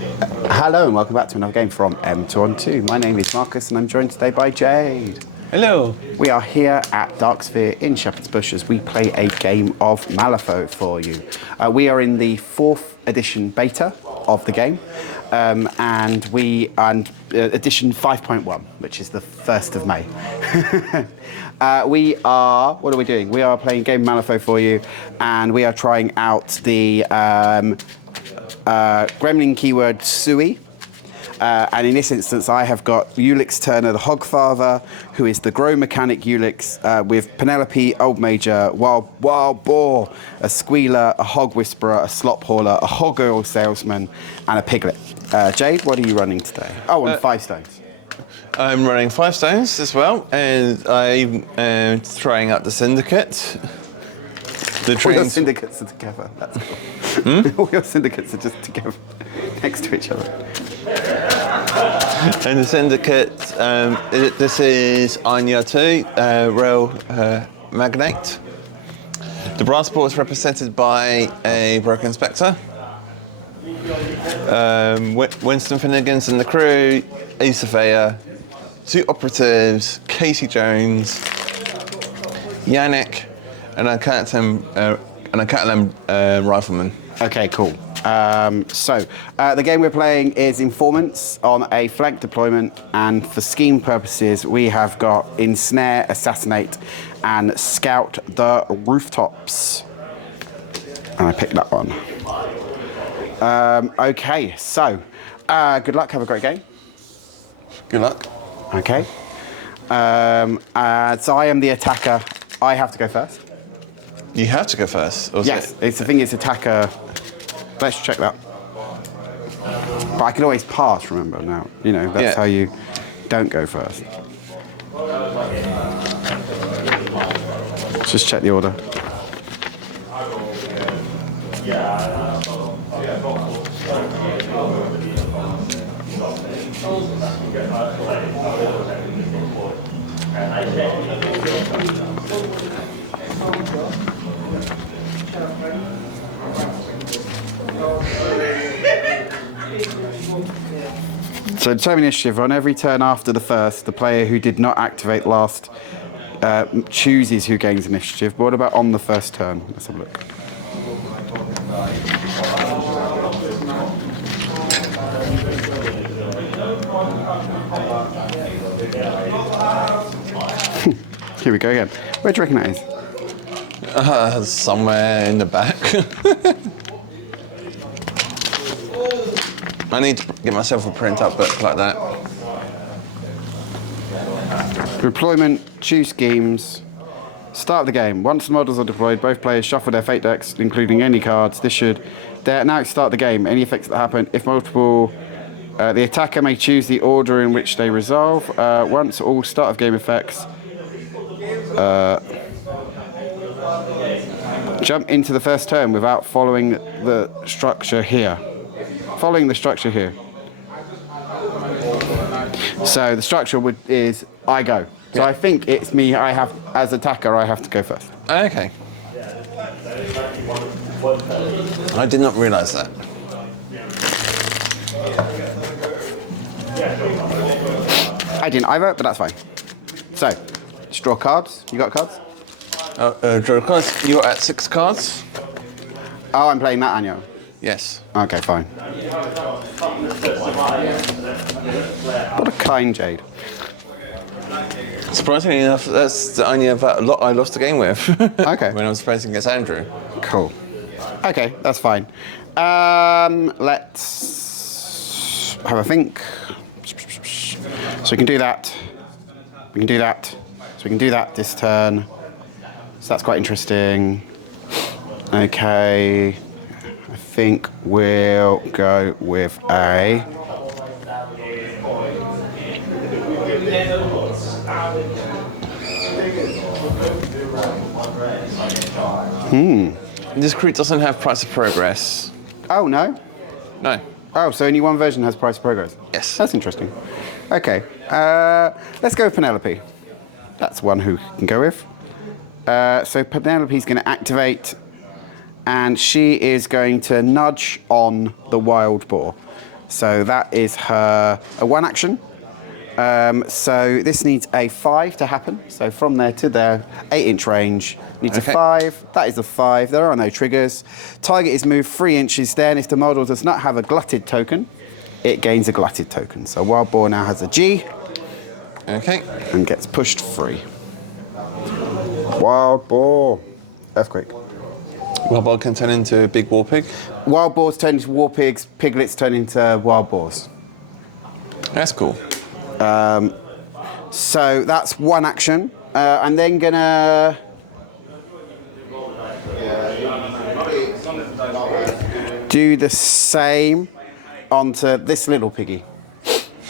Hello and welcome back to another game from M212. My name is Marcus and I'm joined today by Jade. Hello. We are here at Darksphere in Shepherd's Bush as we play a game of Malifaux for you. We are in the 4th edition beta of the game, and edition 5.1, which is the 1st of May. What are we doing? We are playing a game of Malifaux for you, and we are trying out the Gremlin keyword Sooey. And in this instance, I have got Ulix Turner, the Hogfather, who is the Grow Mechanic Ulix, with Penelope, Old Major, Wild Boar, a Squealer, a Hog Whisperer, a Slop Hauler, a Hog Oil Salesman, and a Piglet. Jade, what are you running today? Oh, and 5 stones. I'm running 5 stones as well, and I'm trying out the Syndicate. All your syndicates are together. That's cool. All your syndicates are just together, next to each other. And the Syndicate, this is Anya 2, Rail Magnate. The brass board is represented by a Broken Spectre. Winston Finnegan's and the crew, a Surveyor, 2 Operatives, Casey Jones, Yannick, and a Catalan Rifleman. Okay, cool. The game we're playing is Informants on a flank deployment, and for scheme purposes, we have got Ensnare, Assassinate, and Scout the Rooftops. And I picked that one. Okay, so good luck. Have a great game. Good luck. Okay. So I am the attacker. I have to go first. You have to go first. Yes, it's the thing is attacker. Let's check that. But I can always pass, remember, now. You know, that's how you don't go first. Just check the order. So determine initiative. On every turn after the first, the player who did not activate last chooses who gains initiative. But what about on the first turn? Let's have a look. Here we go again. Where do you reckon that is? Somewhere in the back. I need to get myself a print-out book like that. Deployment, choose schemes. Start the game. Once the models are deployed, both players shuffle their fate decks, including any cards. Now start the game. Any effects that happen, if multiple, the attacker may choose the order in which they resolve. Once all start of game effects, jump into the first turn without following the structure here. Following the structure here. So the structure is I go. So I think it's me. As attacker, I have to go first. Okay. I did not realise that. I didn't either, but that's fine. So, just draw cards. You got cards? Draw cards. You're at 6 cards. Oh, I'm playing that, Anya. Yes. Okay, fine. What a kind Jade. Surprisingly enough, that's the only lot I lost the game with. Okay. When I was playing against Andrew. Cool. Okay, that's fine. Let's have a think. So we can do that. We can do that. So we can do that this turn. So that's quite interesting. Okay. I think we'll go with a... This crew doesn't have price of progress. Oh, no? No. Oh, so only one version has price of progress? Yes. That's interesting. Okay. Let's go with Penelope. That's one who can go with. So Penelope's going to activate, and she is going to nudge on the wild boar. So that is her a 1 action. So this needs a 5 to happen. So from there to there, 8-inch range. Needs a 5. That is a 5. There are no triggers. Target is moved 3 inches. Then if the model does not have a glutted token, it gains a glutted token. So Wild Boar now has a G. Okay. And gets pushed 3. Wild Boar. Earthquake. Wild Boar can turn into a big war pig. Wild Boars turn into war pigs. Piglets turn into wild boars. That's cool. So that's 1 action. I'm then gonna do the same onto this little piggy.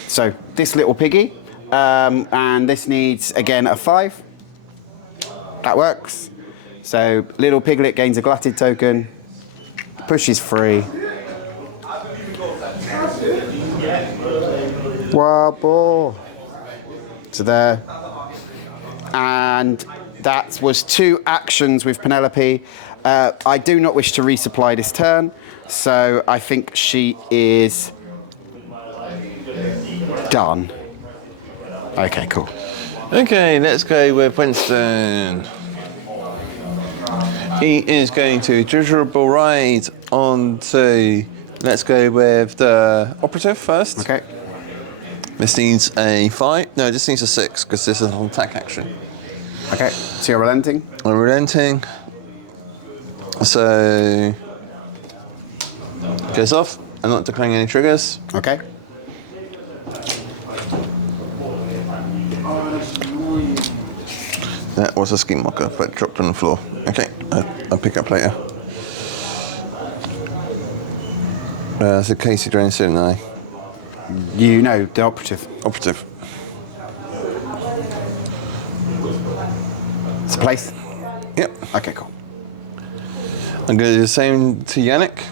So this little piggy, and this needs again a 5. That works. So little piglet gains a glutted token, pushes 3. Wild Boar. To there. And that was 2 actions with Penelope. I do not wish to resupply this turn, so I think she is done. Okay, cool. Okay, let's go with Winston. He is going to Dirigible Ride onto. Let's go with the Operative first. Okay. This needs a 5. No, this needs a 6 because this is an attack action. Okay, so you're relenting? I'm relenting. So. Goes off. I'm not declaring any triggers. Okay. That was a scheme marker, but dropped on the floor. Okay, I'll pick up later. So Casey Drains, didn't I? You know, the Operative. Operative. It's a place? Yep. Okay, cool. I'm going to do the same to Yannick.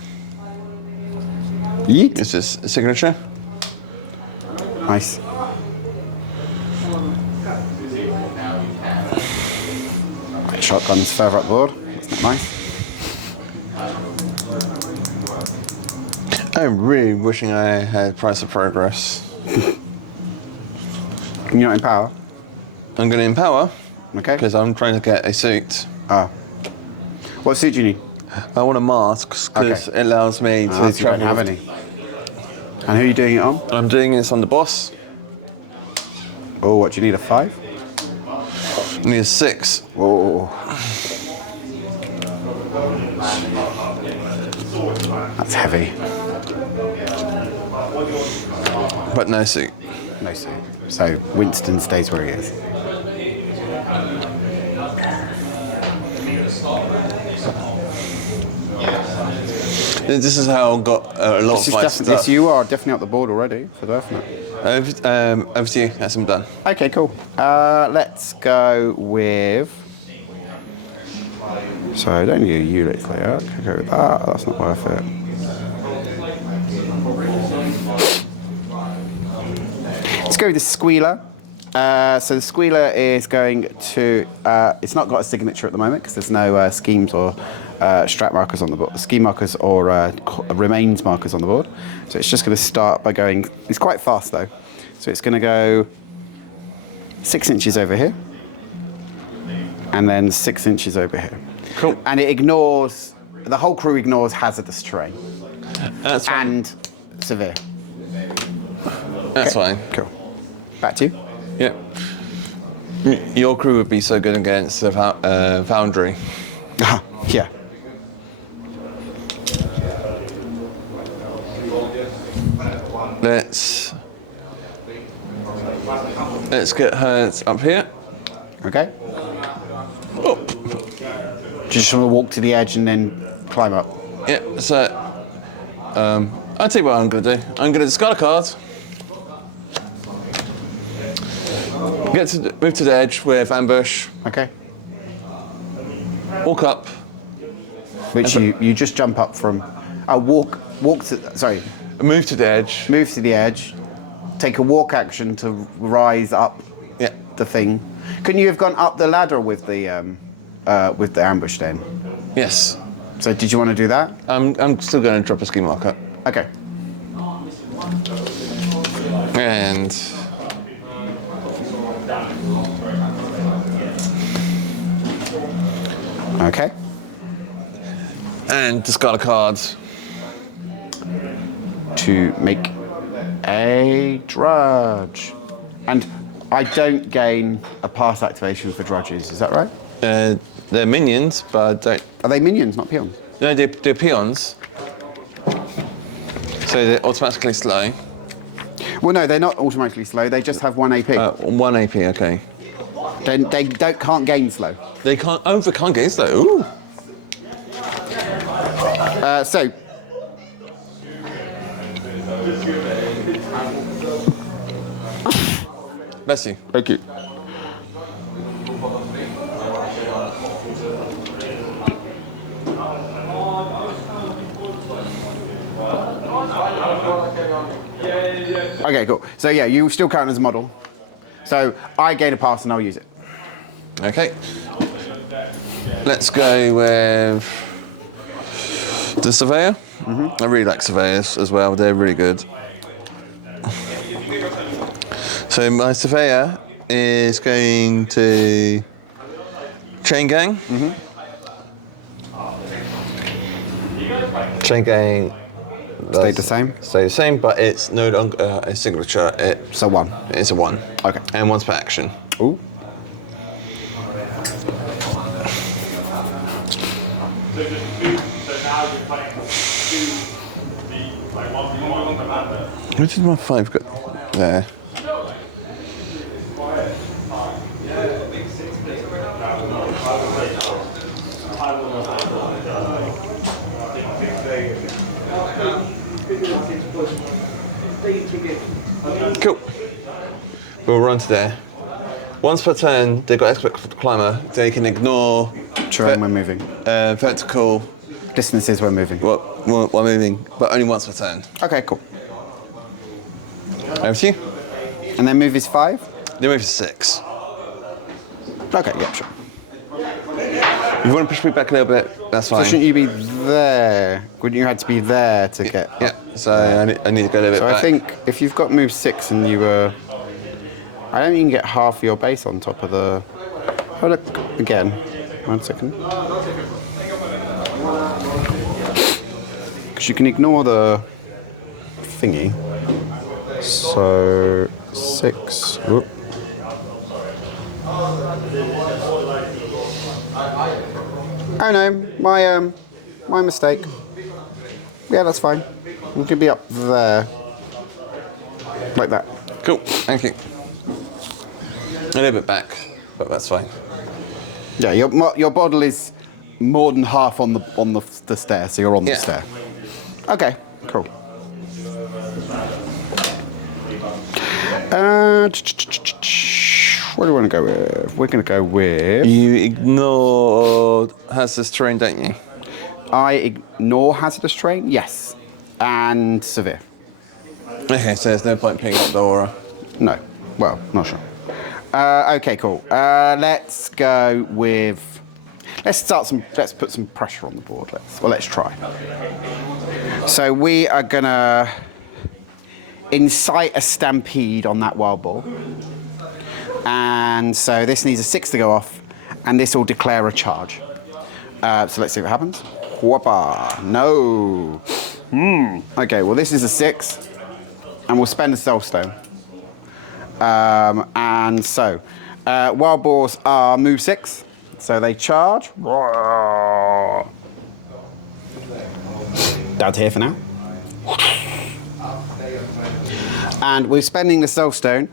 Yeet. It's his signature. Nice. Shotgun's further up board. That's not nice. I'm really wishing I had Price of Progress. Can you not empower? I'm going to empower. Okay. Because I'm trying to get a suit. Ah. What suit do you need? I want a mask because Okay. it allows me to So you don't travel. have any. And who are you doing it on? I'm doing this on the boss. Oh, what, do you need a 5? I need a 6. Oh. That's heavy. But no suit. No suit. So Winston stays where he is. This is how I got a lot of my stuff. You are definitely up the board already for the Earthnet. Over to you. That's I'm done. Okay, cool. Let's go with. So I don't need a Ulix layout. Could go with that. That's not worth it. Let's go with the Squealer. So the Squealer is going to. It's not got a signature at the moment because there's no schemes or strat markers on the board. Scheme markers or remains markers on the board. So it's just going to start by going. It's quite fast though. So it's going to go 6 inches over here, and then 6 inches over here. Cool. And it ignores. The whole crew ignores hazardous terrain. That's fine. And severe. That's fine. Cool. Back to you. Yeah. Your crew would be so good against the Foundry. Yeah. Let's get her up here. Okay. Oh. Just want to walk to the edge and then climb up. Yeah. So, I'll tell you what I'm going to do. I'm going to discard a card. Move to the edge with ambush. Okay. Walk up. Which you just jump up from. Walk to. Sorry. Move to the edge. Move to the edge. Take a walk action to rise up. Yeah. The thing. Couldn't you have gone up the ladder with the ambush then? Yes. So did you want to do that? I'm still going to drop a scheme marker. Okay. And Okay. and discard a card. To make a drudge. And I don't gain a pass activation for drudges, is that right? They're minions, but don't. Are they minions, not peons? No, they're peons. So they're automatically slow. Well, no, they're not automatically slow. They just have 1 AP. 1 AP, okay. They can't gain slow. They can't. Oh, they can't get slow. Ooh. So, Bless you. thank you. Okay, cool. So yeah, you still count as a model. So I gain a pass and I'll use it. Okay. Let's go with the Surveyor. I really like Surveyors as well. They're really good. So my Surveyor is going to Chain Gang. Chain Gang. Stayed the same? Stay the same, but it's no longer a signature. So 1. It's a 1. Okay. And 1's per action. Ooh. Where did my 5 go? There. Cool. We'll run to there. Once per turn, they've got expert climber. They can ignore Terrain when moving. vertical Distances when moving. while moving, but only once per turn. Okay, cool. Over to you. And then move is 5? They move to 6. Okay, yeah, sure. If you want to push me back a little bit, that's So fine. shouldn't you be there? Wouldn't you have to be there to get up? Yeah, so I need to go a little bit So back. I think if you've got move 6 and you were... I don't think you can get half your base on top of the... Hold it again. 1 second. Because you can ignore the thingy. So 6. Whoop. Oh no, my mistake. Yeah, that's fine. We could be up there. Like that. Cool, thank you. A little bit back, but that's fine. Yeah, your bottle is more than half on the stair, so you're on the Yeah. stair. Okay, cool. What do we want to go with? We're going to go with... You ignore hazardous terrain, don't you? I ignore hazardous terrain? Yes. And severe? Okay, so there's no point picking up the aura. No. Well, not sure. Okay, cool. Let's go with... Let's put some pressure on the board. Let's try. So we are going to incite a stampede on that wild boar. And so this needs a 6 to go off, and this will declare a charge. So let's see what happens. Whoppa. No. Okay, well, this is a 6, and we'll spend a Soulstone. And so, wild boars are move 6, so they charge. Down to here for now. And we're spending the Soulstone.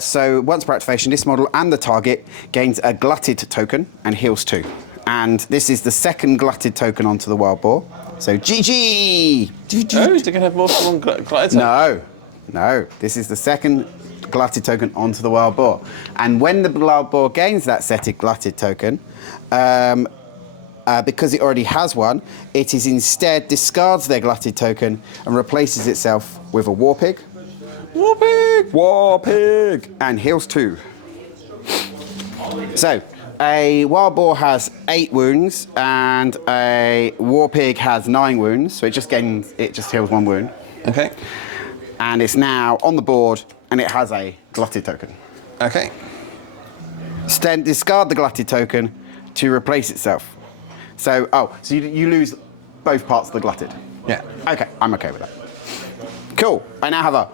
So once per activation, this model and the target gains a glutted token and heals 2. And this is the second glutted token onto the wild boar. So GG! Oh, is it going to have more than one glide? No. This is the second glutted token onto the wild boar. And when the wild boar gains that set glutted token, because it already has one, it is instead discards their glutted token and replaces itself with a war pig. War pig! And heals 2. So, a wild boar has 8 wounds and a war pig has 9 wounds, so it just heals 1 wound. Okay. And it's now on the board, and it has a glutted token. Okay. Then discard the glutted token to replace itself. So, so you lose both parts of the glutted. Yeah. Okay, I'm okay with that. Cool. I now have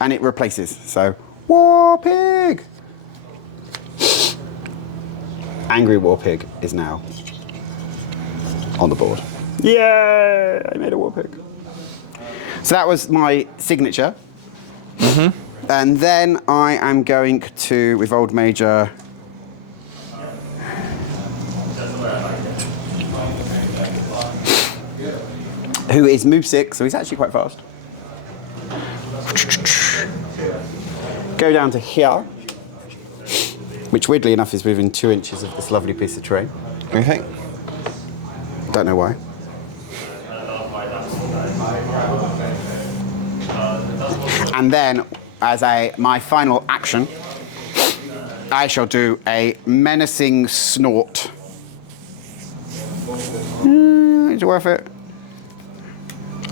and it replaces. So, War Pig. Angry War Pig is now on the board. Yay! I made a War Pig. So that was my signature. Mm-hmm. And then I am going to, with Old Major, who is move 6, so he's actually quite fast. Go down to here, which weirdly enough is within 2 inches of this lovely piece of terrain. Okay. Don't know why. And then, as my final action, I shall do a menacing snort. Is it worth it?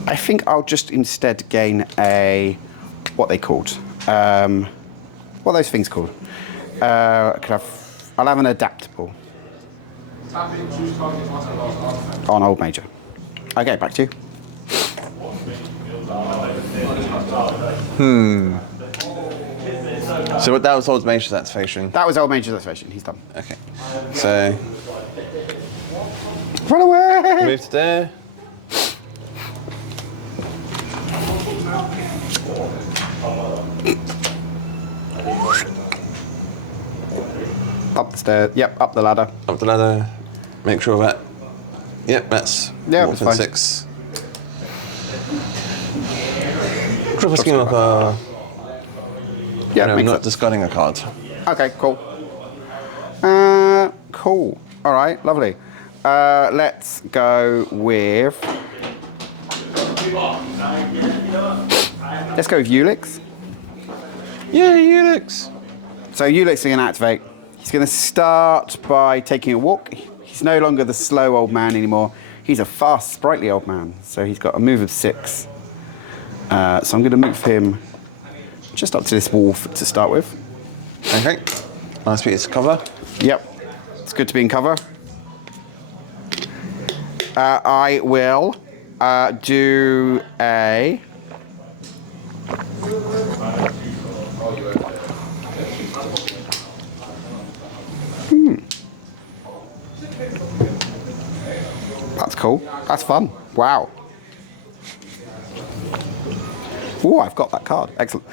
I think I'll just instead gain a, what they called? What are those things called? I'll have an adaptable on Old Major. Okay, back to you. So that was Old Major's activation. That was Old Major's activation. He's done. Okay. So Run away! move to there. Up the stairs. Yep, up the ladder. Up the ladder. Make sure that. Yep, that's Yeah, more it's than fine. 6. Drop a scheme of Yeah, no, makes not sense. discarding a card. Okay, cool. Cool. All right, lovely. Let's go with. Let's go with Ulix. Yeah, Ulix. So Ulix is going to activate. He's going to start by taking a walk. He's no longer the slow old man anymore. He's a fast, sprightly old man. So he's got a move of 6. So I'm going to move him just up to this wall to start with. Okay. Nice piece of cover. Yep. It's good to be in cover. I will do a... That's cool. That's fun. Wow. Ooh, I've got that card. Excellent.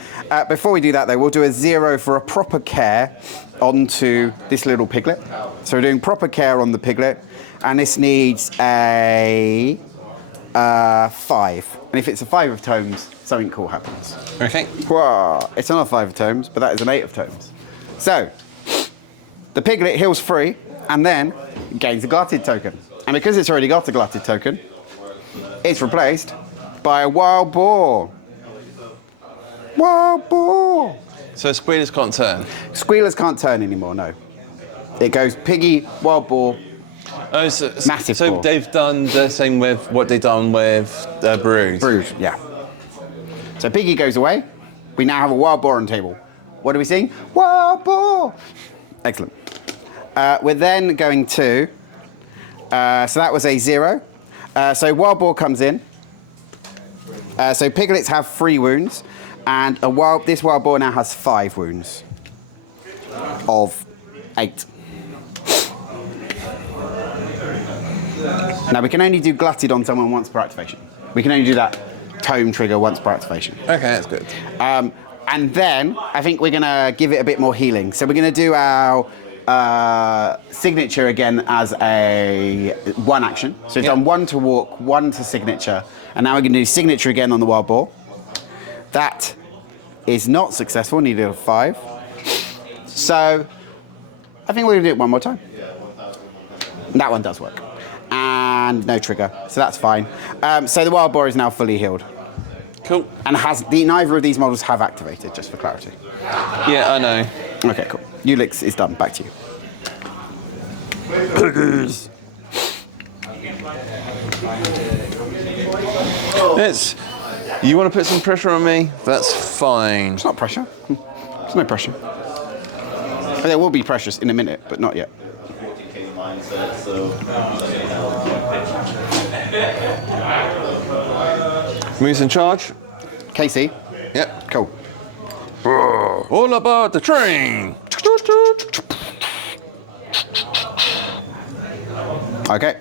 Before we do that, though, we'll do a 0 for a proper care onto this little piglet. So we're doing proper care on the piglet, and this needs a 5. And if it's a 5 of tomes, something cool happens. Okay. Whoa, it's not a 5 of tomes, but that is an 8 of tomes. So, the piglet heals free, and then gains a glutted token. And because it's already got a glutted token, it's replaced by a wild boar. Wild boar! So squealers can't turn. Squealers can't turn anymore, no. It goes piggy, wild boar, Oh, so, Massive so ball. they've done the same with what they've done with Brood. brood, yeah. So piggy goes away. We now have a wild boar on the table. What are we seeing? Wild boar! Excellent. We're then going to, so that was a 0. So wild boar comes in. So piglets have 3 wounds, and this wild boar now has 5 wounds of 8. Now we can only do glutted on someone once per activation. We can only do that tome trigger once per activation. Okay, that's good. And then I think we're gonna give it a bit more healing. So we're gonna do our signature again as a 1 action. So we've done 1 to walk, 1 to signature, and now we're gonna do signature again on the wild boar. That is not successful, needed a 5. So I think we're gonna do it one more time. That one does work. And no trigger, so that's fine. So the wild boar is now fully healed. Cool. And neither of these models have activated, just for clarity. Yeah, I know. Okay, cool. Ulix is done. Back to you. Piggies. You want to put some pressure on me? That's fine. It's not pressure. There's no pressure. There will be pressure in a minute, but not yet. Moves in charge. Casey. Yep. Cool. All aboard the train. Okay.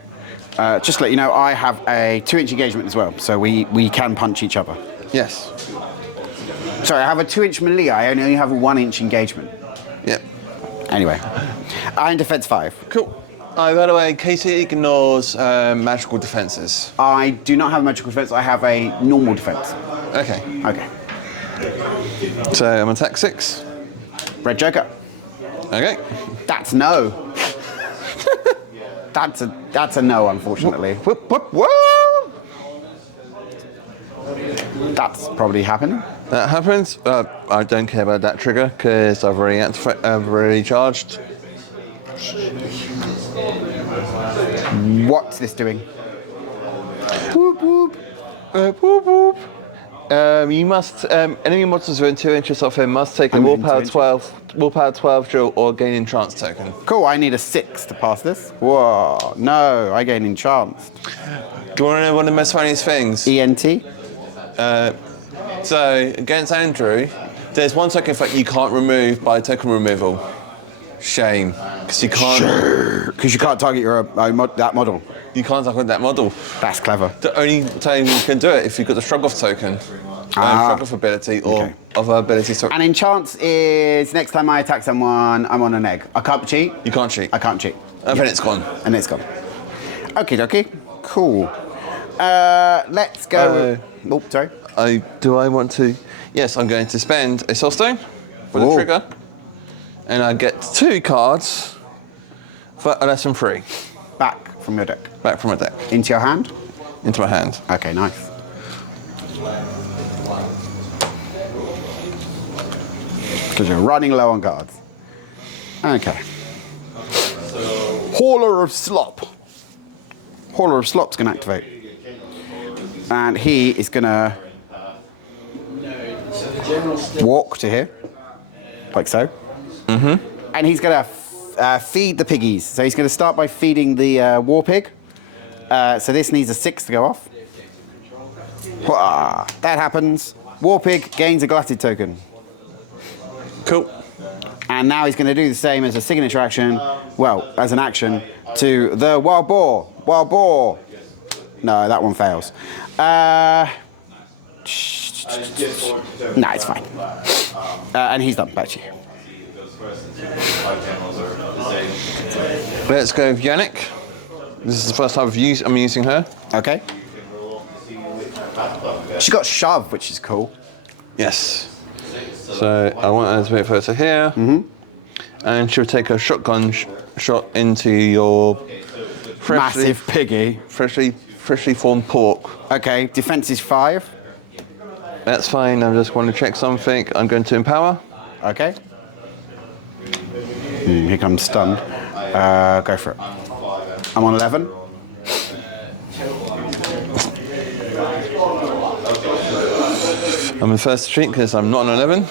Just to let you know, I have a 2-inch engagement as well, so we can punch each other. Yes. Sorry, I have a 2-inch melee. I only have a 1-inch engagement. Yep. Anyway, I'm defense 5. Cool. By the way, Casey ignores magical defenses. I do not have a magical defense. I have a normal defense. Okay. Okay. So I'm on attack 6. Red Joker. Okay. That's no. That's a no, unfortunately. Whoop, whoop, whoop. That's probably happening. That happens. I don't care about that trigger because I've already charged. What's this doing? Whoop whoop. Whoop whoop. You must enemy monsters within 2 inches of him must take a willpower 12 drill or gain enchant token. Cool, I need a 6 to pass this. Whoa, no, I gain enchanced. Do you want to know one of the most funniest things? ENT? So against Andrew, there's one token effect you can't remove by token removal. Shame, because you can't. Because you can't target that model. You can't target that model. That's clever. The only time you can do it if you've got the shrug off token, shrug off ability or other abilities. And enchant is next time I attack someone, I'm on an egg. I can't cheat. You can't cheat. I can't cheat. And then it's gone. And it's gone. Okie dokie. Cool. Let's go. Oh, sorry. Do I want to? Yes, I'm going to spend a soul stone for the trigger, and I get 2 cards for a lesson 3. Back from your deck. Back from my deck. Into your hand? Into my hand. Okay, nice. Because you're running low on cards. Okay. Hauler of Slop. Hauler of Slop's going to activate. And he is going to walk to here, like so. Mm-hmm. And he's going to feed the piggies. So he's going to start by feeding the war pig. So this needs a 6 to go off. That happens. War pig gains a glutted token. Cool. And now he's going to do the same as a signature action, well, as an action, to the wild boar. Wild boar. No, that one fails. No, it's fine. And he's done. Back to you. Let's go with Yannick. This is the first time I'm using her. Okay. She got shove, which is cool. Yes. So I want her to move her to here. Mm-hmm. And she'll take a shotgun shot into your Massive piggy. freshly formed pork. Okay, defense is 5. That's fine. I just want to check something. I'm going to empower. Okay. Here comes stunned. Go for it. I'm on 11. I'm in first street because I'm not on 11.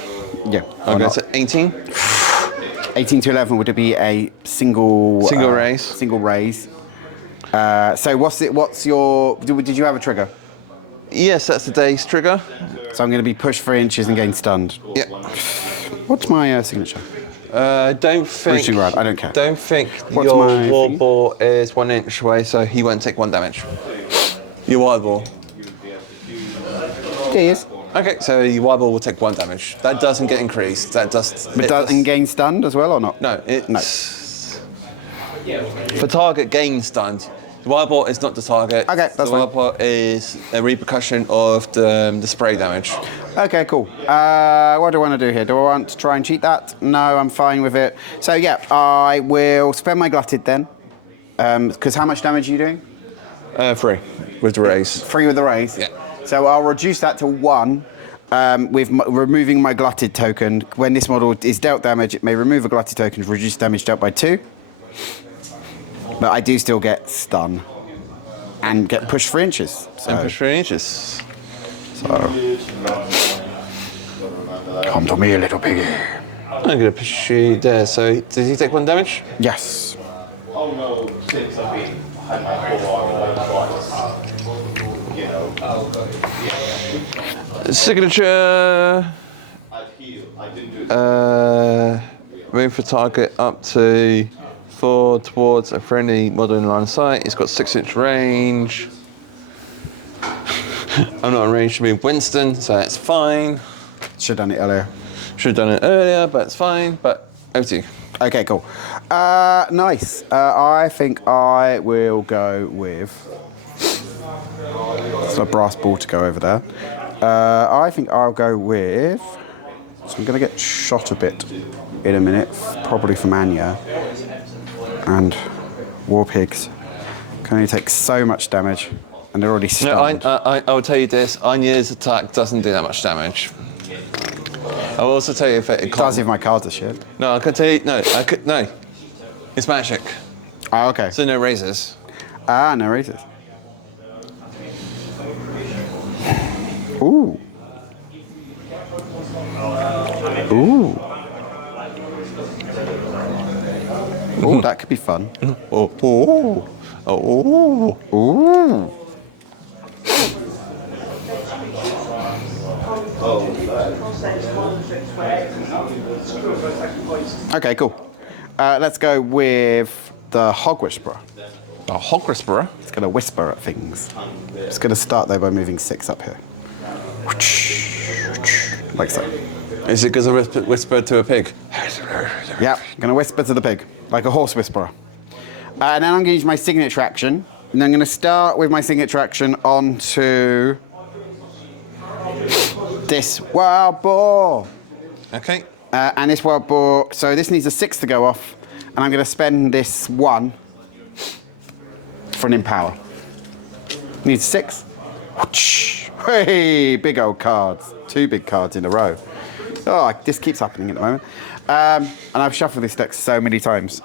Yeah. I'll go to 18. 18 to 11 would be a single raise. Single raise. So what's your? Did you have a trigger? Yes, that's the day's trigger. So I'm going to be pushed 3 inches and getting stunned. Yep. What's my signature? Don't think. I don't care. Don't think What's your my war thingy? ball is 1 inch away, so he won't take 1 damage. Your wild ball. There he is. Okay, so your wild ball will take 1 damage. That doesn't get increased. That just. But doesn't gain stunned as well or not? No, it's. No. For target gain stunned. The wild ball is not the target. Okay, that's the fine. wild ball is a repercussion of the spray damage. Okay, cool. What do I want to do here? Do I want to try and cheat that? No, I'm fine with it. So yeah, I will spend my glutted then. Because how much damage are you doing? 3 with the raise. 3 with the raise? Yeah. So I'll reduce that to 1 with removing my glutted token. When this model is dealt damage, it may remove a glutted token to reduce damage dealt by 2. But I do still get stun and get pushed 3 inches. So. And push 3 inches. So, come to me, little piggy. I'm going to push you there. So, does he take 1 damage? Yes. Oh no, since I've been had my twice. Signature. I'd heal. I didn't do Move for target up to 4 towards a friendly model in line of sight. It's got 6-inch range. I'm not in range to move Winston, so that's fine. Should have done it earlier. Should have done it earlier, but it's fine. But over to you. Okay, cool. Nice. I think I will go with. It's a brass ball to go over there. I think I'll go with. So I'm going to get shot a bit in a minute, probably from Anya. And War Pigs can only take so much damage, and they're already stunned. No, I will tell you this. Anya's attack doesn't do that much damage. I will also tell you if it Does if my cards are shit. No, I can tell you. No, I could. No, it's magic. Oh, okay. So no razors. No razors. Ooh. Ooh. Ooh, that could be fun. Oh, oh, oh, oh. Ooh. Okay, cool. Let's go with the Hog Whisperer. A Hog Whisperer. It's going to whisper at things. It's going to start though by moving 6 up here. Like so. Is it because I whispered to a pig? Yeah, going to whisper to the pig, like a horse whisperer. And then I'm going to use my signature action. And I'm going to start with my signature action onto this wild boar. Okay. And this wild boar, so this needs a 6 to go off. And I'm going to spend this 1 for an empower. Needs 6. Hey, big old cards. 2 big cards in a row. Oh, this keeps happening at the moment. And I've shuffled this deck so many times.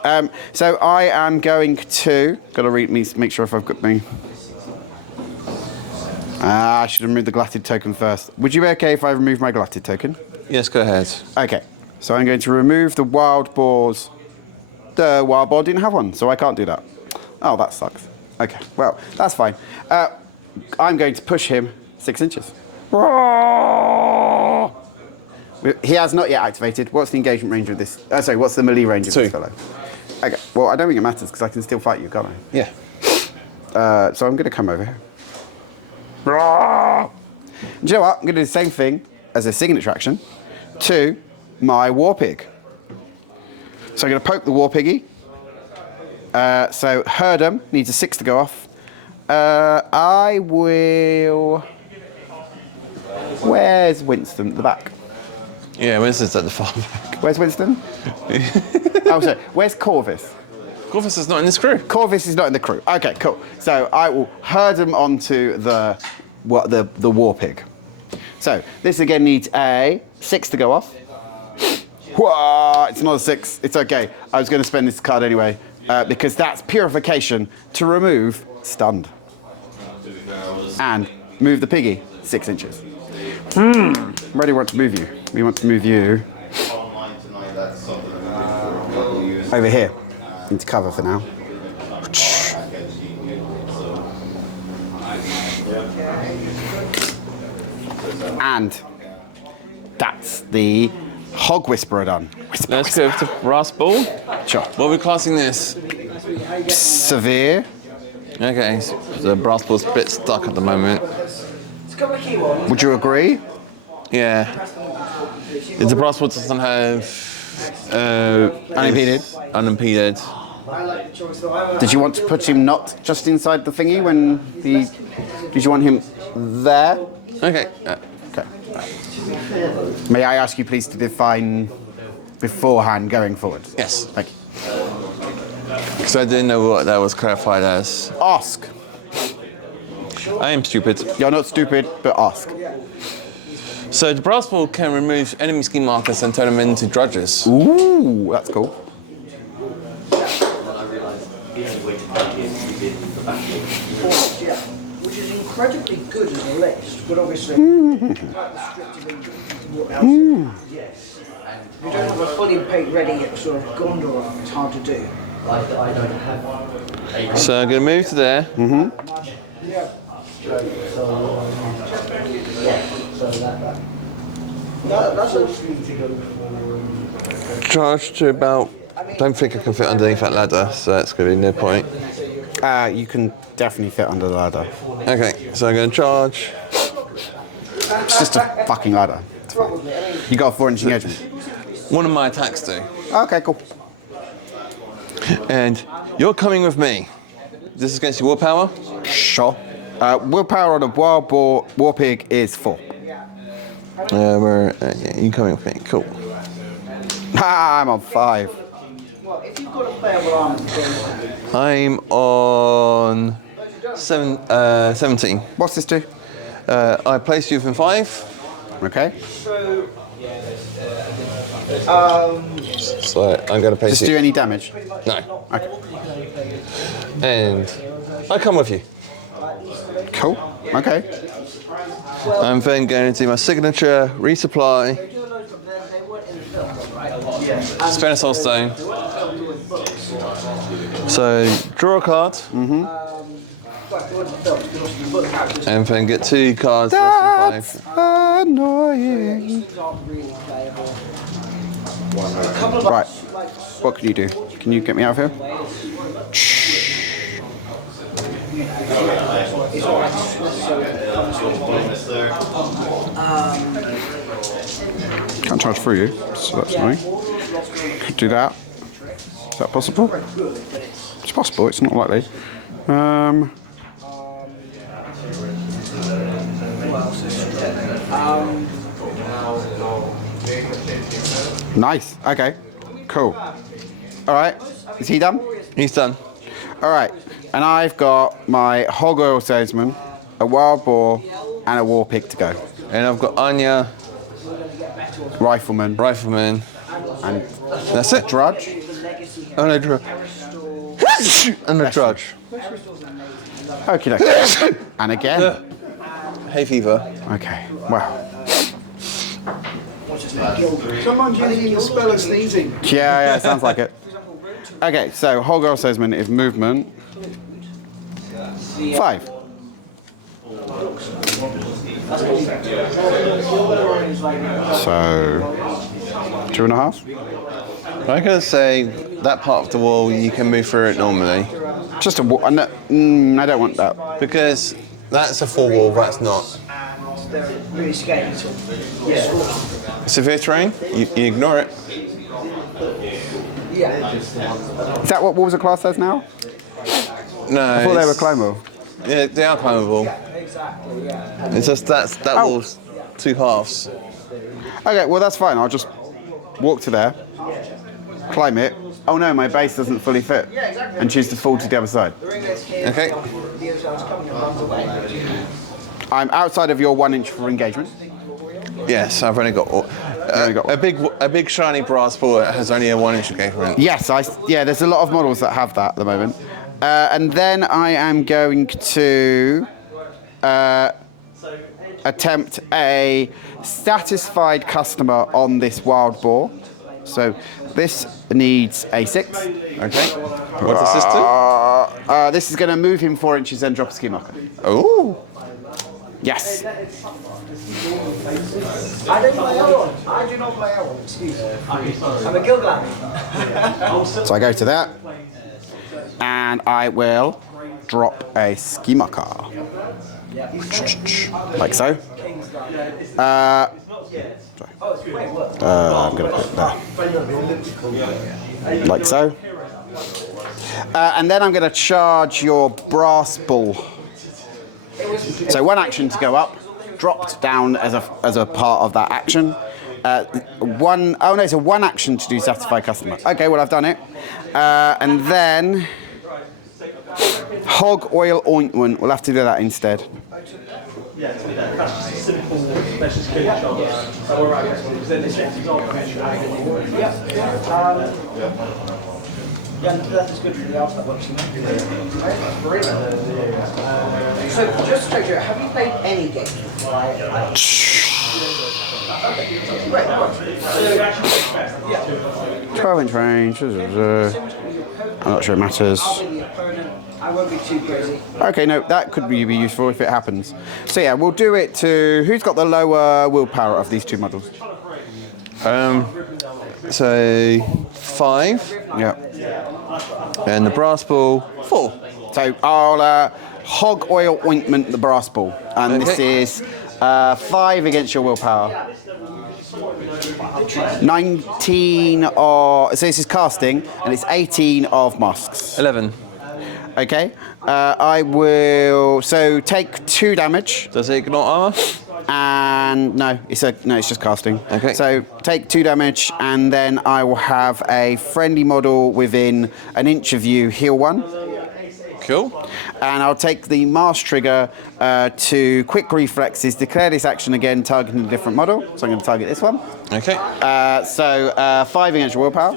So I am going to... Got to make sure if I've got me... I should have removed the glutted token first. Would you be okay if I remove my glutted token? Yes, go ahead. Okay. So I'm going to remove the wild boars. The wild boar didn't have one, so I can't do that. Oh, that sucks. Okay, well, that's fine. I'm going to push him 6 inches. He has not yet activated. What's the engagement range of this? Sorry, what's the melee range of 2. this fellow? Okay, well, I don't think it matters because I can still fight you, can't I? Yeah. So I'm going to come over here. Do you know what? I'm going to do the same thing as a signature action to my War Pig. So I'm going to poke the War Piggy. So Herdum needs a 6 to go off. I will... Where's Winston at the back? Yeah, Winston's at the far back. Where's Winston? Oh, sorry. Where's Corvus? Corvus is not in this crew. Corvus is not in the crew. Okay, cool. So I will herd him onto the War Pig. So this again needs a 6 to go off. Whoa, it's not a 6. It's okay. I was going to spend this card anyway because that's purification to remove stunned and move the piggy 6 inches. Where do you want to move you? We want to move you over here into cover for now. And that's the Hog Whisperer done. Whisper, Let's go to brass ball. Sure. What are we classing this? Severe. Okay, so the brass ball's a bit stuck at the moment. Would you agree? Yeah. The brass ball doesn't have Unimpeded. Unimpeded. Did you want to put him not just inside the thingy when he... Did you want him there? Okay. Okay. May I ask you please to define beforehand going forward? Yes. Thank you. Because I didn't know what that was clarified as. Ask. I am stupid. You're not stupid, but ask. So the brass ball can remove enemy scheme markers and turn them into drudges. Ooh, that's cool. incredibly good as a list, but obviously quite restrictive in what else. Yes. If you don't have a fully baked ready sort of gondola, it's hard to do. So I'm going to move to there. Yeah. That's a Charge to about. Don't think I can fit underneath that ladder, so that's going to be no point. You can definitely fit under the ladder. Okay, so I'm going to charge. It's just a fucking ladder. It's fine. You got a 4-inch engagement. One of my attacks do. Okay, cool. And you're coming with me. This is against your willpower. Sure. Willpower on a wild boar war pig is 4. Yeah, you coming with me? Cool. I'm on 5. well, if you've got a player with armor, I'm on 17. What's this do? I place you within 5. Okay. so So I'm going to place Just you. do any damage? No. Okay. And I come with you. Cool. Okay. I'm then going to do my signature, resupply, spend a soul stone. So draw a card. And then get 2 cards less than 5. Annoying. Right. What can you do? Can you get me out of here? Can't charge through you, so that's annoying. Could do that. Is that possible? It's possible, it's not likely. Nice, okay, cool. Alright, is he done? He's done. Alright, and I've got my hog oil salesman, a wild boar, and a war pig to go. And I've got Anya, Rifleman, Rifleman, and that's it. Drudge. Oh no, and a Drudge. Okie dokie. And again. Hay fever. Okay, wow. someone's using the spell of sneezing. Yeah, sounds like it. Okay, so hog oil salesman is movement 5. So 2.5. I'm going to say that part of the wall you can move through it normally Just a I don't want that. because that's a full wall. That's not. They're really scared. Severe terrain. You ignore it. Yeah. Is that what Walls of Class says now? No. I thought they were climbable. Yeah, they are climbable. Exactly. Yeah. It's just that Oh. wall's 2 halves. Okay, well that's fine. I'll just walk to there, climb it. Oh no, my base doesn't fully fit, and choose to fall to the other side. Okay. I'm outside of your 1 inch for engagement. Yes, I've only got. A big shiny brass ball that has only a 1 inch engagement. Yes, there's a lot of models that have that at the moment. And then I am going to attempt a satisfied customer on this wild boar. So this needs a 6. Okay. What's the system? This is going to move him 4 inches and drop a ski marker. Oh. Yes. I don't play Elrond. I do not play Elrond. Excuse me. I'm a Gilgalad. So I go to that, and I will drop a ski marker. Like so. I'm going to put it there. Like so. And then I'm going to charge your brass ball. So 1 action to go up, dropped down as a part of that action. It's a 1 action to do satisfy customer. Okay, well I've done it. And then hog oil ointment. We'll have to do that instead. Yeah, that is good for the after works. So, just to check here, have you played any games before? Great. 12-inch range. I'm not sure it matters. I'll be the opponent. I won't be too crazy. Okay, no, that could be useful if it happens. So yeah, we'll do it to... Who's got the lower willpower of these two models? So 5, Yeah. and the brass ball 4. So I'll hog oil ointment the brass ball. And this Okay. is 5 against your willpower. 19 of... So this is casting, and it's 18 of masks. 11. Okay. I will... So take 2 damage. Does it ignore armor? And no, it's just casting. Okay. So take 2 damage, and then I will have a friendly model within an inch of you heal 1. Cool. And I'll take the mask trigger to quick reflexes, declare this action again, targeting a different model. So I'm going to target this one. Okay. So 5 against your willpower.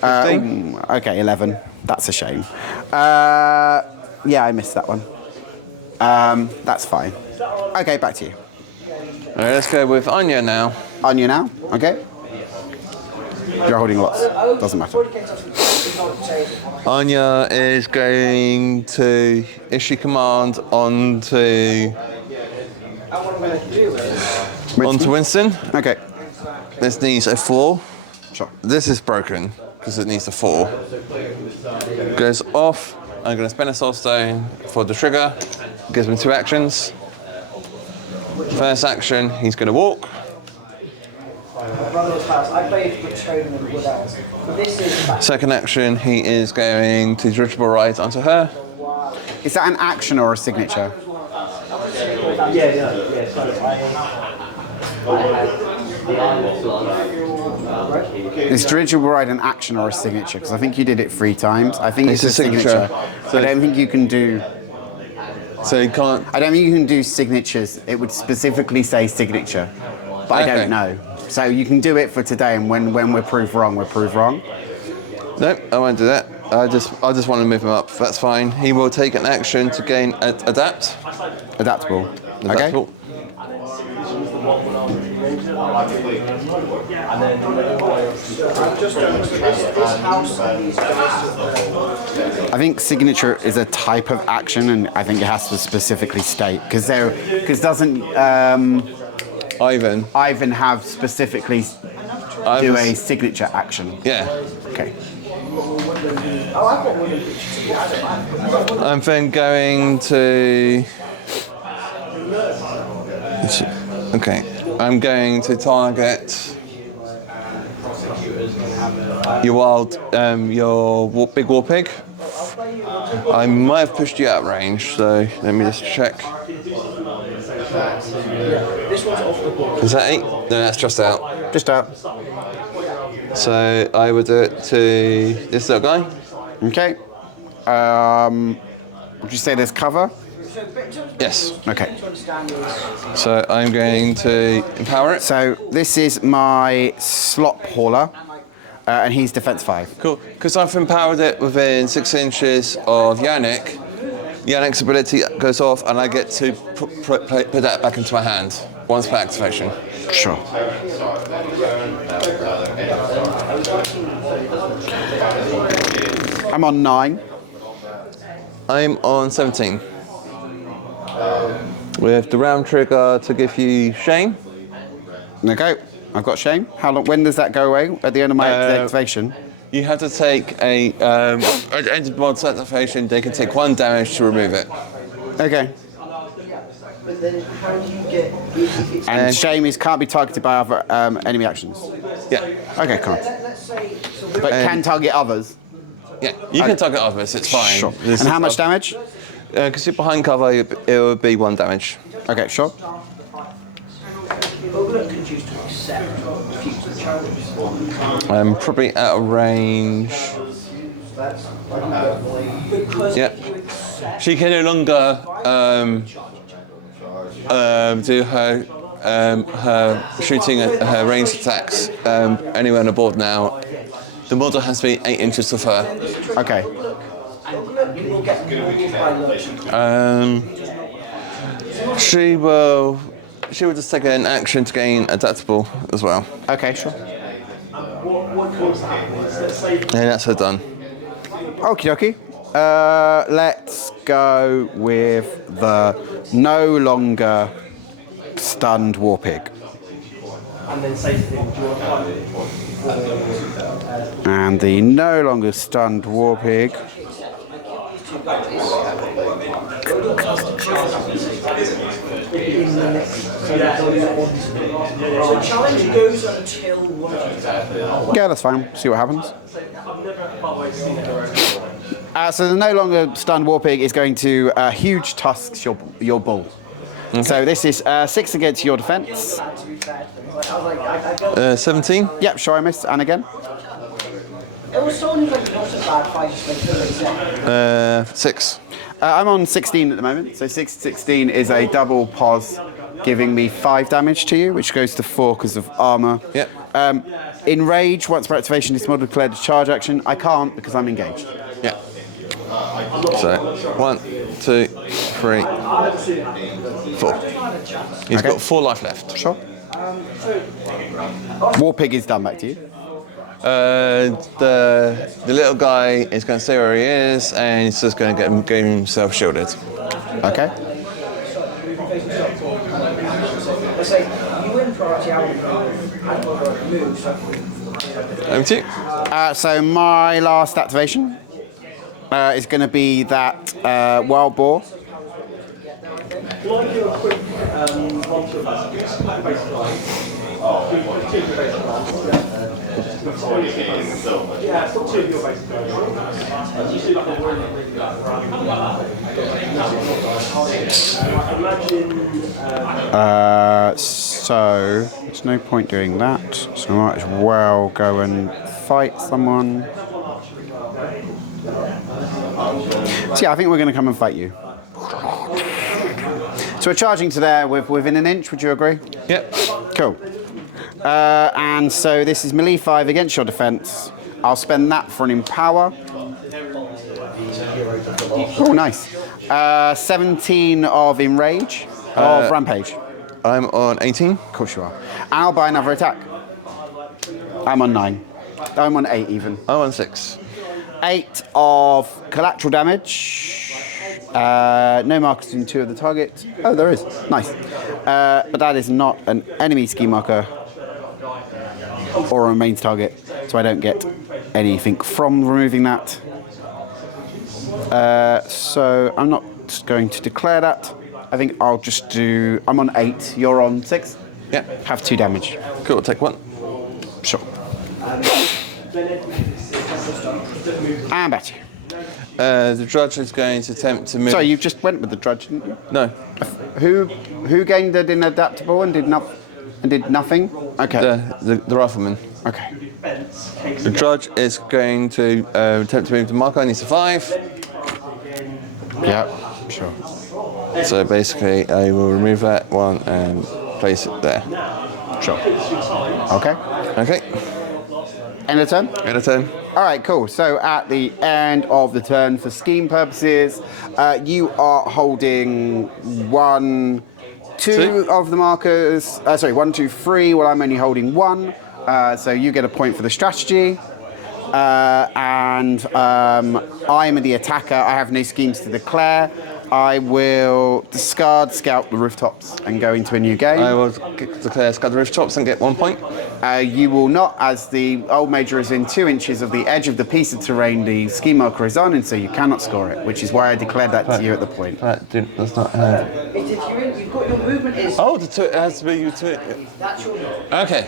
15. Okay, 11. That's a shame. Yeah, I missed that one. That's fine. Okay, back to you. All right, let's go with Anya now. On you now, okay? You're holding lots. Doesn't matter. Anya is going to issue command onto Winston. Okay, This needs a 4. sure. This is broken because it needs a 4. Goes off. I'm going to spend a soul stone for the trigger. Gives me 2 actions. First action, he's going to walk. I played Platoon and Wood Owls. This is Second action, he is going to dirigible ride onto her. Is that an action or a signature? Is dirigible ride an action or a signature? Because I think you did it 3 times. I think it's a signature. So- I don't think you can do. So he can't. I don't think you can do signatures. It would specifically say signature, but I Okay. don't know. So you can do it for today, and when we're proved wrong, we're proved wrong. Nope, I won't do that. I just want to move him up. That's fine. He will take an action to gain adapt. Adaptable. Okay. Adaptable. I think signature is a type of action, and I think it has to specifically state because doesn't Ivan. Ivan have specifically do a signature action? Yeah. Okay. I'm then going to. Okay. I'm going to target your big war pig. I might have pushed you out of range, so let me just check. Is that 8? No, that's just out. Just out. So I would do it to this little guy. Okay. Would you say there's cover? Yes. Okay. So I'm going to empower it. So this is my slot hauler, and he's defense 5. Cool. Because I've empowered it within 6 inches of Yannick. Yannick's ability goes off, and I get to put that back into my hand once per activation. Sure. I'm on 9. I'm on 17. With the round trigger to give you shame. Okay. I've got shame. How long? When does that go away? At the end of my activation? You have to take at the end of mod activation, they can take 1 damage to remove it. Okay. But then how do you get... And shame can't be targeted by other enemy actions. Yeah. Okay, cool. Let's say... So But can target others. Yeah. You can target others, it's fine. Sure. And how much damage? Because you're behind cover, it will be 1 damage. Okay, sure. Overlook can choose to accept future challenges. I'm probably out of range. Because Yep. She can no longer do her shooting her ranged attacks anywhere on the board now. the model has to be 8 inches of her. Okay. And you will get more by look. She will just take an action to gain adaptable as well. Okay, sure. And that's her done. Okie dokie. Let's go with the no longer stunned war pig. And then say to him, do you want to And the no longer stunned war pig. So challenge goes until one. Yeah, that's fine. See what happens. So the no longer stunned war pig is going to huge tusks your bull. Okay. So this is 6 against your defense. 17. Yep, sure I missed. And again. It was so like not a bad fight. 6. I'm on 16 at the moment. So 16 is a double pos, giving me 5 damage to you, which goes to 4 because of armor. Yep. In rage, once per activation, this model declared a charge action. I can't because I'm engaged. Yeah. So 1, 2, 3, 4. He's got 4 life left. Sure. War pig is done. Back to you. The little guy is going to stay where he is, and he's just going to get himself shielded. Okay. Over to you. So my last activation is going to be that wild boar. Well, I'll do a quick run through that. Basically, two basic plans. Yeah, it's got 2 of your basic plans. You see like a word imagine. So there's no point doing that. So I might as well go and fight someone. So yeah, I think we're going to come and fight you. So we're charging to there within an inch. Would you agree? Yep. Cool. And so this is melee 5 against your defense. I'll spend that for an empower. Oh, nice. 17 of enrage of rampage. I'm on 18. Of course you are. And I'll buy another attack. I'm on 9. I'm on 8 even. I'm on 6. 8 of collateral damage. No markers in 2 of the target. Oh, there is. Nice. But that is not an enemy ski marker or a remains target, so I don't get anything from removing that. So I'm not going to declare that. I think I'll just do... I'm on 8. You're on 6? Yeah. Have 2 damage. Cool, take 1. Sure. And back to you. The Drudge is going to attempt to move... Sorry, you just went with the Drudge, didn't you? No. Who gained it in adaptable and did nothing? Okay. The Rifleman. Okay. The Drudge is going to attempt to move the marker. Needs a 5. Yeah, sure. So basically, I will remove that one and place it there. Sure. Okay. Okay. End of turn? End of turn. All right, cool. So at the end of the turn, for scheme purposes, you are holding 1, 2 of the markers. Sorry, 1, 2, 3. Well, I'm only holding 1. So you get a point for the strategy. And I'm the attacker. I have no schemes to declare. I will discard Scout the Rooftops and go into a new game. I will declare Scout the Rooftops and get 1 point. You will not, as the old major is in 2 inches of the edge of the piece of terrain the ski marker is on, and so you cannot score it, which is why I declared that to you at the point. That's not have. If you're in, you've got your movement is. Oh, it has to be you to it. That's your movement. Okay.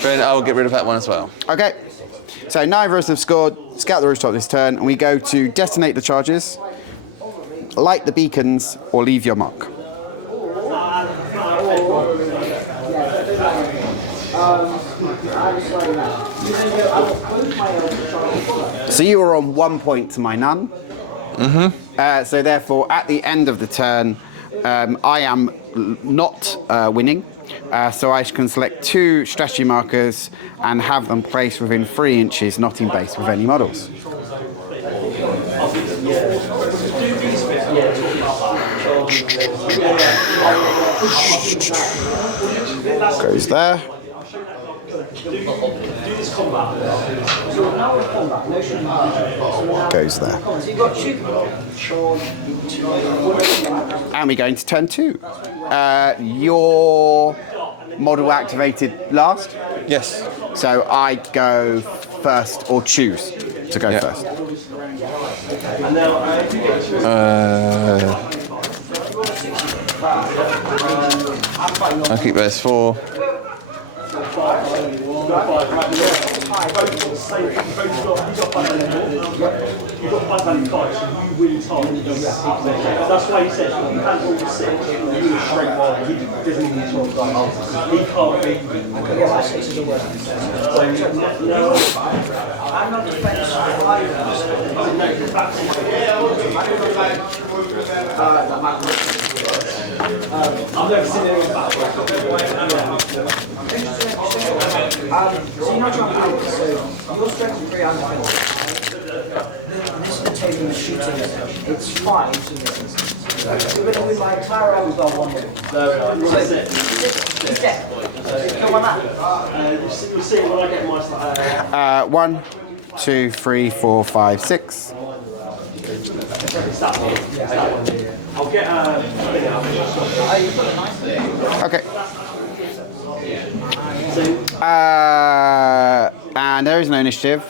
Then I will get rid of that one as well. Okay. So neither of us have scored. Scout the Rooftop this turn, and we go to detonate the charges, light the beacons, or leave your mark. So you are on 1 point to my none. So therefore, at the end of the turn, I am not winning. So I can select 2 strategy markers and have them placed within 3 inches, not in base with any models. Goes there. Goes there. And we go into turn 2. Your model activated last? Yes. So I go first, or choose to go first. I'll keep those 4. You've got 5 value cards, so you win time. That's why he said you can't roll the 6, you do a straight line, he doesn't even need 12 dice. He can't beat you. Yeah, my 6 is the worst. I'm not defensive. I've never seen anyone back. So you're not trying to do so your strength is 3 and defensive. This is the table of shooting. It's 5. So we're going to win by Clara, we've got 1 win. No, that's it. He's dead. Come on that. You'll see it when I get my stuff. 1, 2, 3, 4, 5, 6. It's that one. It's that one. I'll get a thing out. Okay. And there is no initiative.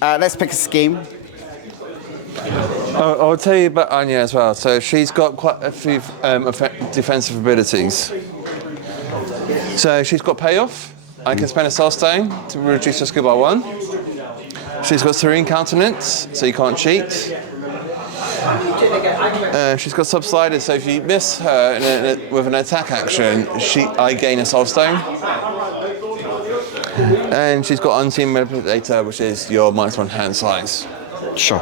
Let's pick a scheme. I'll tell you about Anya as well. So she's got quite a few defensive abilities. So she's got payoff. I can spend a soul stone to reduce her skill by 1. She's got serene countenance, so you can't cheat. She's got subsided, so if you miss her with an attack action, I gain a soul stone. And she's got unseen manipulator, which is your -1 hand size. Sure.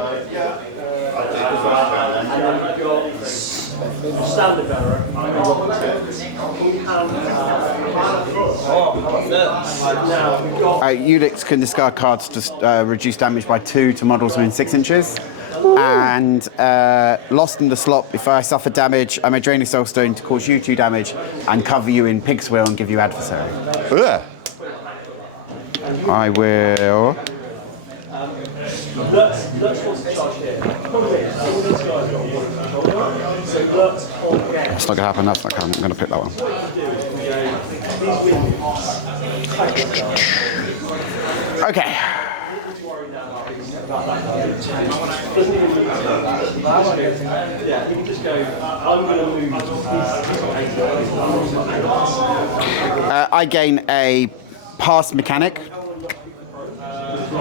Ulix can discard cards to reduce damage by 2 to models within 6 inches. And lost in the slop, if I suffer damage, I may drain a soul stone to cause you 2 damage and cover you in pig's will and give you adversary. Ugh. I will. That's not going to happen. That's not going to happen. I'm going to pick that one. Okay. I gain a past mechanic. So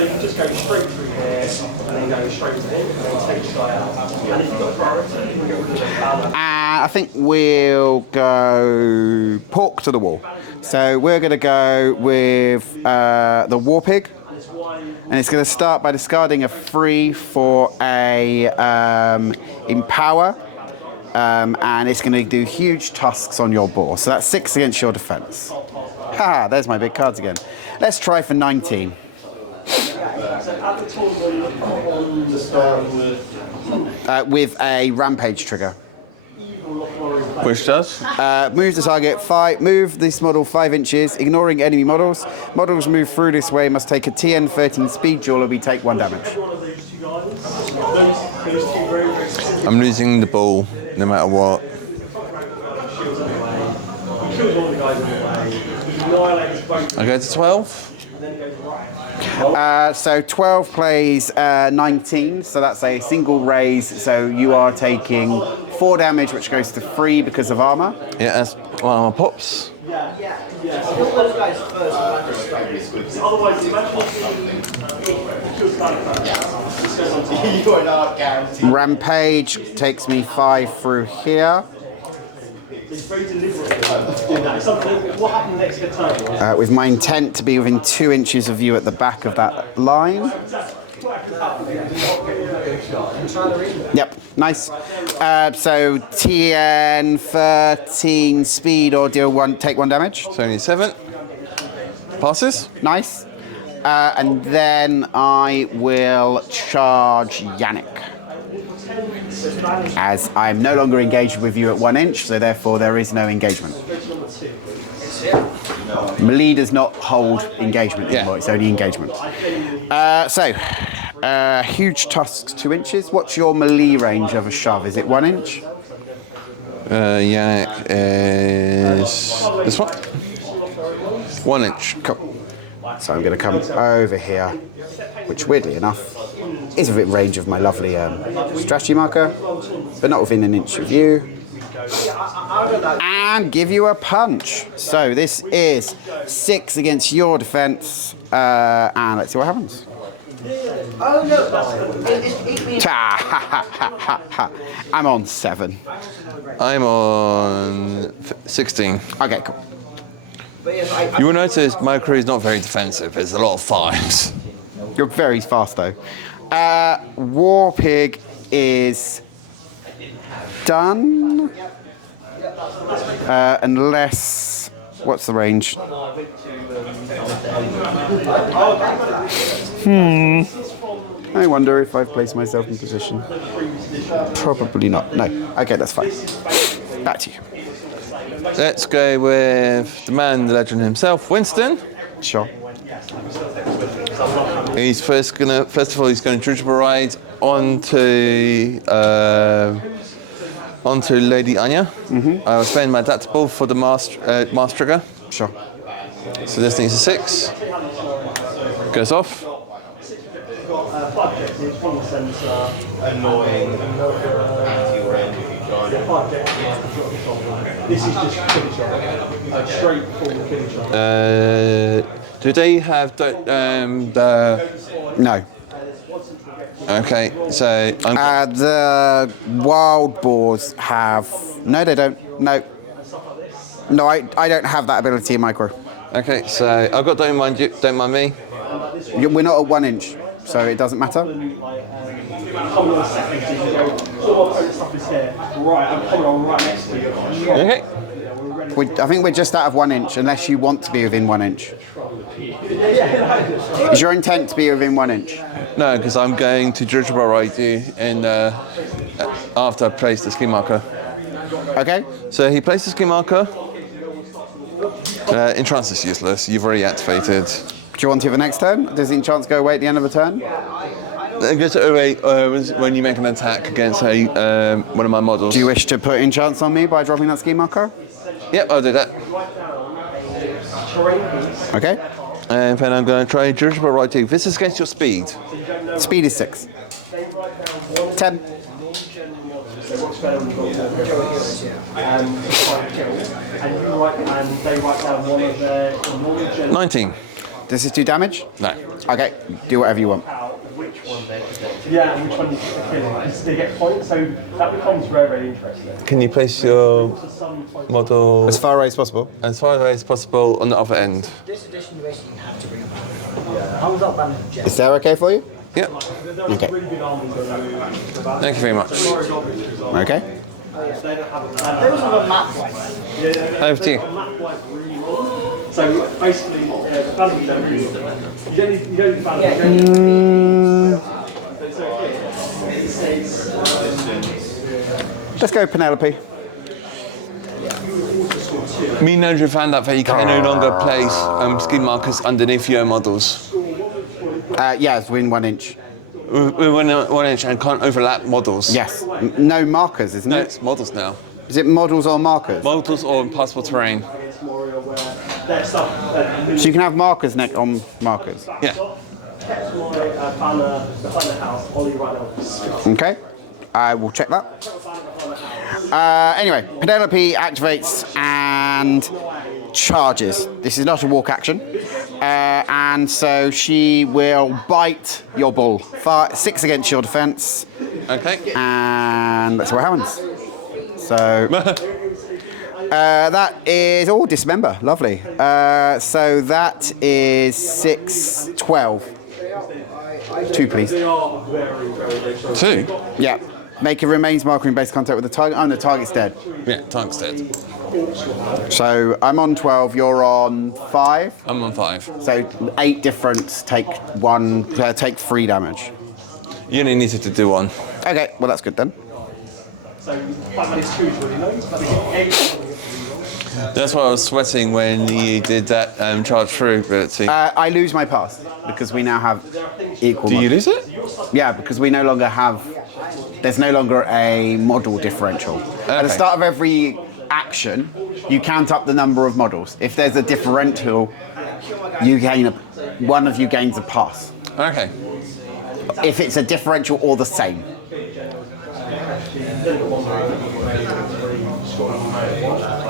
you can just go straight through here and then go straight to him and then take the guy out. And if you've got priority, you can get rid of the power. I think we'll go pork to the wall. So we're going to go with the War Pig. And it's going to start by discarding a 3 for a Empower. And it's going to do huge tusks on your boar. So that's 6 against your defense. Haha, there's my big cards again. Let's try for 19. With a rampage trigger. Which does? Move the target 5. Move this model 5 inches, ignoring enemy models. Models move through this way must take a TN 13 speed duel or we take 1 damage. I'm losing the ball no matter what. I go to 12. So 12 plays 19, so that's a single raise. So you are taking 4 damage, which goes to 3 because of armor. Yeah, that's one of my pops. Rampage takes me 5 through here. With my intent to be within 2 inches of you at the back of that line. Yep, nice. So TN 13 speed or take 1 damage. 77. Passes. Nice. And then I will charge Yannick. As I'm no longer engaged with you at 1 inch, so therefore there is no engagement. Melee does not hold engagement anymore, it's only engagement. Huge tusks 2 inches. What's your melee range of a shove? Is it 1 inch? Yannick is this one. 1 inch. Cool. So I'm going to come over here, which weirdly enough is within range of my lovely strategy marker, but not within 1 inch of you. And give you a punch. So this is 6 against your defense, and let's see what happens. Oh no! I'm on 7. I'm on 16. Okay, cool. You will notice my crew is not very defensive. There's a lot of 5s. You're very fast though. War Pig is done. Unless, what's the range? I wonder if I've placed myself in position. Probably not. No. Okay, that's fine. Back to you. Let's go with the man, the legend himself, Winston. Sure. He's first of all, he's going to Judgeable Ride onto Lady Anya. I will spend my adaptable for the mass trigger. Sure. So this needs a 6. Goes off. This is just finisher. Straight forward finisher. Do they have the? No. Okay, so The wild boars have. No, they don't. No. No, I don't have that ability in my crew. okay, so I've got don't mind you, don't mind me. We're not at 1 inch, so it doesn't matter. Coming on second, so you go, so my opponent's stuff is here. Right, I'm coming on right next to you. Okay. I think we're just out of 1 inch, unless you want to be within 1 inch. Is your intent to be within 1 inch? No, because I'm going to Judgeable Ride you after I place the ski marker. Okay. So he places the ski marker. Entrance is useless. You've already activated. Do you want to the next turn? Does the enchant go away at the end of the turn? It goes away when you make an attack against one of my models. Do you wish to put enchants on me by dropping that ski marker? Yep, I'll do that. Okay. And then I'm going to try Judgeable Ride 2. This is against your speed. Speed is 6. 10. And they write down one of their knowledge. 19. Does this do damage? No. Okay. Do whatever you want. Yeah, and which one you get killing. Because they get points, so that becomes very, very interesting. Can you place your model As far away as possible. as far away as possible on the other end? This edition, you basically have to bring a banner. How was that banner? Jeff? Is that okay for you? Yep. Okay. Thank you very much. Okay. There was a map. Over to you. So basically, the banner you don't really you don't need the banner. Let's go, Penelope. Me and Andrew found out that you can no longer place ski markers underneath your models. Yes, within 1 inch. We're 1 inch and can't overlap models. Yes. No markers, isn't No, it? it's models now. Is it models or markers? Models or impassable terrain. So you can have markers on markers. Yeah. Okay. I will check that. Anyway, Penelope activates and charges. This is not a walk action. And so she will bite your bull. 6 against your defense. Okay. And let's see what happens. So that is dismember. Lovely. So that is 6, 12. 2, please. They are very, very, very strong. 2? Yeah. Make a remains marker in base contact with the target. Oh, the target's dead. Yeah, target's dead. So I'm on 12, you're on 5. I'm on 5. So 8 difference, take 3 damage. You only needed to do 1. Okay, well that's good then. So 5 2 is really low, but they get 8. That's why I was sweating when you did that charge through ability. I lose my pass because we now have equal. Do you lose it? Yeah, because we no longer have. There's no longer a model differential. At the start of every action, you count up the number of models. If there's a differential, one of you gains a pass. Okay. If it's a differential or the same.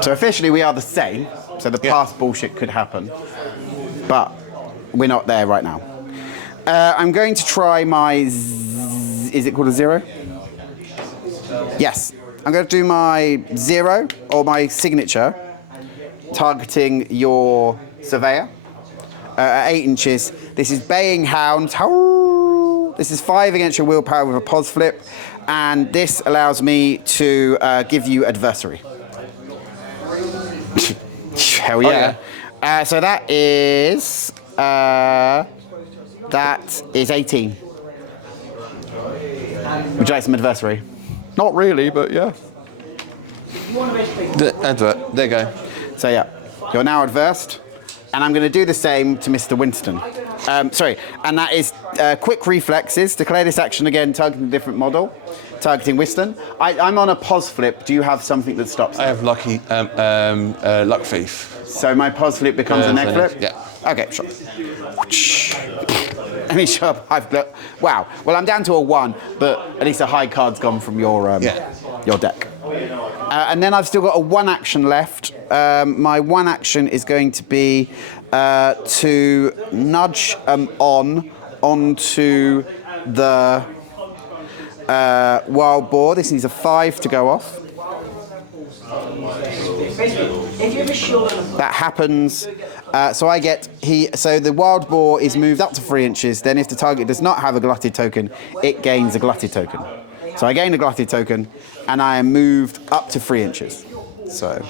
So officially we are the same, so the pass bullshit could happen, but we're not there right now. I'm going to try my, is it called a 0? Yes, I'm going to do my 0 or my signature, targeting your surveyor at 8 inches. This is Baying Hound. This is 5 against your willpower with a pos flip, and this allows me to give you adversary. Hell yeah. So that is 18. Would you like some adversary? Not really, but yeah. Advert. There you go. So yeah, you're now adversed, and I'm going to do the same to Mr. Winston. Sorry, and that is quick reflexes. Declare this action again, targeting a different model. Targeting Winston. I'm on a pos flip. Do you have something that stops? I have luck thief. So my pos flip becomes a neck flip? Yeah. Okay, sure. Any sharp I've got. Wow. Well, I'm down to a 1, but at least a high card's gone from your deck. And then I've still got a 1 action left. My 1 action is going to be to nudge onto the wild boar. This needs a 5 to go off. That happens. So I get so the wild boar is moved up to 3 inches. Then if the target does not have a glutted token, it gains a glutted token. So I gain a glutted token, and I am moved up to 3 inches. So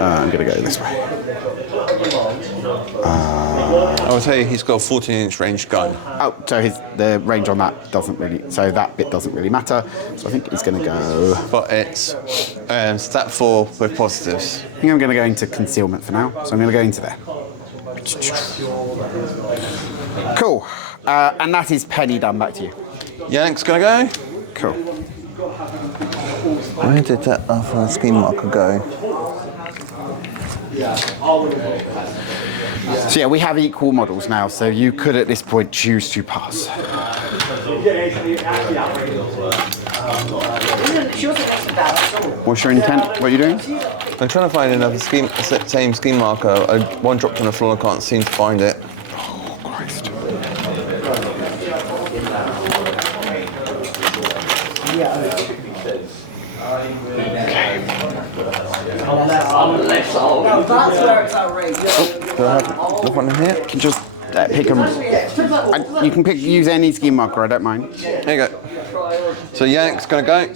I'm going to go this way. I would say he's got a 14-inch range gun. Oh, so the range on that doesn't really. So that bit doesn't really matter. So I think he's going to go. But it's stat 4 with positives. I think I'm going to go into concealment for now. So I'm going to go into there. Cool. And that is Penny done. Back to you. Yannick's gonna go. Cool. Where did that other scheme marker go? So yeah, we have equal models now, so you could at this point choose to pass. What's your intent? What are you doing? I'm trying to find another same scheme marker. One dropped on the floor, I can't seem to find it. Oh, Christ. That's where it's outrageous. Do I have the one in here? You can just pick them. You can use any scheme marker, I don't mind. There you go. So Yannick's gonna go.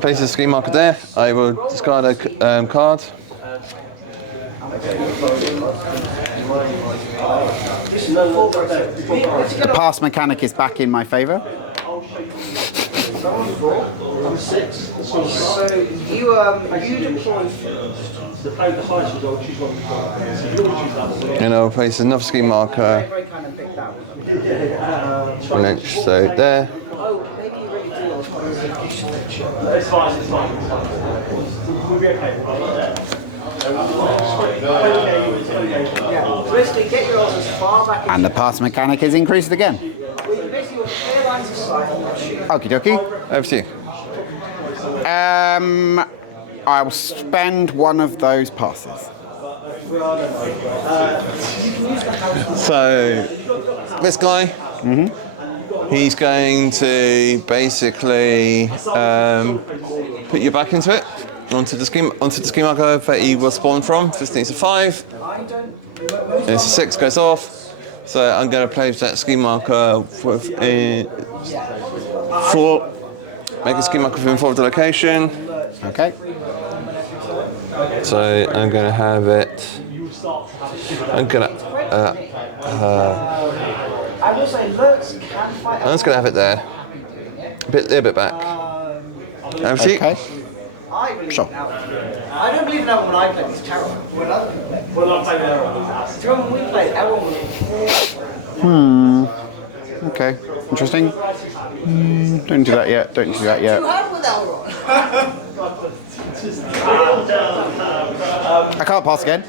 Place the scheme marker there. I will discard a card. The pass mechanic is back in my favour. I'm 6. You deploy The highest result, she's one. So you choose that one. And I'll place another scheme marker. very kind of picked that one. 1 inch, so there. Oh, maybe you really do. It's fine, it's fine. We'll be okay. Yeah. Basically, get yours as far back And the pass mechanic is increased again. basically your clear lines of sight on that shoot. Okie dokie. Over to you. I'll spend one of those passes. So this guy, he's going to basically put you back into it, onto the scheme marker that he was spawned from. This needs a 5. And it's a 6 goes off. So I'm going to place that ski marker with make a ski marker within 4 of the location. Okay. So I'm going to have it. I'm going to. I will say alerts can fight. I'm just going to have it there. A bit back. Empty. Okay. I believe Sure. in Elrond. I don't believe in Elrond when I play. It's terrible. When other people play. When I play Elrond, Do you remember when we played? Elrond was Okay. Interesting. Don't do that yet. Don't do that yet. too hard with Elrond. I can't pass again.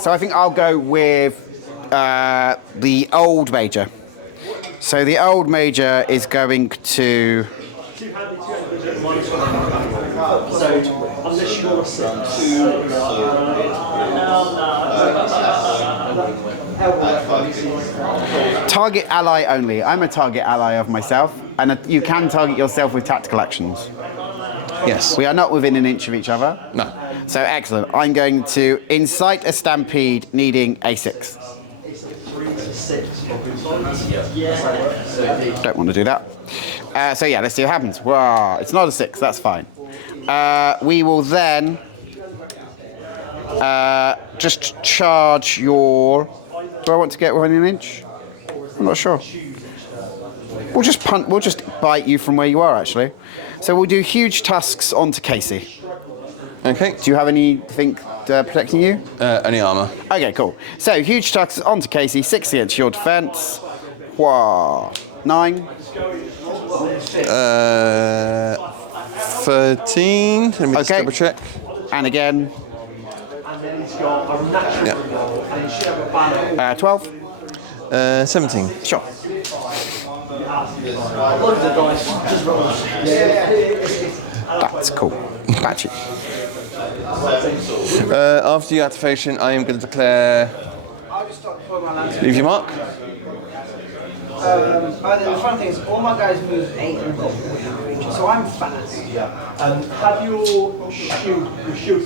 So I think I'll go with the old major. So the old major is going to. so unless you want to Target ally only. I'm a target ally of myself, and you can target yourself with tactical actions. Yes. We are not within an inch of each other. No. So excellent. I'm going to incite a stampede needing a 6. Don't want to do that. So yeah, let's see what happens. Wow, it's not a 6, that's fine. We will then just charge your... Do I want to get within an inch? I'm not sure. We'll just bite you from where you are, actually. So we'll do huge tusks onto Casey. Okay. Do you have anything protecting you? Any armor? Okay, cool. So huge tusks onto Casey, 6 against your defense. Wow. 9. 13. Let me just Okay. double check. And again. Yeah. 12. 17. Sure. That's cool. Patchy. After your activation, I am going to declare. I'll just stop before my land. Leave your mark. The fun thing is, all my guys move 8 and got 40 reach, so I'm fast. have your shield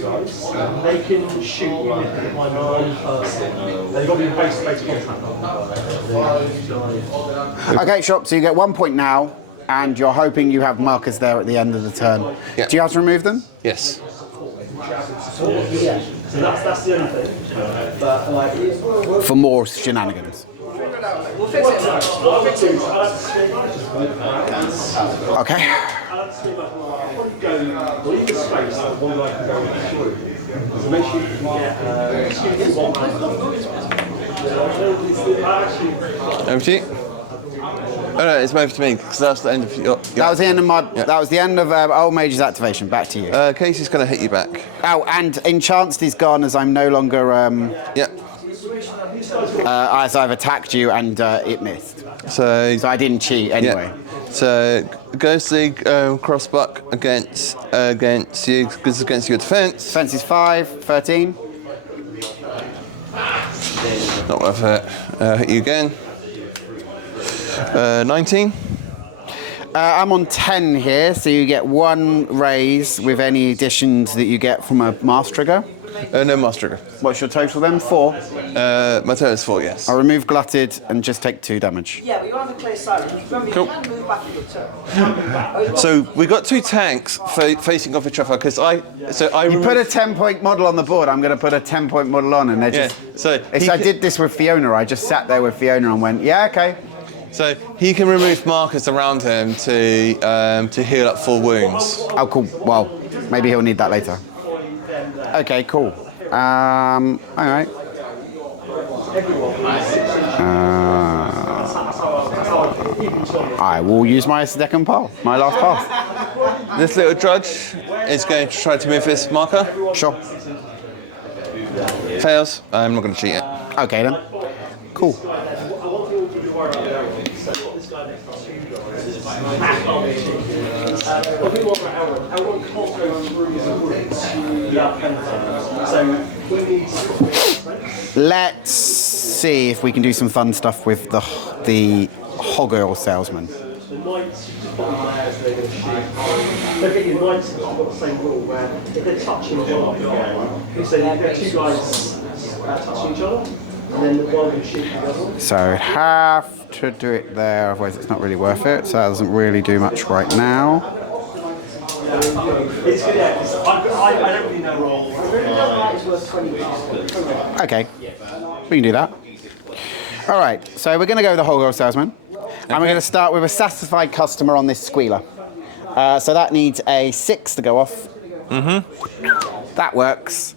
guys, they can shoot you behind one person. They've got to be in face-to-face contact. Okay, sure. So you get 1 point now, and you're hoping you have markers there at the end of the turn. Yeah. Do you have to remove them? Yes. So that's the only thing. But like, For more shenanigans. We'll fix it. I'll fix it. I'll have to Okay. go leave the space that one guy can go through. So make sure you can get one man. Empty. Oh no, it's moved to me because that's the end of your. That was the end of my. Yeah. That was the end of Old Mage's activation. Back to you. Casey's going to hit you back. Oh, and Enchanced is gone as I'm no longer. Yep. As I've attacked you and it missed. So So I didn't cheat anyway. Yeah. So goes the crossbuck against you. Goes against your defense. Defense is 5, 13. Not worth it. Hit you again. 19. I'm on 10 here, so you get 1 raise with any additions that you get from a master trigger. No master trigger. What's your total then? 4. My total is 4. Yes. I'll remove glutted and just take 2 damage. Yeah, but you have a clear sight. Remember, Cool. you can move back a good turn. So we got 2 tanks facing off each other because I You put a 10-point model on the board, I'm going to put a 10-point model on, and they're Yeah. just. So I did this with Fiona. I just sat there with Fiona and went, yeah, okay. So he can remove markers around him to heal up 4 wounds. Oh, cool. Well, maybe he'll need that later. Okay, cool. All right. I will use my second pass, my last pass. This little drudge is going to try to move this marker. Sure. Fails. I'm not going to cheat it. Okay then. Cool. Let's see if we can do some fun stuff with the hog oil salesman. The knights, they'll get your knights to got the same rule where if they're touching each other, so you get 2 guys touching each other. and then the one can shoot the other one. So I'd have to do it there, otherwise it's not really worth it. So that doesn't really do much right now. It's good, yeah, 'cause I don't really know roll. I really don't like it's worth 20 pounds. Okay, we can do that. All right, so we're going to go with the whole girl salesman. And we're going to start with a satisfied customer on this squealer. So that needs a 6 to go off. Mm-hmm. That works.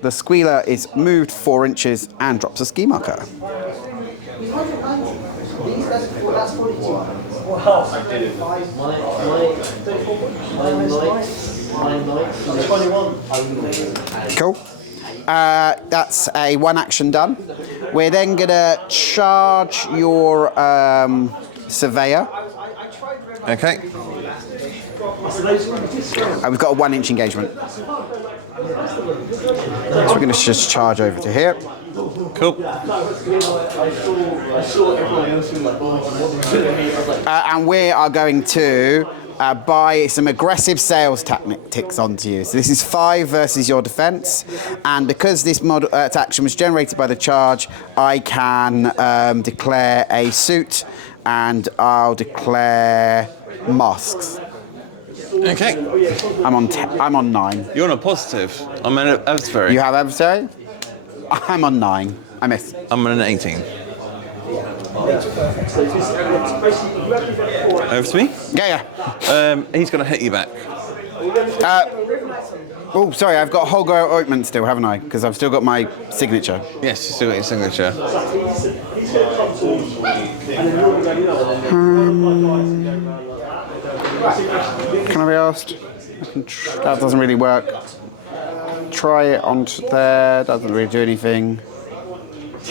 The squealer is moved 4 inches and drops a ski marker. Cool. That's a 1 action done. We're then going to charge your surveyor. Okay. We've got a 1 inch engagement. So we're going to just charge over to here. Cool. And we are going to buy some aggressive sales tactics onto you. So this is 5 versus your defense. And because this action was generated by the charge, I can declare a suit and I'll declare masks. Okay. I'm on 9. You're on a positive. I'm an adversary. You have adversary? I'm on 9. I miss. I'm on an 18. Over to me? Yeah. He's going to hit you back. Oh, sorry, I've got whole girl ointment still, haven't I? Because I've still got my signature. Yes, you still got your signature. Can I be asked? That doesn't really work. Try it onto there. Doesn't really do anything.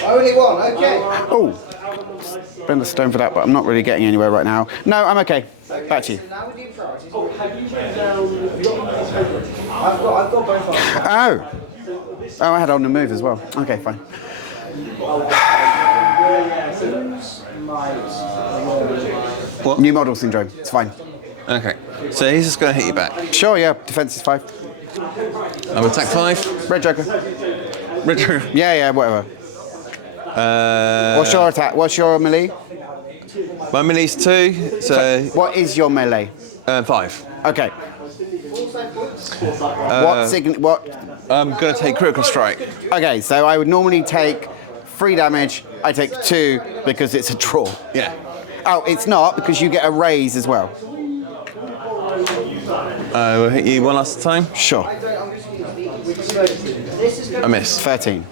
Only one, okay. Oh, spend a stone for that, but I'm not really getting anywhere right now. No, I'm okay. Back to you. Now we do priorities. I've got both of them. Oh, I had on the move as well. Okay, fine. What? New model syndrome. It's fine. Okay. So he's just going to hit you back. Sure, yeah. Defense is 5. I'm attack 5. Red Joker. Richard. Yeah, whatever. What's your attack? What's your melee? My melee's 2, so What is your melee? 5. Okay. What? I'm going to take critical strike. Okay, so I would normally take 3 damage. I take 2 because it's a draw. Yeah. Oh, it's not because you get a raise as well. We'll hit you one last time. Sure. I miss. 13.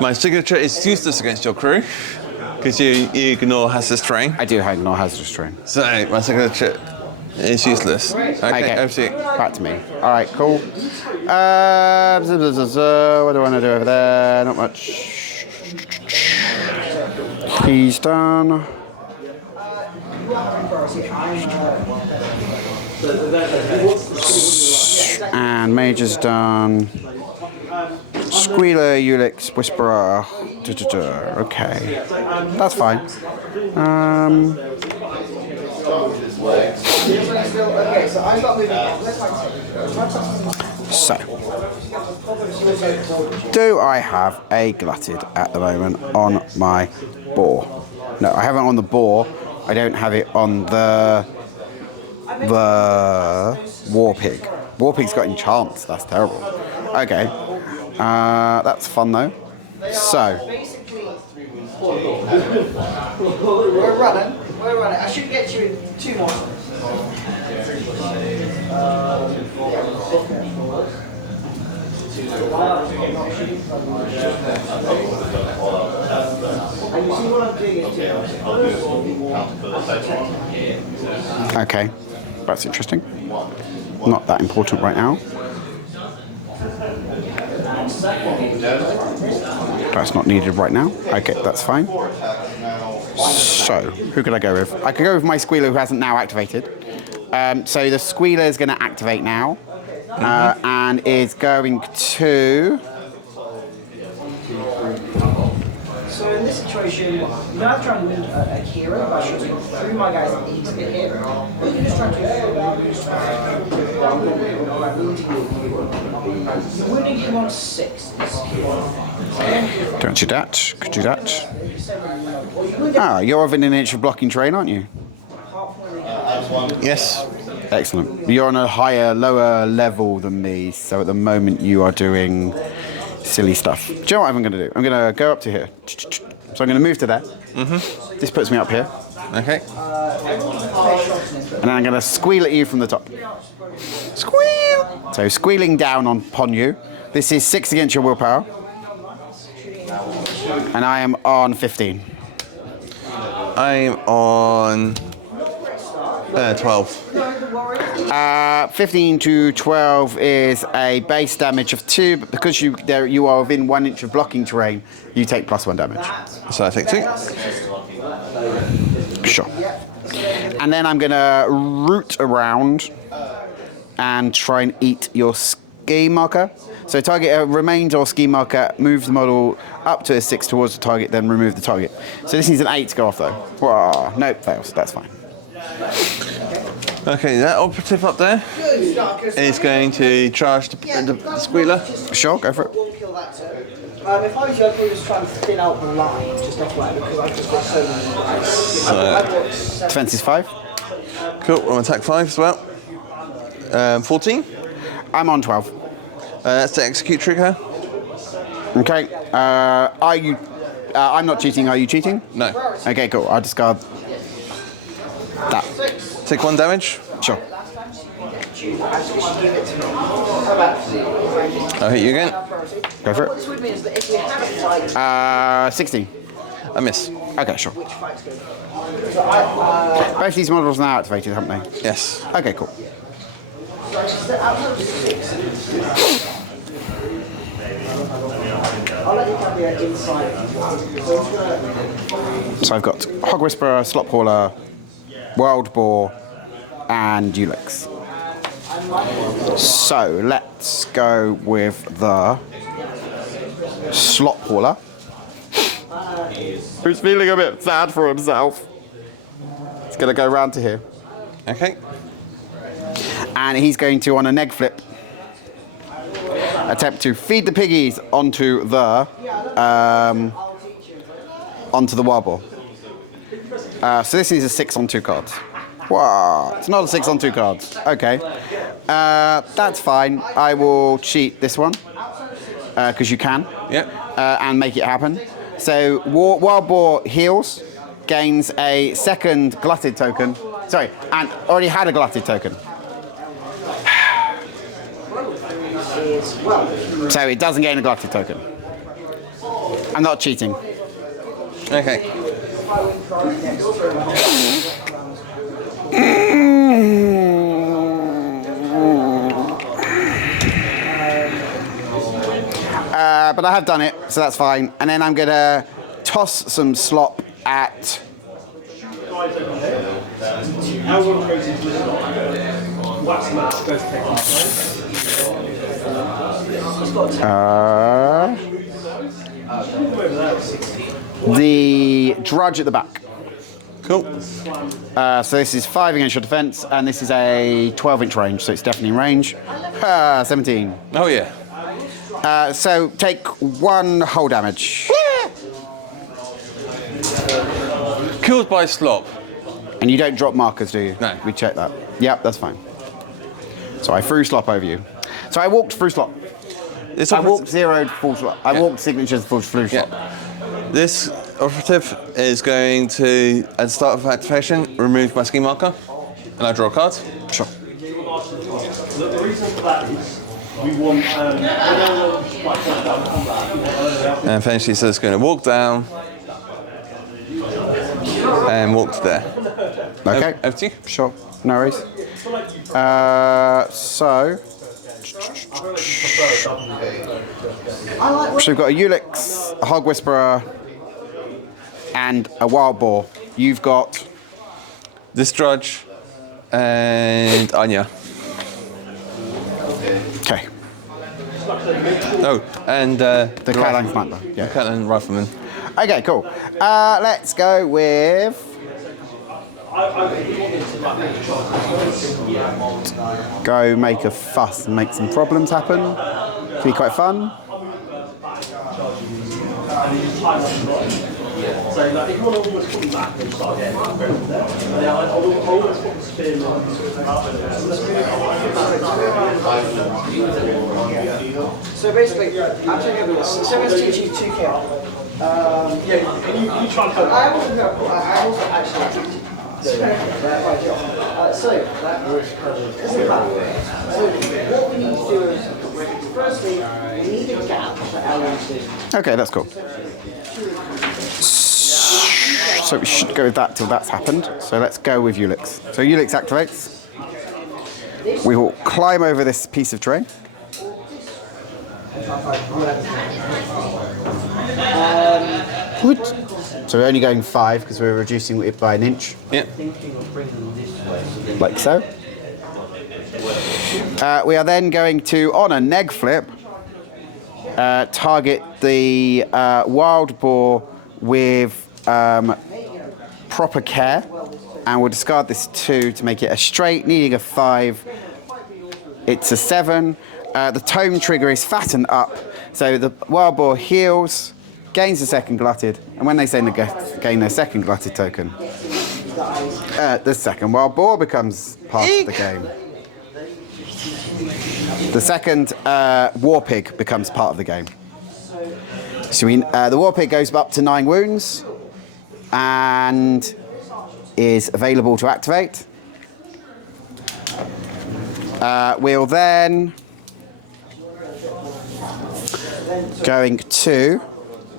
My signature is useless against your crew because you ignore hazardous terrain. I do have no hazardous terrain. So my signature is useless. Okay, over to you. Back to me. All right, cool. What do I want to do over there? Not much. He's done. And Major's done. Squealer, Ulix, Whisperer. Okay. That's fine. So, do I have a glutted at the moment on my boar? No, I haven't on the boar. I don't have it on the war pig. War pig's got enchants. That's terrible. Okay, that's fun though. So, We're running. I should get you in 2 more. okay, that's interesting. Not that important right now. That's not needed right now. Okay, that's fine. So, who could I go with? I could go with my squealer who hasn't now activated. So the squealer is going to activate now and is going to... So in this situation, you don't have to try and lead a hero by shooting through my guys that need to get hit. Or you can just try to wounding him on 6 is Don't do that. Could do that. Ah, you're within an inch of blocking terrain, aren't you? Yes. Excellent. You're on a lower level than me, so at the moment you are doing silly stuff. Do you know what I'm going to do? I'm going to go up to here. So I'm going to move to there. Mm-hmm. This puts me up here. Okay. And then I'm going to squeal at you from the top. Squeal! So squealing down upon you. This is 6 against your willpower. And I am on 15. I'm on 12. 15 to 12 is a base damage of 2, but because you are within 1 inch of blocking terrain, you take +1 damage. So I take 2. Sure. And then I'm going to root around and try and eat your ski marker. So target a remains or ski marker, move the model up to a 6 towards the target, then remove the target. So this needs an 8 to go off though. Whoa, nope, fails, that's fine. Okay, that operative up there is going to charge the squealer. Sure, go for it. If I was you, I'd probably just try and thin out the line, just FYI, because I've just got so many guys. Defense is 5. Cool, we're on attack 5 as well. 14. I'm on 12. That's the execute trigger. Okay, are you... I'm not cheating, are you cheating? No. Okay, cool, I'll discard that. Take 1 damage. Sure. I'll hit you again. Go for it. 16. I miss. Okay, sure. Both these models are now activated, haven't they? Yes. Okay, cool. So I've got Hog Whisperer, Slop Hauler, Wild Boar, and Ulix. So let's go with the Slop Hauler, who's feeling a bit sad for himself. He's going to go round to here. Okay. And he's going to, on a neg flip, attempt to feed the piggies onto the wild boar. So this is a 6 on 2 cards. Wow, it's not a 6 on 2 cards. Okay, that's fine. I will cheat this one because you can. Yep. And make it happen. So wild boar heals, gains a 2nd glutted token. Sorry, and already had a glutted token. So it doesn't gain a glutted token. I'm not cheating. Okay. But I have done it, so that's fine. And then I'm going to toss some slop at... the drudge at the back. Cool. So this is 5 against your defense, and this is a 12-inch range, so it's definitely in range. 17. Oh yeah. So take 1 whole damage. Killed by slop. And you don't drop markers, do you? No. We checked that. Yep, that's fine. So I threw slop over you. So I walked through slop. I walked 0'd full slop. I walked signatures full slop. Yeah. This operative is going to, at the start of activation, remove my ski marker, and I draw a card. Sure. The reason for that is we want And eventually, so it's going to walk down and walk to there. Okay. Over to you. Sure. No worries. So we've got a Ulix, a Hog Whisperer, and a Wild Boar. You've got This drudge and Anya. okay. Oh, and the Caroline Sniper. Yeah. Catalan Rifleman. Okay, cool. Let's go with. Go make a fuss and make some problems happen. Could be quite fun. And you just time up the line. So like, if you want to almost put them back and start again, I always put the spin on. So basically, I'm taking over this. So let's teach you 2K. Yeah, you try and cope. I also actually teach. So, isn't that? So what we need to do is, firstly, we need a gap for Alan to. Okay, that's cool. So we should go with that till that's happened. So let's go with Ulix. So Ulix activates. We will climb over this piece of terrain. So we're only going 5 because we're reducing it by an inch. Yeah. Like so. We are then going to, on a neg flip, target the wild boar with proper care, and we'll discard this 2 to make it a straight, needing a 5. It's a 7. The tome trigger is fatten up, so the wild boar heals, gains a second glutted, and when they say gain their second glutted token, the second wild boar becomes part of the game. The second war pig becomes part of the game. So the war pig goes up to 9 wounds and is available to activate. We'll then going to.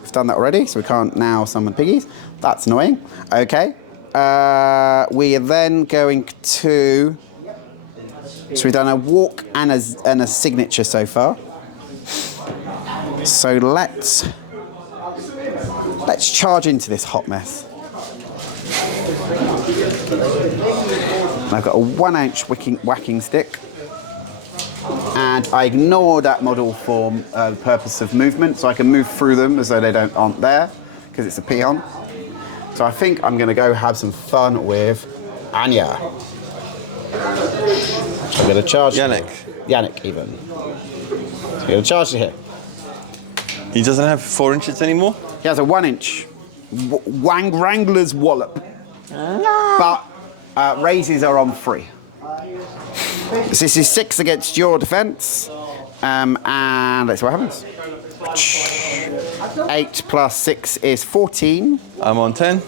We've done that already, so we can't now summon piggies. That's annoying. Okay. We are then going to. So we've done a walk and a signature so far. So let's charge into this hot mess. And I've got a 1-inch whacking stick. And I ignore that model for the purpose of movement, so I can move through them as though they aren't there, because it's a peon. So I think I'm going to go have some fun with Anya. I'm going to charge Yannick even. So I'm going to charge to here. He doesn't have 4 inches anymore? He has a 1-inch Wrangler's wallop. But raises are on free. So this is 6 against your defense. And let's see what happens. 8 plus 6 is 14. I'm on 10.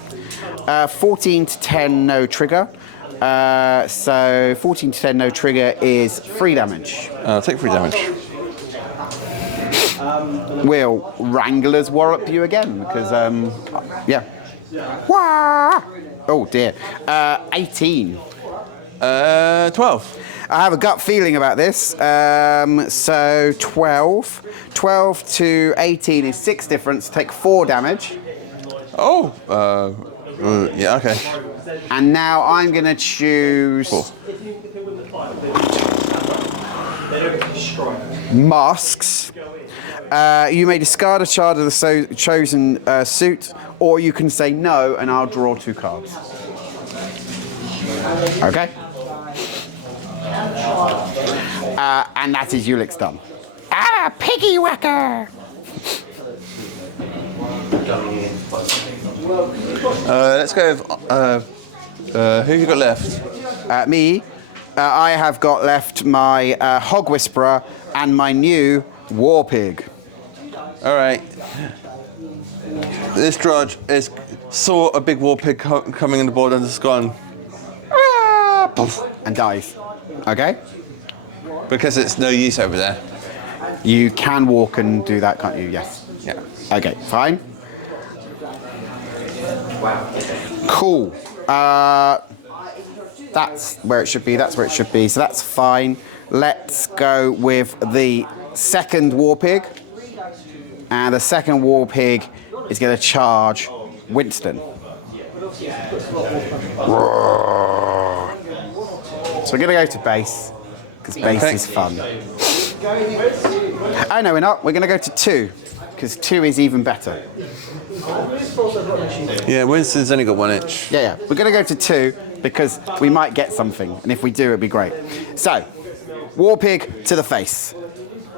14 to 10, no trigger. So 14 to 10, no trigger is 3 damage. I'll take 3 damage. Will Wrangler's wallop you again? Because, yeah. Wah! Oh dear. 18. 12. I have a gut feeling about this. So 12. 12 to 18 is 6 difference. Take 4 damage. Oh. Yeah, okay. And now I'm going to choose 4. masks. You may discard a shard of the chosen suit, or you can say no, and I'll draw 2 cards. Okay. And that is Ulix done. Ah, piggy whacker! Let's go with, who have you got left? Me. I have got left my Hog Whisperer and my new War Pig. All right. This drudge saw a big war pig coming on the board and just gone. And dies. Okay? Because it's no use over there. You can walk and do that, can't you? Yes. Yeah. Okay, fine. Cool. That's where it should be. That's where it should be. So that's fine. Let's go with the second war pig. And the second war pig is going to charge Winston. So we're going to go to base, because base is fun. Oh, no, we're not. We're going to go to 2, because 2 is even better. Yeah, Winston's only got 1 inch. Yeah. We're going to go to 2, because we might get something. And if we do, it'd be great. So, war pig to the face.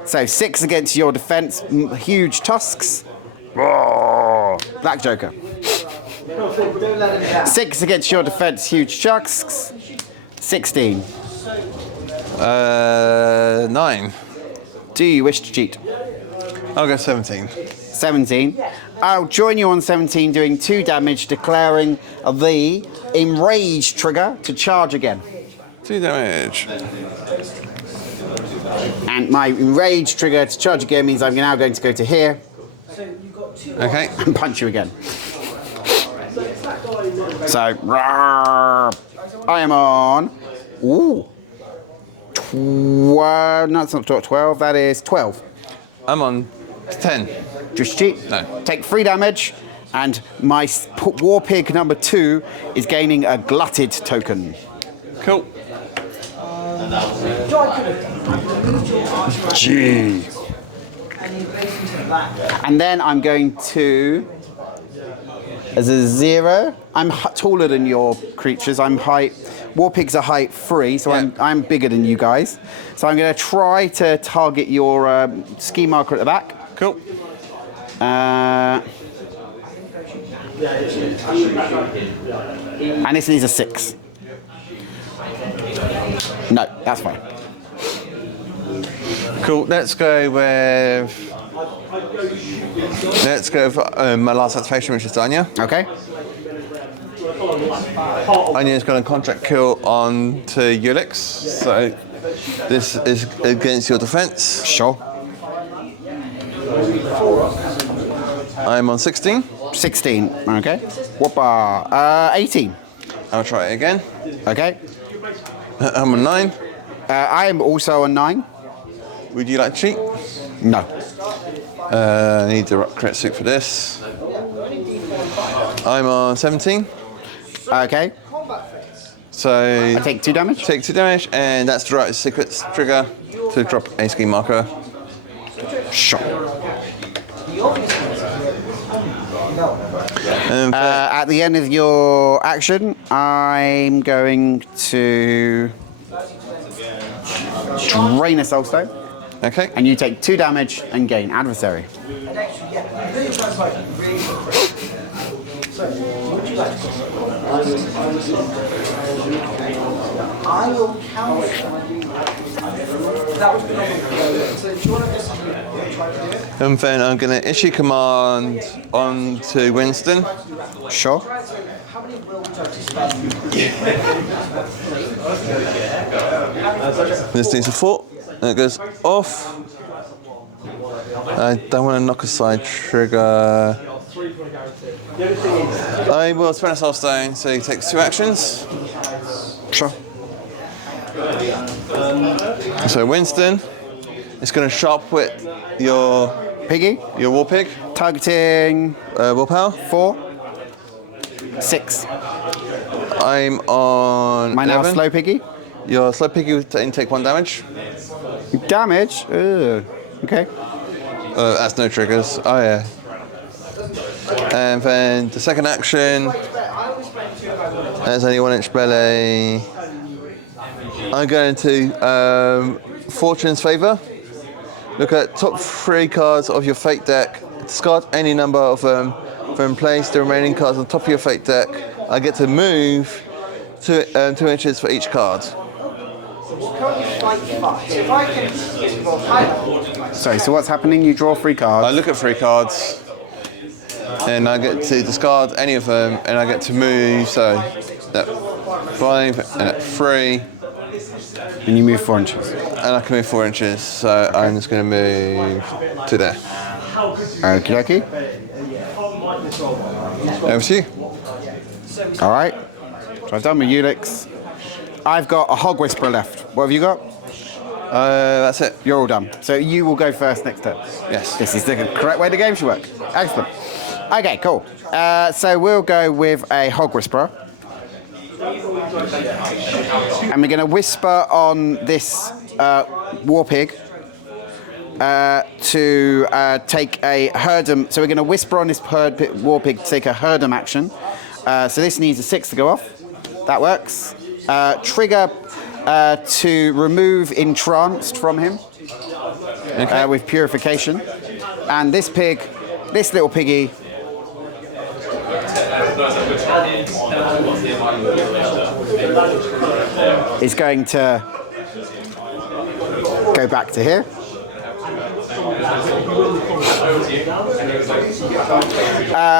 So 6 against your defense, huge tusks. Roar. Black Joker. 6 against your defense, huge tusks. 16. 9. Do you wish to cheat? I'll go 17. 17. I'll join you on 17, doing 2 damage, declaring the enraged trigger to charge again. 2 damage. And my enraged trigger to charge again means I'm now going to go to here Okay. and punch you again. So, roar. I am on. Ooh. 12. No, it's not 12. That is 12. I'm on 10. Just cheat. No. Take 3 damage, and my war pig number 2 is gaining a glutted token. Cool. Gee. And then I'm going to, as a 0, I'm taller than your creatures. I'm height. War pigs are height 3, so Yeah. I'm bigger than you guys. So I'm going to try to target your ski marker at the back. Cool. And this needs a 6. No, that's fine. Cool. Let's go with my last activation, which is Anya. Okay. Anya's got a contract kill on to Ulix, so this is against your defense. Sure. I'm on 16. 16. Okay. Whoppa. 18. I'll try it again. Okay. I'm on 9. I am also on 9. Would you like to cheat? No. I need the crit suit for this. I'm on 17. Okay. So I take 2 damage. take 2 damage, and that's the right secret trigger to drop a ski marker. Sure. At the end of your action, I'm going to drain a soul stone, Okay. and you take 2 damage and gain adversary. I will count. That was the So do you want to just try to do it? And then I'm going to issue command on to Winston. Sure. How many will judges spend? This needs a 4, and it goes off. I don't want to knock aside trigger. I will spend a soul stone, so he takes 2 actions. Sure. So Winston is going to sharp wit your Piggy, war pig. targeting Willpower. 4. 6. I'm on My now 11. slow piggy. Your slow piggy will take 1 damage. Damage. Okay. That's no triggers. Oh yeah. And then the second action, there's only 1-inch melee. I'm going to Fortune's Favour. Look at top 3 cards of your fate deck. Discard any number of them. Then place the remaining cards on top of your fate deck. I get to move 2 inches for each card. Sorry, so what's happening? You draw 3 I cards. look at 3 cards, and I get to discard any of them, and I get to move. So at 5 and at 3. And you move 4 inches. And I can move 4 inches, so I'm just going to move to there. Okie dokie. Over to you. All right. So I've done my Ulix. I've got a Hog Whisperer left. What have you got? That's it. You're all done. So you will go first next turn. Yes. This is the correct way the game should work. Excellent. Okay, cool. So we'll go with a Hog Whisperer. And we're going to whisper on this War Pig to take a Herdum. So we're going to whisper on this War Pig to take a Herdum action. So this needs a 6 to go off. That works. Trigger to remove Entranced from him. with purification. And this pig, this little piggy, is going to go back to here.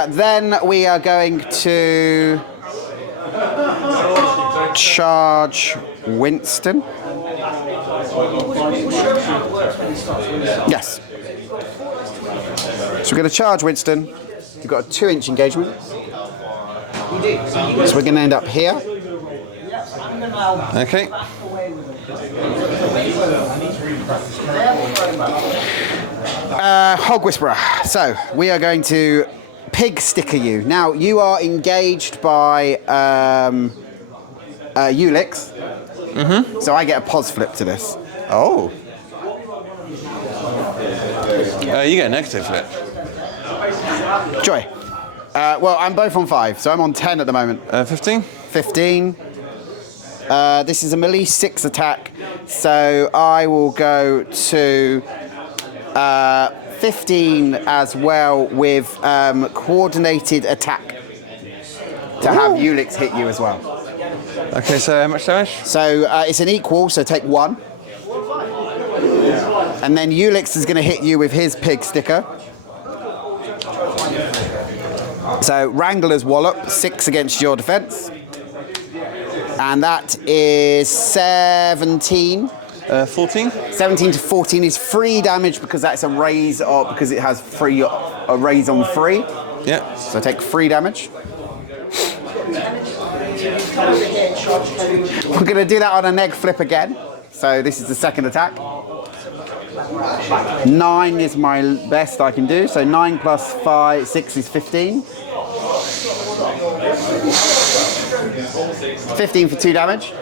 Then we are going to charge Winston. Yes. So we're going to charge Winston. You've got a 2-inch engagement. So we're going to end up here. Okay. Hog Whisperer. So we are going to pig sticker you. Now you are engaged by Ulix. Mm-hmm. So I get a pos flip to this. Oh. You get a negative flip. Joy. Well, I'm both on 5, so I'm on 10 at the moment. 15? 15. This is a melee 6 attack, so I will go to 15 as well with coordinated attack to have Ulix hit you as well. Okay, so how much damage? So it's an equal, so take 1. And then Ulix is going to hit you with his pig sticker. So Wrangler's Wallop, 6 against your defense. And that is 17. 14? 17 to 14 is 3 damage because that's a raise, or because it has a raise on 3. Yeah. So take 3 damage. We're going to do that on a neg flip again. So this is the second attack. 9 is my best I can do. So 9 plus 5, 6 is 15. 15 for 2 damage.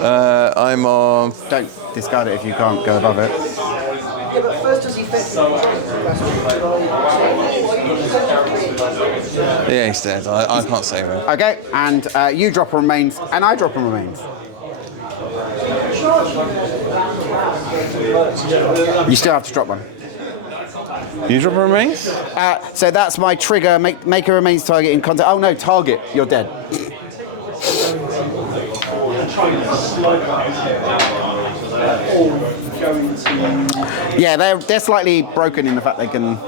I'm on... Don't discard it if you can't go above it. Yeah, but first does he fit? Yeah, he's dead. I can't save him. Okay, and you drop on remains, and I drop on remains. You still have to drop one. You drop a remains? So that's my trigger. Make a remains target in contact. Oh no, target. You're dead. Yeah, they're slightly broken in the fact they can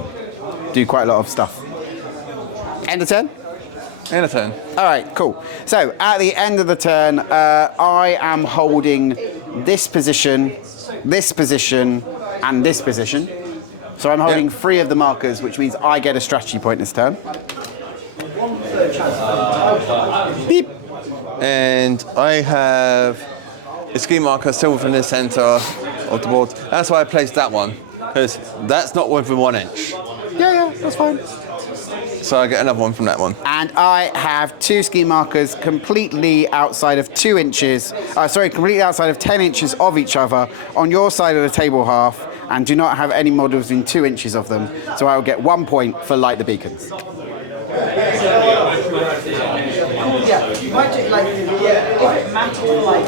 do quite a lot of stuff. End of turn? End of turn. All right, cool. So at the end of the turn, I am holding this position, and this position. So I'm holding 3 of the markers, which means I get a strategy point this turn. Beep. And I have a ski marker still within the centre of the board. That's why I placed that one, because that's not within 1 inch. Yeah, that's fine. So I get another one from that one. And I have 2 ski markers completely outside of 2 inches, completely outside of 10 inches of each other on your side of the table half, and do not have any models in 2 inches of them. So I will get 1 point for light the beacons. Yeah, you might do, like, if it matters, like,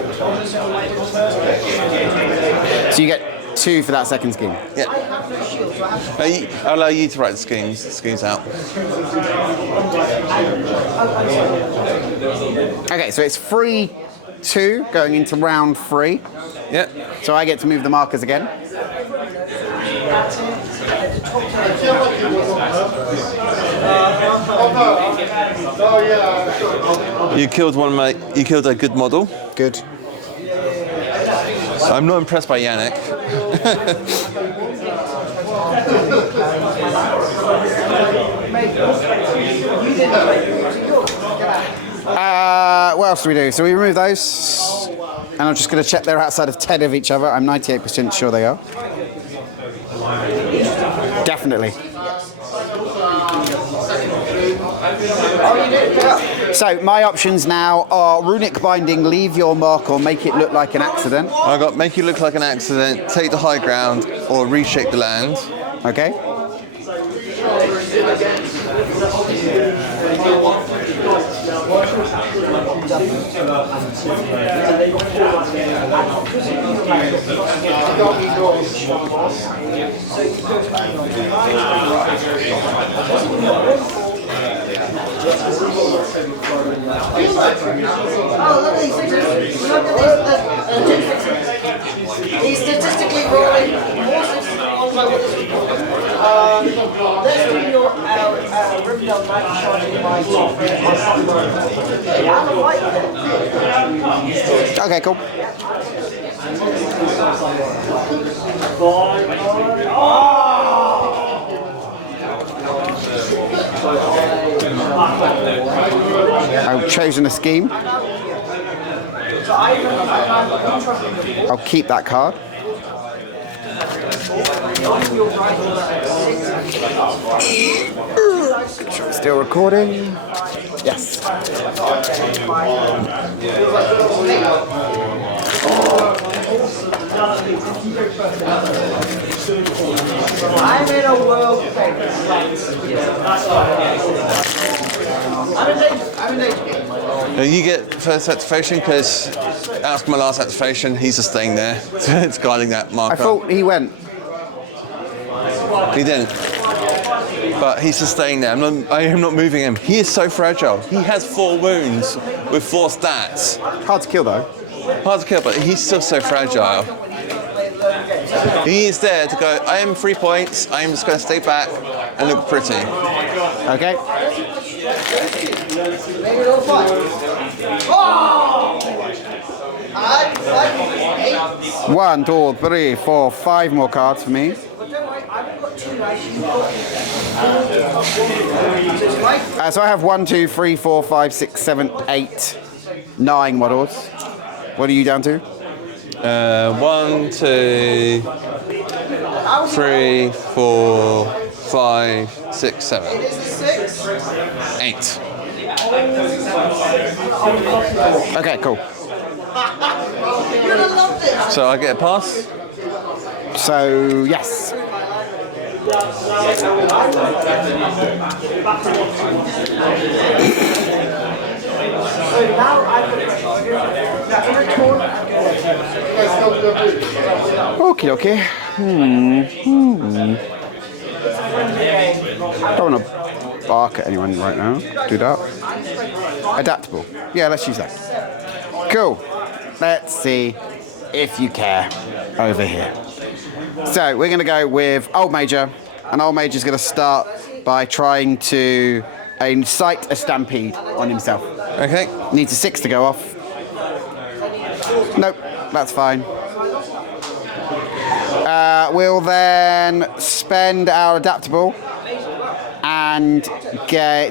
So you get 2 for that second scheme. Yeah. I have no shield, so I have to... I'll allow you to write the schemes out. Okay, so it's 3-2 going into round 3. Yeah. So I get to move the markers again. You killed one, mate. You killed a good model. Good. I'm not impressed by Yannick. What else do we do? So we remove those, and I'm just going to check they're outside of 10 of each other. I'm 98% sure they are. Definitely. So my options now are runic binding, leave your mark, or make it look like an accident. I got make you look like an accident, take the high ground, or reshape the land. Okay. look at these sixes. Look at these sixes. He's statistically rolling more sixes on my witness. Let's do your Rivendell Knight charging my yeah, I'm like that. Okay, cool. I've chosen a scheme. I'll keep that card. Sure it's still recording. Yes. I'm in a world famous. I'm in danger. You get first activation because after my last activation, he's just staying there. It's guiding that marker. I thought he went. He didn't. But he's just staying there. I am not moving him. He is so fragile. He has 4 wounds with 4 stats. Hard to kill though. Hard to kill, but he's still so fragile. He is there to go, I am 3 points, I am just going to stay back and look pretty. Okay. One, 2, 3, 4, 5 more cards for me. So I have 1, 2, 3, 4, 5, 6, 7, 8, 9 models. What are you down to? 1, 2, 3, 4, 5, 6, 7, 8. Okay, cool. So I get a pass? So, yes. Okay, okay. Don't want to bark at anyone right now. Do that. Adaptable. Yeah, let's use that. Cool. Let's see if you care over here. So we're going to go with Old Major, and Old Major's going to start by trying to incite a stampede on himself. Okay. Needs a 6 to go off. Nope, that's fine. We'll then spend our adaptable and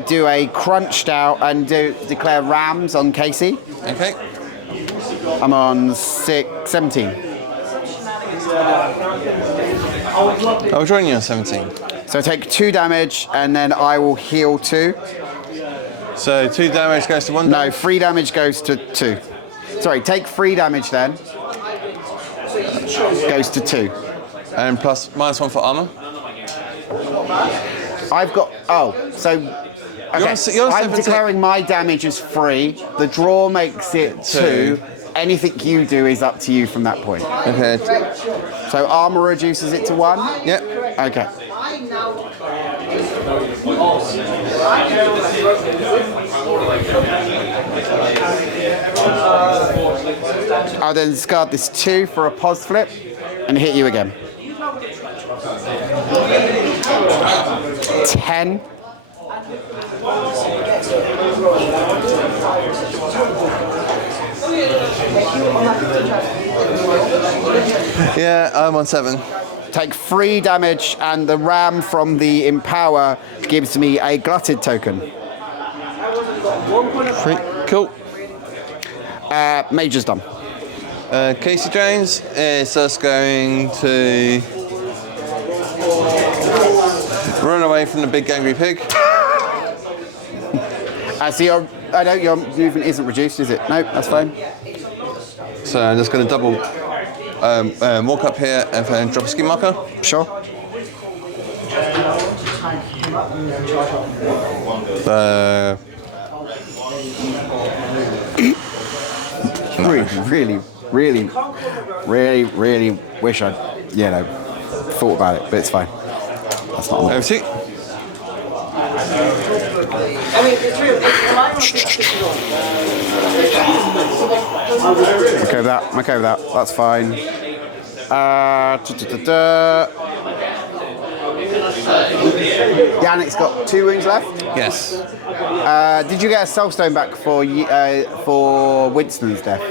do a crunched out and declare rams on Casey. Okay. I'm on 17. I'll join you on 17. So take 2 damage and then I will heal 2. So 2 damage goes to 1 No, damage? 3 damage goes to 2. Sorry, take 3 damage then. Goes to 2. And plus -1 for armor? I've got, so, okay, you're on I'm 17. declaring my damage as 3. The draw makes it 2. Anything you do is up to you from that point. Okay. So armor reduces it to 1? Yep. Okay. I'll then discard this 2 for a pos flip and hit you again. 10. Yeah, I'm on 7. Take 3 damage, and the ram from the Empower gives me a glutted token. Cool. Major's done. Casey Jones is just going to run away from the big angry pig. So your movement isn't reduced, is it? No, that's fine. So I'm just going to double walk up here and then drop a ski marker. Sure. Really Really wish I'd, thought about it, but it's fine. That's not on. Overseat. I mean, it's real. I'm okay with that. I'm okay with that. That's fine. Yannick's got 2 wounds left. Yes. Did you get a soul stone back for Winston's death?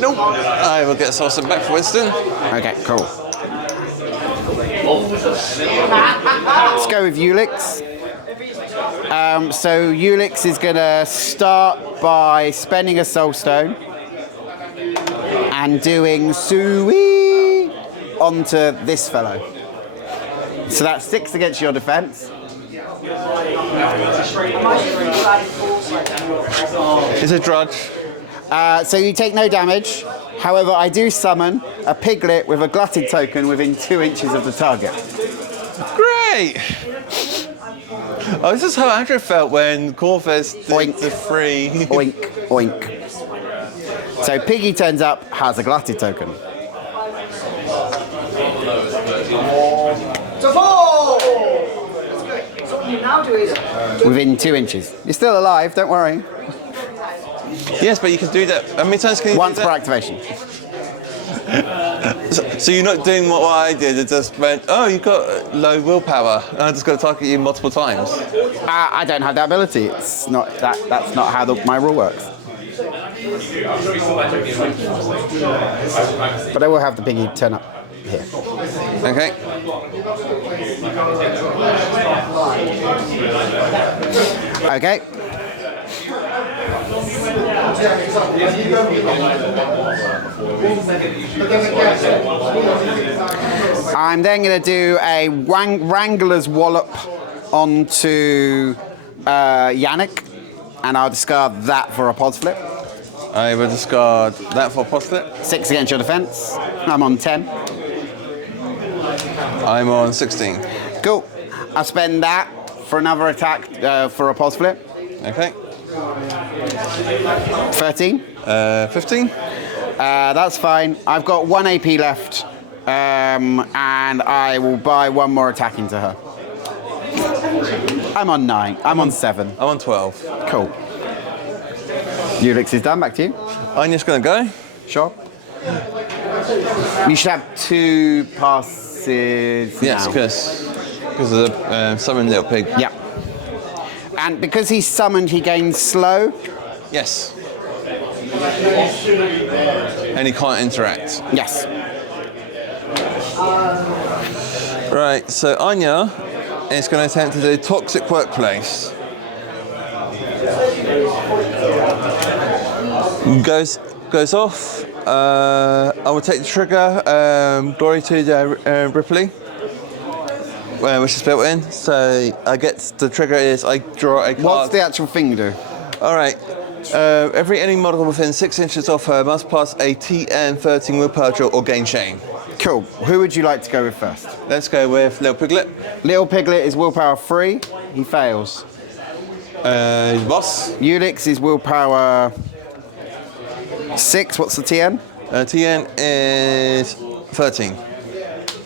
Nope. I will get Salsa back for Winston. Okay, cool. Let's go with Ulix. So Ulix is going to start by spending a soul stone and doing Sooey onto this fellow. So that's 6 against your defense. It's a drudge. So you take no damage. However, I do summon a piglet with a glutted token within 2 inches of the target. Great! Oh, this is how Andrew felt when Corvus did the free. Oink, oink. So Piggy turns up, has a glutted token. So 4! So what you now do is... Within 2 inches. You're still alive, don't worry. Yes, but you can do that. How many times can you Once do per that? activation. So you're not doing what I did. It just went, oh, you've got low willpower. And I just got to target you multiple times. I don't have that ability. It's not that. That's not how my rule works. But I will have the piggy turn up here. Okay. Okay. I'm then going to do a Wrangler's Wallop onto Yannick, and I'll discard that for a Pods Flip. I will discard that for a Pods Flip. 6 against your defense. I'm on 10. I'm on 16. Cool. I'll spend that for another attack for a Pods Flip. Okay. 13. 15. That's fine. I've got 1 AP left, and I will buy 1 more attack into her. I'm on 9. I'm on 7. I'm on 12. Cool. Ulix is done. Back to you. I'm just going to go. Sure. You should have 2 passes Yes, now. because of the summon little pig. Yeah. And because he's summoned, he gains slow. Yes. And he can't interact. Yes. Right, so Anya is going to attempt to do Toxic Workplace. Goes off. I will take the trigger. Glory to the Ripley, which is built in. So I get the trigger is I draw a card. What's the actual thing do? All right. Every enemy model within 6 inches of her must pass a TN 13 willpower drill or gain chain. Cool. Who would you like to go with first? Let's go with Little Piglet. Little Piglet is willpower 3. He fails. Boss. Ulix is willpower 6. What's the TN? TN is 13.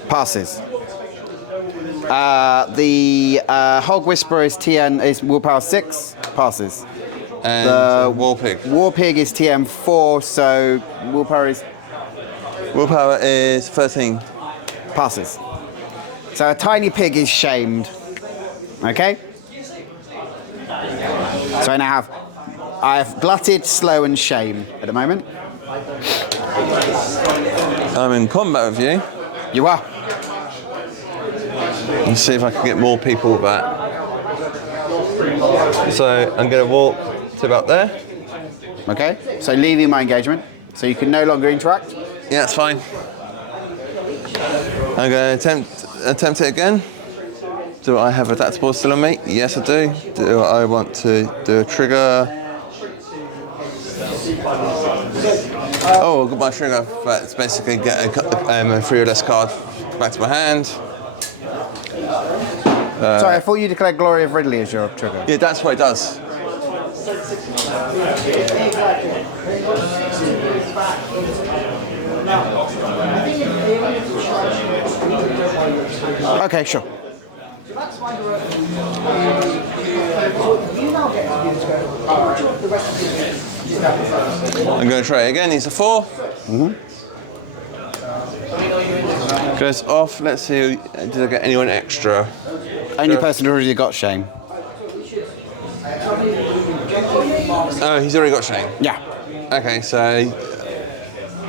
Passes. The Hog Whisperer is TN is willpower 6. Passes. And The War Pig. War Pig is TN 4. So willpower is Willpower is 13. passes. So a tiny pig is shamed. Okay. So I have glutted, slow, and shame at the moment. I'm in combat with you. You are. Let's see if I can get more people with that. So I'm going to walk to about there. Okay. So leaving my engagement, so you can no longer interact. Yeah, that's fine. I'm going to attempt it again. Do I have adaptable still on me? Yes, I do. Do I want to do a trigger? Oh, I've got my trigger. But it's basically get a 3 or less card back to my hand. Sorry, I thought you declared Glory of Ridley as your trigger. Yeah, that's what it does. Okay, sure. That's my direction. You now get to do this go. The rest of the I'm going to try it again. He's a 4. Goes off. Let's see. Did I get anyone extra? Only person who already got shame. Oh, he's already got shame. Yeah. Okay, so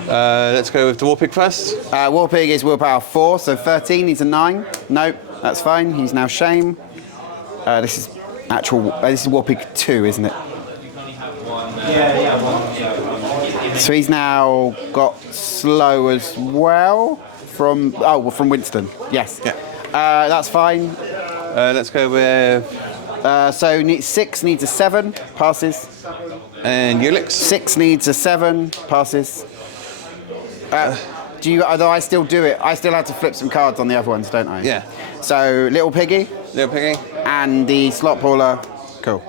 let's go with the War Pig first. War Pig is willpower 4, so 13. He's a 9. Nope, that's fine. He's now shame. This is this is War Pig 2, isn't it? So he's now got slow as well from Winston. Yes. Yeah. That's fine. Let's go with So 6 needs a 7, passes. and Ulix. 6 needs a 7, passes. Although I still do it, I still have to flip some cards on the other ones, don't I? Yeah. So Little Piggy Little Piggy. and the Slot Puller. Cool.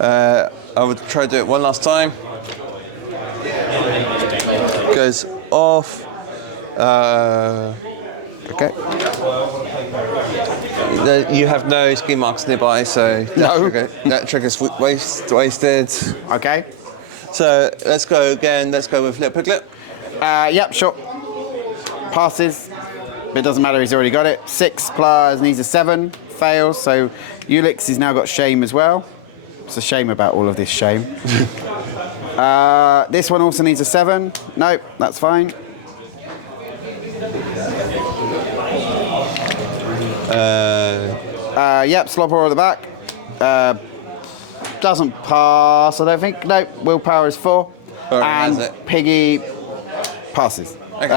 I would try to do it one last time. Goes off. Okay. You have no ski marks nearby, so that trigger's wasted. Okay. So let's go again. Let's go with Little Piglet. Yep, sure. Passes. But it doesn't matter, he's already got it. 6 plus needs a 7. Fails, so Ulix has now got shame as well. It's a shame about all of this shame. This one also needs a 7. Nope, that's fine. Yep, Slopper on the back. Doesn't pass, I don't think. Nope, willpower is 4. Has And it? Piggy passes. Okay.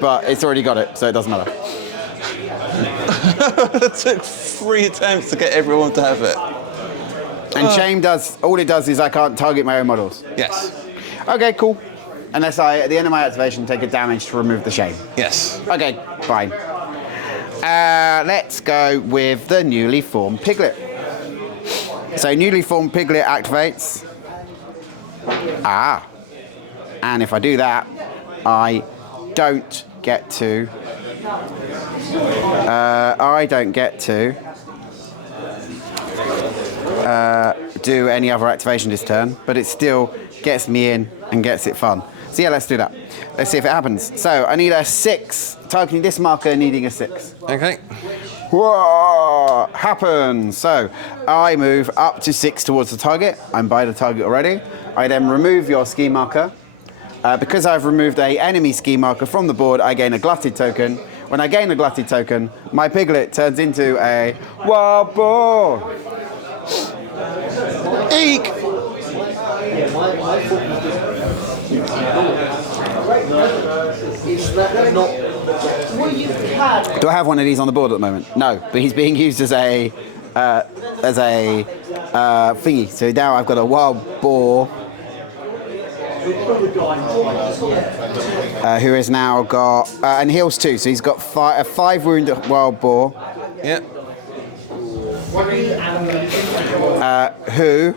But it's already got it, so it doesn't matter. It took 3 attempts to get everyone to have it. And shame does, all it does is I can't target my own models. Yes. Okay, cool. Unless I, at the end of my activation, take a damage to remove the shame. Yes. Okay, fine. Let's go with the newly formed Piglet. So newly formed Piglet activates. And if I do that, I don't get to. Do any other activation this turn, but it still gets me in and gets it fun. So yeah, let's do that. Let's see if it happens. So I need a 6, targeting this marker, needing a 6. Okay. Whoa, happens. So I move up to 6 towards the target. I'm by the target already. I then remove your ski marker. Because I've removed a enemy ski marker from the board, I gain a glutted token. When I gain a glutted token, my Piglet turns into a wild boar. Eek! Do I have one of these on the board at the moment? No, but he's being used as a thingy. So now I've got a wild boar who has now got and heals 2. So he's got a 5 wound wild boar. Yep. Who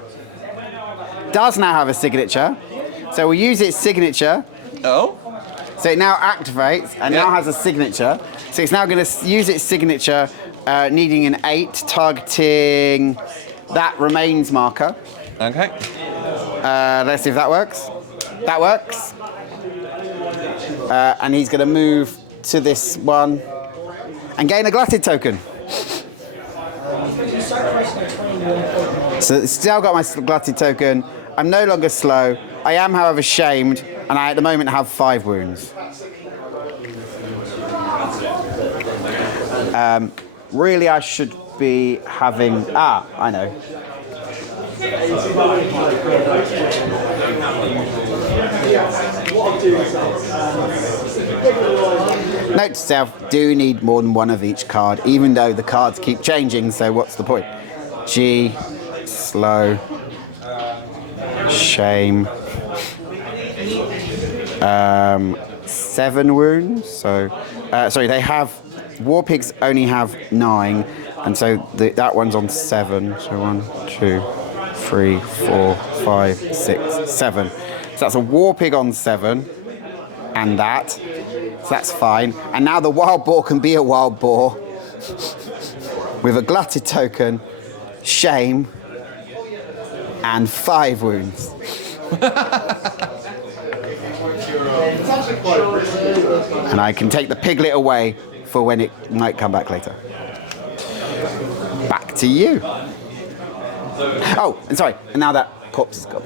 does now have a signature. So we'll use its signature. Oh. So it now activates and now has a signature. So it's now going to use its signature, needing an 8, targeting that remains marker. Okay. Let's see if that works. That works. And he's going to move to this one and gain a glutted token. So it's still got my glutted token. I'm no longer slow. I am, however, shamed, and I at the moment have 5 wounds. Really, I should be having. I know. Note to self: do need more than one of each card, even though the cards keep changing. So what's the point? G, slow, shame. 7 wounds. So, sorry, they have. War pigs only have 9, and so that one's on 7. So 1, 2, 3, 4, 5, 6, 7. So that's a war pig on 7, and that. So that's fine. And now the wild boar can be a wild boar with a glutted token, shame, and 5 wounds. And I can take the piglet away for when it might come back later. Back to you. Oh, and sorry, and now that corpse is gone.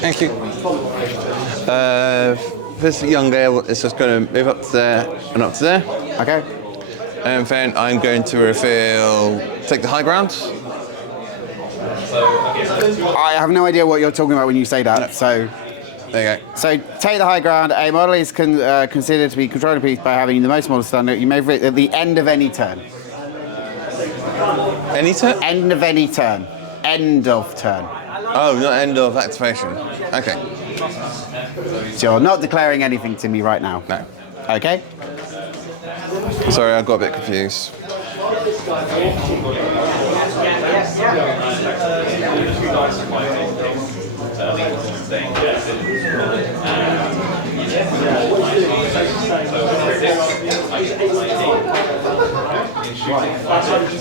Thank you. This young girl is just going to move up to there and up to there. Okay. And then I'm going to take the high ground. I have no idea what you're talking about when you say that, so... There you go. So, take the high ground. A model is considered to be controlled a piece by having the most model standard. You may at the end of any turn. Any turn? End of any turn. End of turn. Oh, not end of activation. Okay. So you're not declaring anything to me right now? No. Okay. Sorry, I got a bit confused.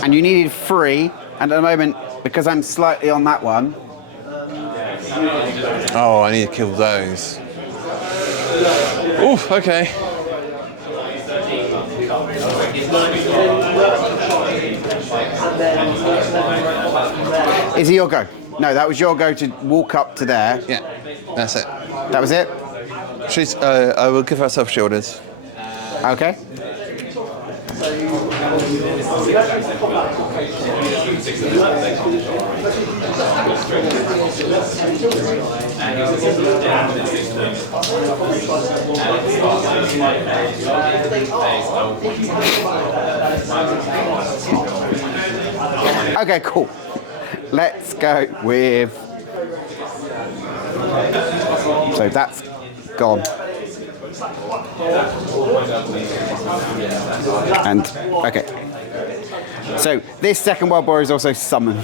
And you needed 3, and at the moment, because I'm slightly on that one... Oh, I need to kill those. Oof, okay. Is it your go? No, that was your go to walk up to there. Yeah, that's it. That was it? She's. I will give her self-shielded. Okay. Okay, cool. Let's go with... So that's gone. And, okay. So this second wild boar is also summoned.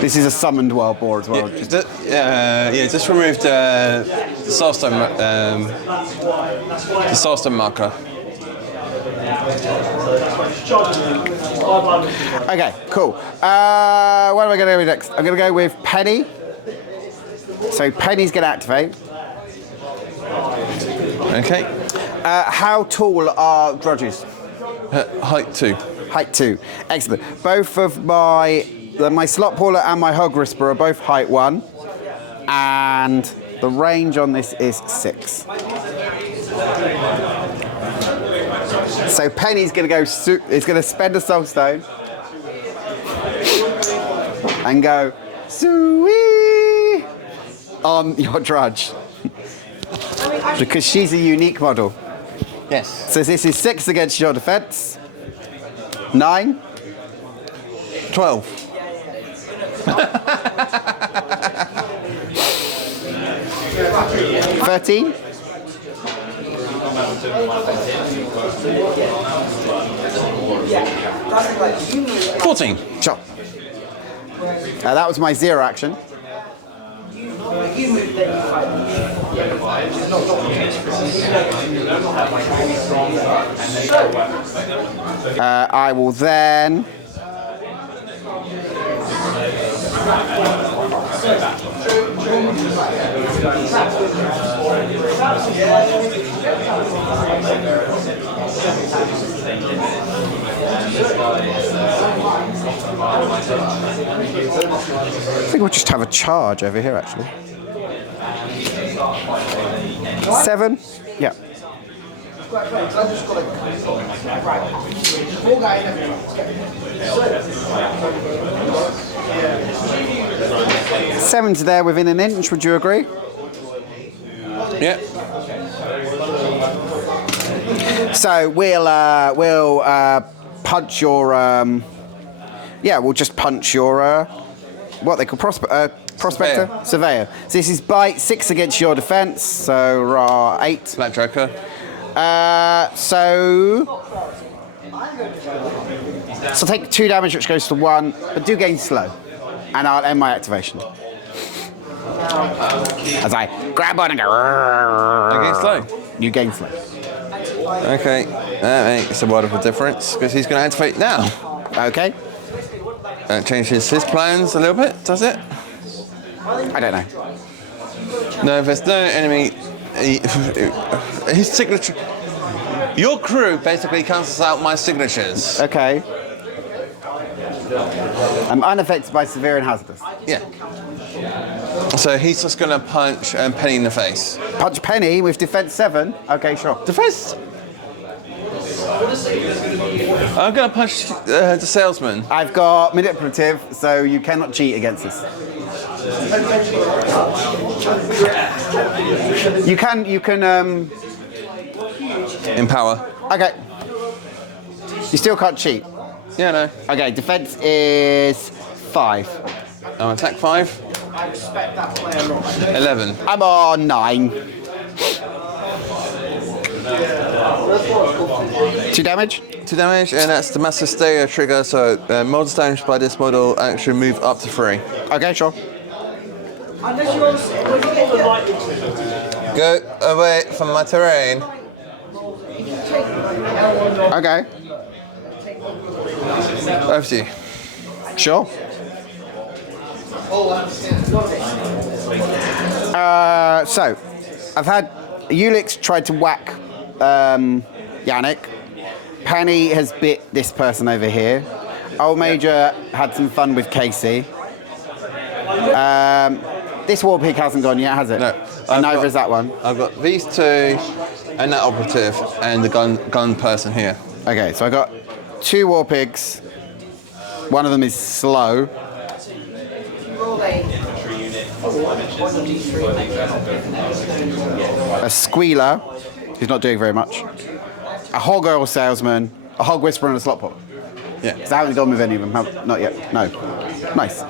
This is a summoned wild boar as well. Just removed the Soulstone marker. Okay, cool. What am I going to go with next? I'm going to go with Penny. So Penny's going to activate. Okay. How tall are Drudges? Height 2. Height 2. Excellent. Both of my slot puller and my hog whisperer are both height 1. And the range on this is 6. So Penny's going to go. Is going to spend a soul stone and go Sooey on your Drudge because she's a unique model. Yes. So this is 6 against your defense. 9. 12. 13. 14. Sure. That was my 0 action. I will then... I think we'll just have a charge over here, actually. 7? Yeah. Seven's there within an inch, would you agree? Yeah. So we'll punch your we'll just punch your what they call prospector? Surveyor. So this is bite, 6 against your defense, so 8. Black Joker. So take 2 damage, which goes to 1, but do gain slow, and I'll end my activation. As I grab on and go. I gain slow. You gain slow. Okay, that makes a world of a difference because he's going to activate now. Okay. That changes his plans a little bit, does it? I don't know. No, if there's no enemy, his signature. Your crew basically cancels out my signatures. Okay. I'm unaffected by severe and hazardous. Yeah. So he's just going to punch Penny in the face. Punch Penny with defense 7. Okay, sure. Defense. I'm going to punch the salesman. I've got manipulative, so you cannot cheat against this. You can. Empower. Okay. You still can't cheat. Yeah, no. Okay, defense is 5. Attack 5. 11. I'm on 9. 2 damage. 2 damage, and that's the massive stereo trigger, so models damaged by this model actually move up to 3. Okay, sure. Go away from my terrain. Okay. Over to you. Sure. So, I've had Ulix tried to whack Yannick. Penny has bit this person over here. Old Major had some fun with Casey. This war pig hasn't gone yet, has it? No. And neither is that one. I've got these 2, and that operative, and the gun person here. Okay, so I got 2 war pigs. One of them is slow. A squealer, who's not doing very much. A hog oil salesman, a hog whisperer, and a slot pot. Yeah. Because I haven't gone with any of them. Not yet. No. Nice.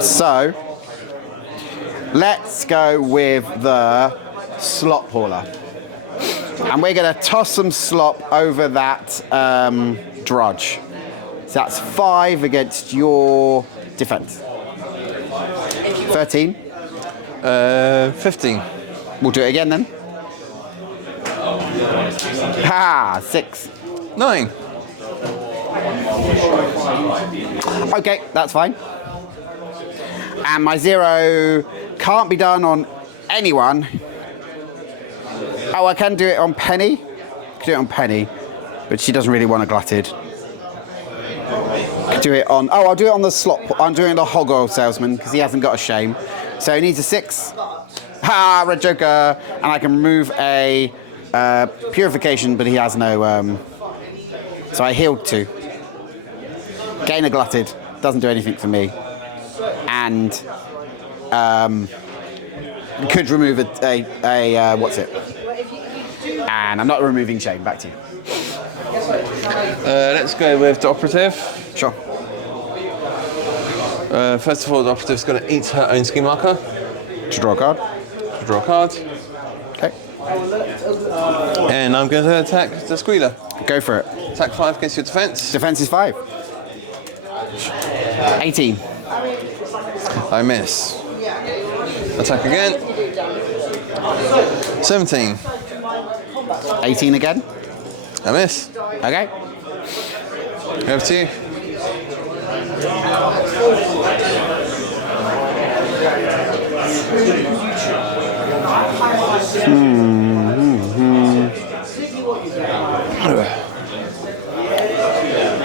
So, let's go with the slop hauler. And we're going to toss some slop over that drudge. So that's 5 against your defense. 13. 15. We'll do it again then. Ha! 6. 9. Okay, that's fine. And my 0 can't be done on anyone. Oh, I can do it on Penny. I can do it on Penny, but she doesn't really want a glutted. Do it on. Oh, I'll do it on the slot. I'm doing the hog oil salesman because he hasn't got a shame. So he needs a 6. Ha! Red Joker, and I can remove a purification, but he has no. So I healed 2. Gain a glutted. Doesn't do anything for me. And could remove a what's it? And I'm not removing shame. Back to you. Let's go with the operative. Sure. First of all, the operative's going to eat her own ski marker. To draw a card. To draw a card. Okay. And I'm going to attack the squealer. Go for it. Attack 5 against your defense. Defense is 5. 18. I miss. Attack again. 17. 18 again. I miss. Okay. Over to you.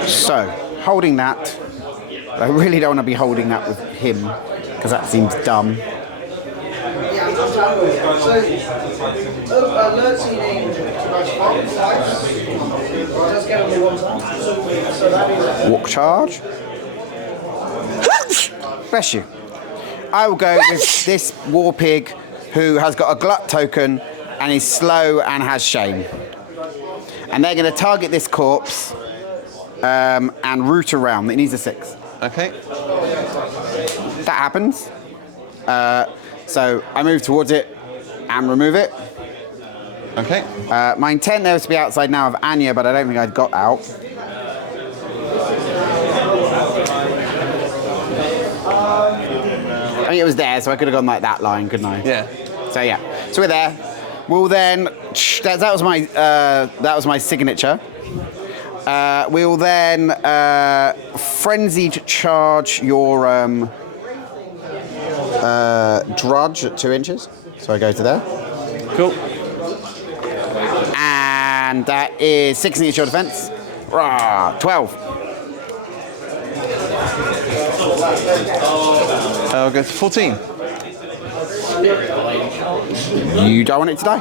So, holding that. I really don't want to be holding that with him because that seems dumb. Walk charge. Bless you. I will go with this war pig who has got a glut token and is slow and has shame. And they're going to target this corpse and root around. It needs a 6. Okay. That happens. So I move towards it and remove it. Okay. My intent there was to be outside now of Anya, but I don't think I'd got out. I mean, it was there, so I could have gone like that line, couldn't I? Yeah. So yeah, so we're there. We'll then. That was my signature. We'll then frenzied charge your drudge at 2 inches. So I go to there. Cool. And that is 6 against your defense. Rah, 12. I'll go to 14. You don't want it to die.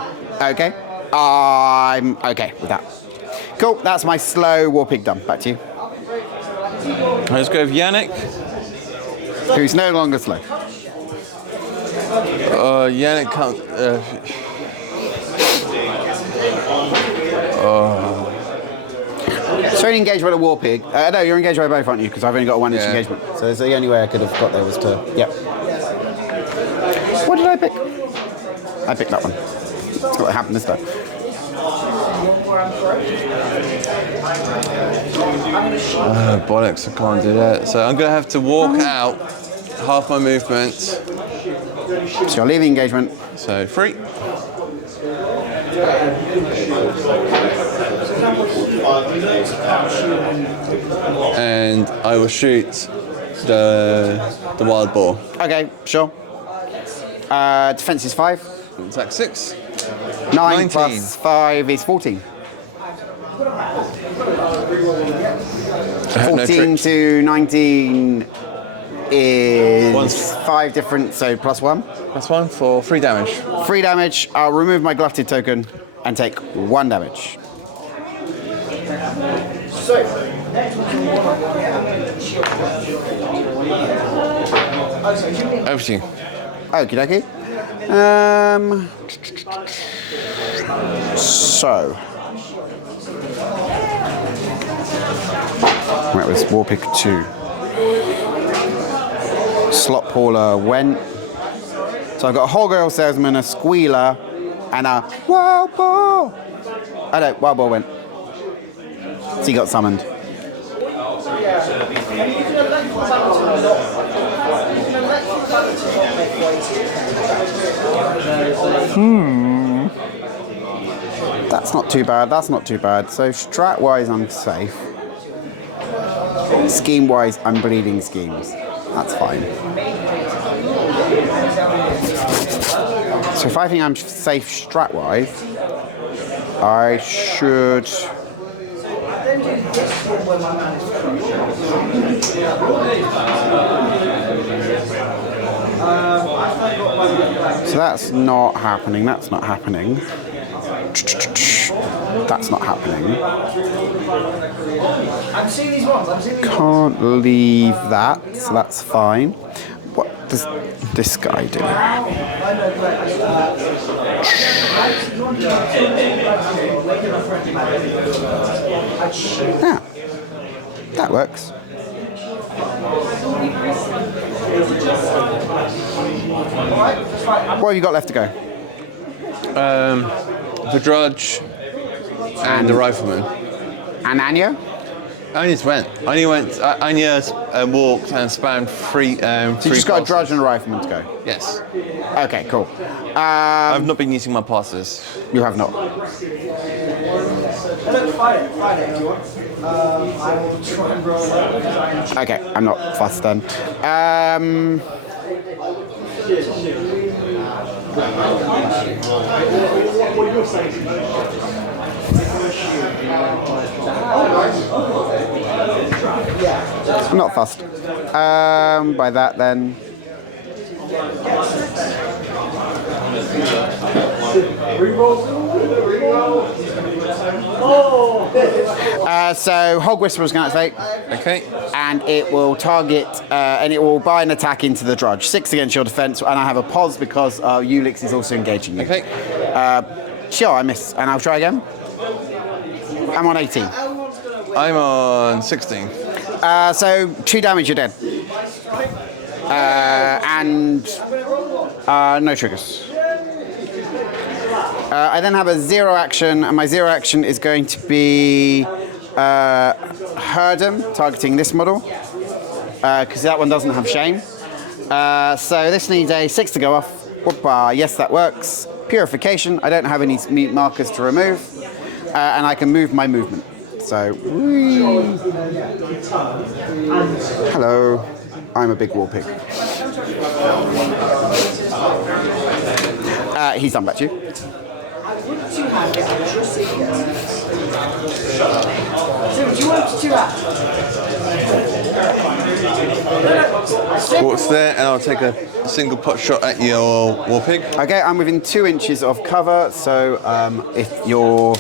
Okay. I'm okay with that. Cool. That's my slow war pig done. Back to you. Let's go with Yannick. Who's no longer slow. Yannick can't. So only engaged by the war pig. No, you're engaged by both, aren't you? Because I've only got a 1 inch Yeah. engagement. So it's the only way I could have got there was to. Yep. What did I pick? I picked that one. That's what happened this time. Bollocks, I can't do that. So I'm going to have to walk out half my movement. So you'll leave the engagement. So 3. And I will shoot the wild boar. Okay, sure. Defense is 5. Attack 6. 9 19. plus 5 is 14. I have no 14 tricks. to 19 is Once. 5 different, so plus 1. That's 1 for 3 damage. 3 damage. I'll remove my glutted token and take 1 damage. Over to you. Okie dokie. So. That was Warpick 2. Slot Pauler went. So I've got a whole girl salesman, a squealer, and a wild boar. Oh no, wild boar went. So he got summoned. That's not too bad, that's not too bad. So strat-wise, I'm safe. Scheme-wise, I'm bleeding schemes. That's fine. So if I think I'm safe strat-wise, I should... So that's not happening, that's not happening. That's not happening. Can't leave that, so that's fine. What does this guy do? Yeah, that works. What have you got left to go? The Drudge and the Rifleman. And Anya? Anya's went. Anya walked and spammed 3. So you just got a Drudge and a Rifleman to go? Yes. Okay, cool. I've not been using my passes. You have not. Okay, I'm not fussed then. I'm not fussed. By that then. So Hog Whisperer's going to activate. Okay. And it will target, and it will buy an attack into the Drudge. 6 against your defense, and I have a pause because Ulix is also engaging you. Okay. Sure, I miss, and I'll try again. I'm on 18. I'm on 16. So 2 damage, you're dead. And no triggers. I then have a 0 action, and my 0 action is going to be Herdem, targeting this model, because that one doesn't have shame. So this needs a 6 to go off. Whoopah, yes, that works. Purification. I don't have any mute markers to remove. And I can move my movement. So, whee. Hello. I'm a big war pig. He's done back to you. Sports there, and I'll take a single pot shot at your war pig. Okay, I'm within 2 inches of cover, so if you're,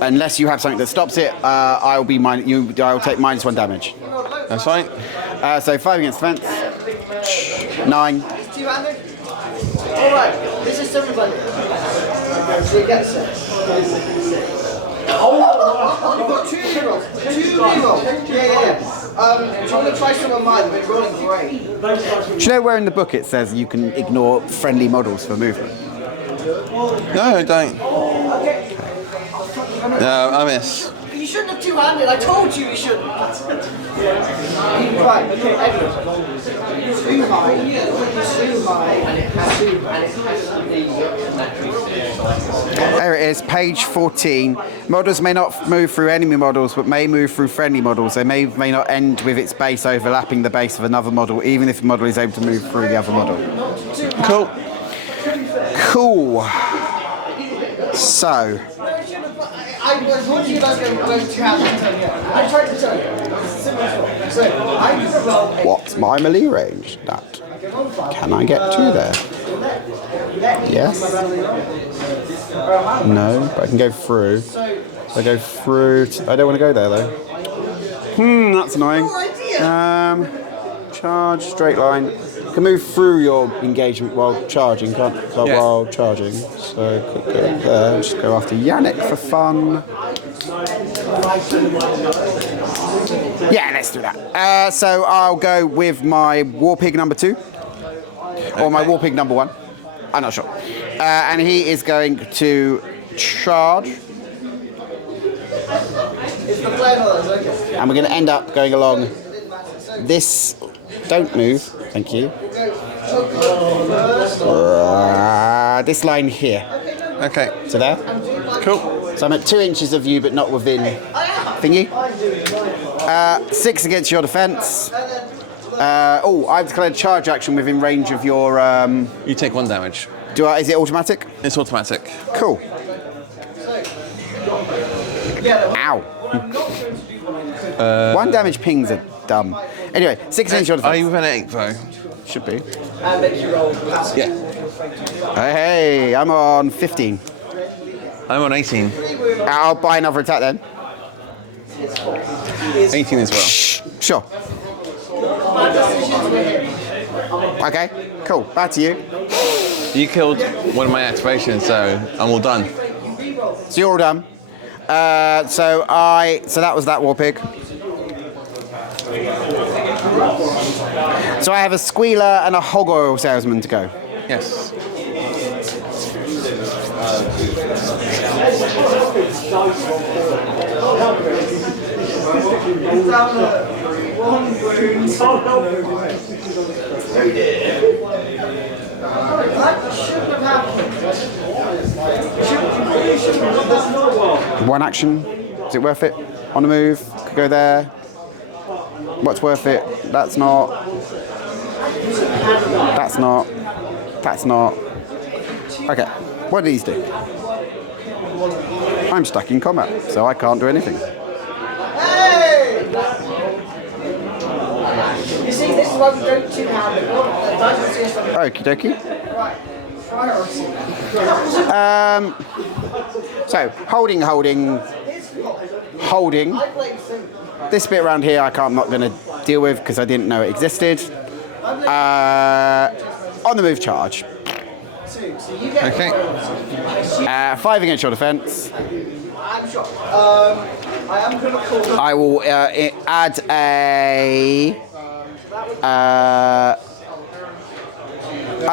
unless you have something that stops it, I'll take -1 damage. That's fine. So 5 against fence. 9. Two-handed? Alright, this is everybody. So he gets it. Oh, you've got 2 rerolls. 2 rerolls. Yeah. Do you want to try some of mine? They're rolling great. Do you know where in the book it says you can ignore friendly models for movement? No, I don't. No, I miss. You shouldn't have two-handed. I told you shouldn't. Right, okay, Edward. Too high. There it is, page 14. Models may not move through enemy models, but may move through friendly models. They may not end with its base overlapping the base of another model, even if the model is able to move through the other model. Cool. So. I was wondering if I was going to have to tell you. I tried to tell you. So I'm going to roll. What's my melee range? That. Can I get to there? Yes. No, but I can go through. I go through. I don't want to go there though. That's annoying. Charge, straight line. Can move through your engagement while charging, can't? While charging. So could go there. Just go after Yannick for fun. Yeah, let's do that. So I'll go with my War Pig number 2. Or my War Pig number 1. I'm not sure. And he is going to charge. And we're going to end up going along this. Don't move. Thank you. This line here. Okay. So there. Cool. So I'm at 2 inches of you, but not within thingy. 6 against your defense. I've declared charge action within range of your. You take 1 damage. Is it automatic? It's automatic. Cool. Ow. 1 damage pings are dumb. Anyway, 6 against your defense. Are you within 8 though? Should be. Yeah. Hey, I'm on 15. I'm on 18. I'll buy another attack then. 18 as well. Sure. Okay, cool. Back to you. You killed one of my activations, so I'm all done. So you're all done. So that was that War Pig. So I have a Squealer and a Hog Oil Salesman to go. Yes. One action. Is it worth it? On the move. Could go there. What's worth it? That's not. That's not. That's not. Okay. What do these do? I'm stuck in combat, so I can't do anything. Hey! You see, this is why we don't two-handed. Okie dokie. So holding. This bit around here I'm not going to deal with because I didn't know it existed. On the move charge. Okay. 5 against your defense. I'm shocked. I am going to call. I will add a. I'll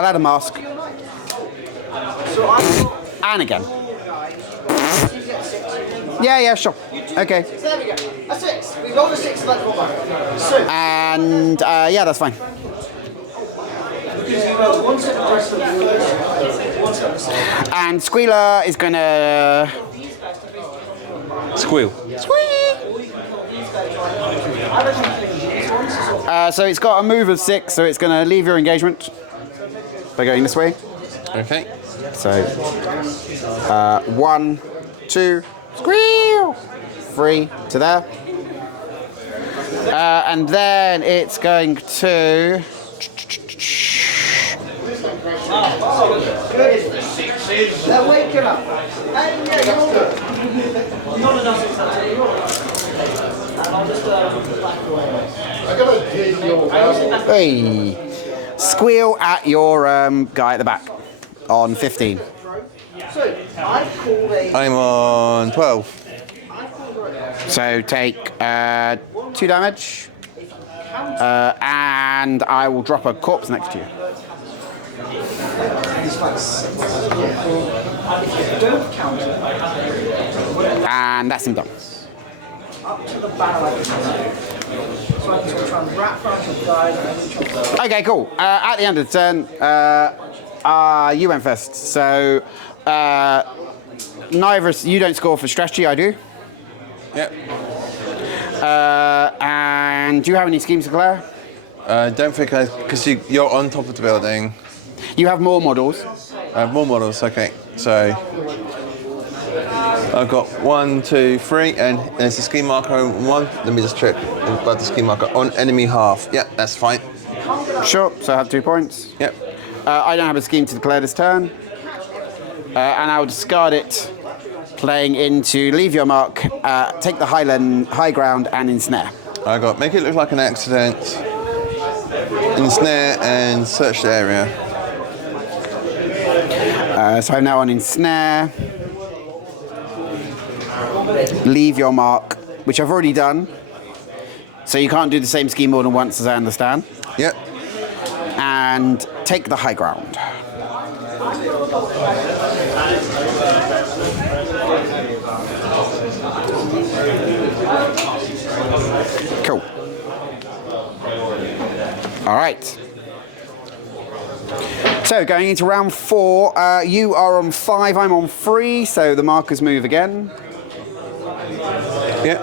add a mask. And again. Yeah, sure. Okay. So there we go. A 6. We rolled a 6 like one. So. And yeah, that's fine. one set of breast of the one set of the same. And Squealer is going to... Squeal. So it's got a move of 6, so it's going to leave your engagement by going this way. Okay. So 1, 2, squeal, 3 to there. And then it's going to... They're waking up. And yeah, you're all good. Not enough exactly. And I'll just back away. I gotta dig your Hey. Squeal at your guy at the back on 15. So, I've called a... I'm on 12. So take 2 damage. And I will drop a corpse next to you. And that's him done. Up to the banner, so I can sort of try and wrap around your guys and then Okay, cool. At the end of the turn, you went first. So neither you don't score for strategy. I do. Yep. And do you have any schemes to declare? Don't think because you're on top of the building. You have more models. More models, okay. So I've got 1, 2, 3, and there's a scheme marker on 1. Let me just check about the scheme marker on enemy half. Yeah, that's fine. Sure. So I have 2 points. Yep. I don't have a scheme to declare this turn, and I'll discard it, playing into leave your mark, take the high ground, and ensnare. I got make it look like an accident, ensnare, and search the area. So I'm now on ensnare. Leave your mark, which I've already done. So you can't do the same scheme more than once, as I understand. Yep. And take the high ground. Cool. All right. So going into round 4, you are on 5, I'm on 3, so the markers move again. Yep.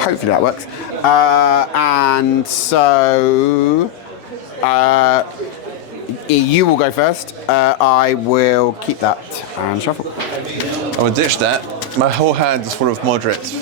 Hopefully that works. And so you will go first. I will keep that and shuffle. I will ditch that. My whole hand is full of moderates.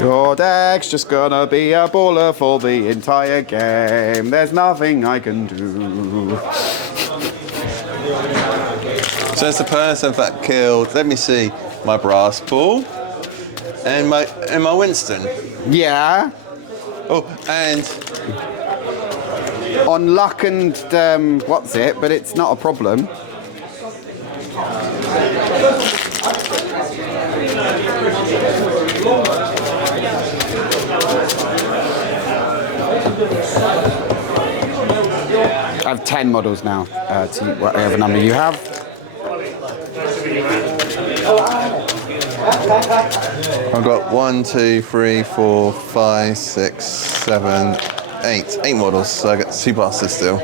Your deck's just gonna be a baller for the entire game. There's nothing I can do. So it's the person that killed, let me see, my brass ball and my Winston. Yeah. Oh, and On luck and what's it, but it's not a problem. I have 10 models now, to whatever number you have. I've got 1, 2, 3, 4, 5, 6, 7, 8. 8 models, so I got 2 bastards still.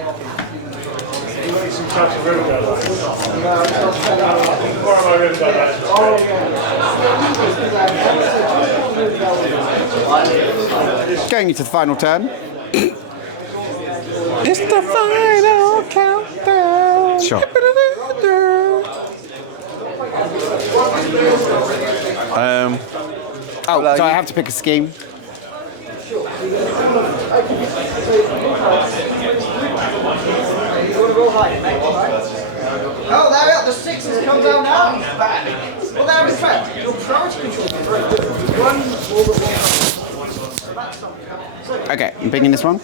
Going into the final turn. It's the final countdown. Sure. Oh, so I have to pick a scheme. Oh, there we are. The 6 has come down now. Well, there is fact. Your priority control is very good. One more than one. Okay, I'm picking this one.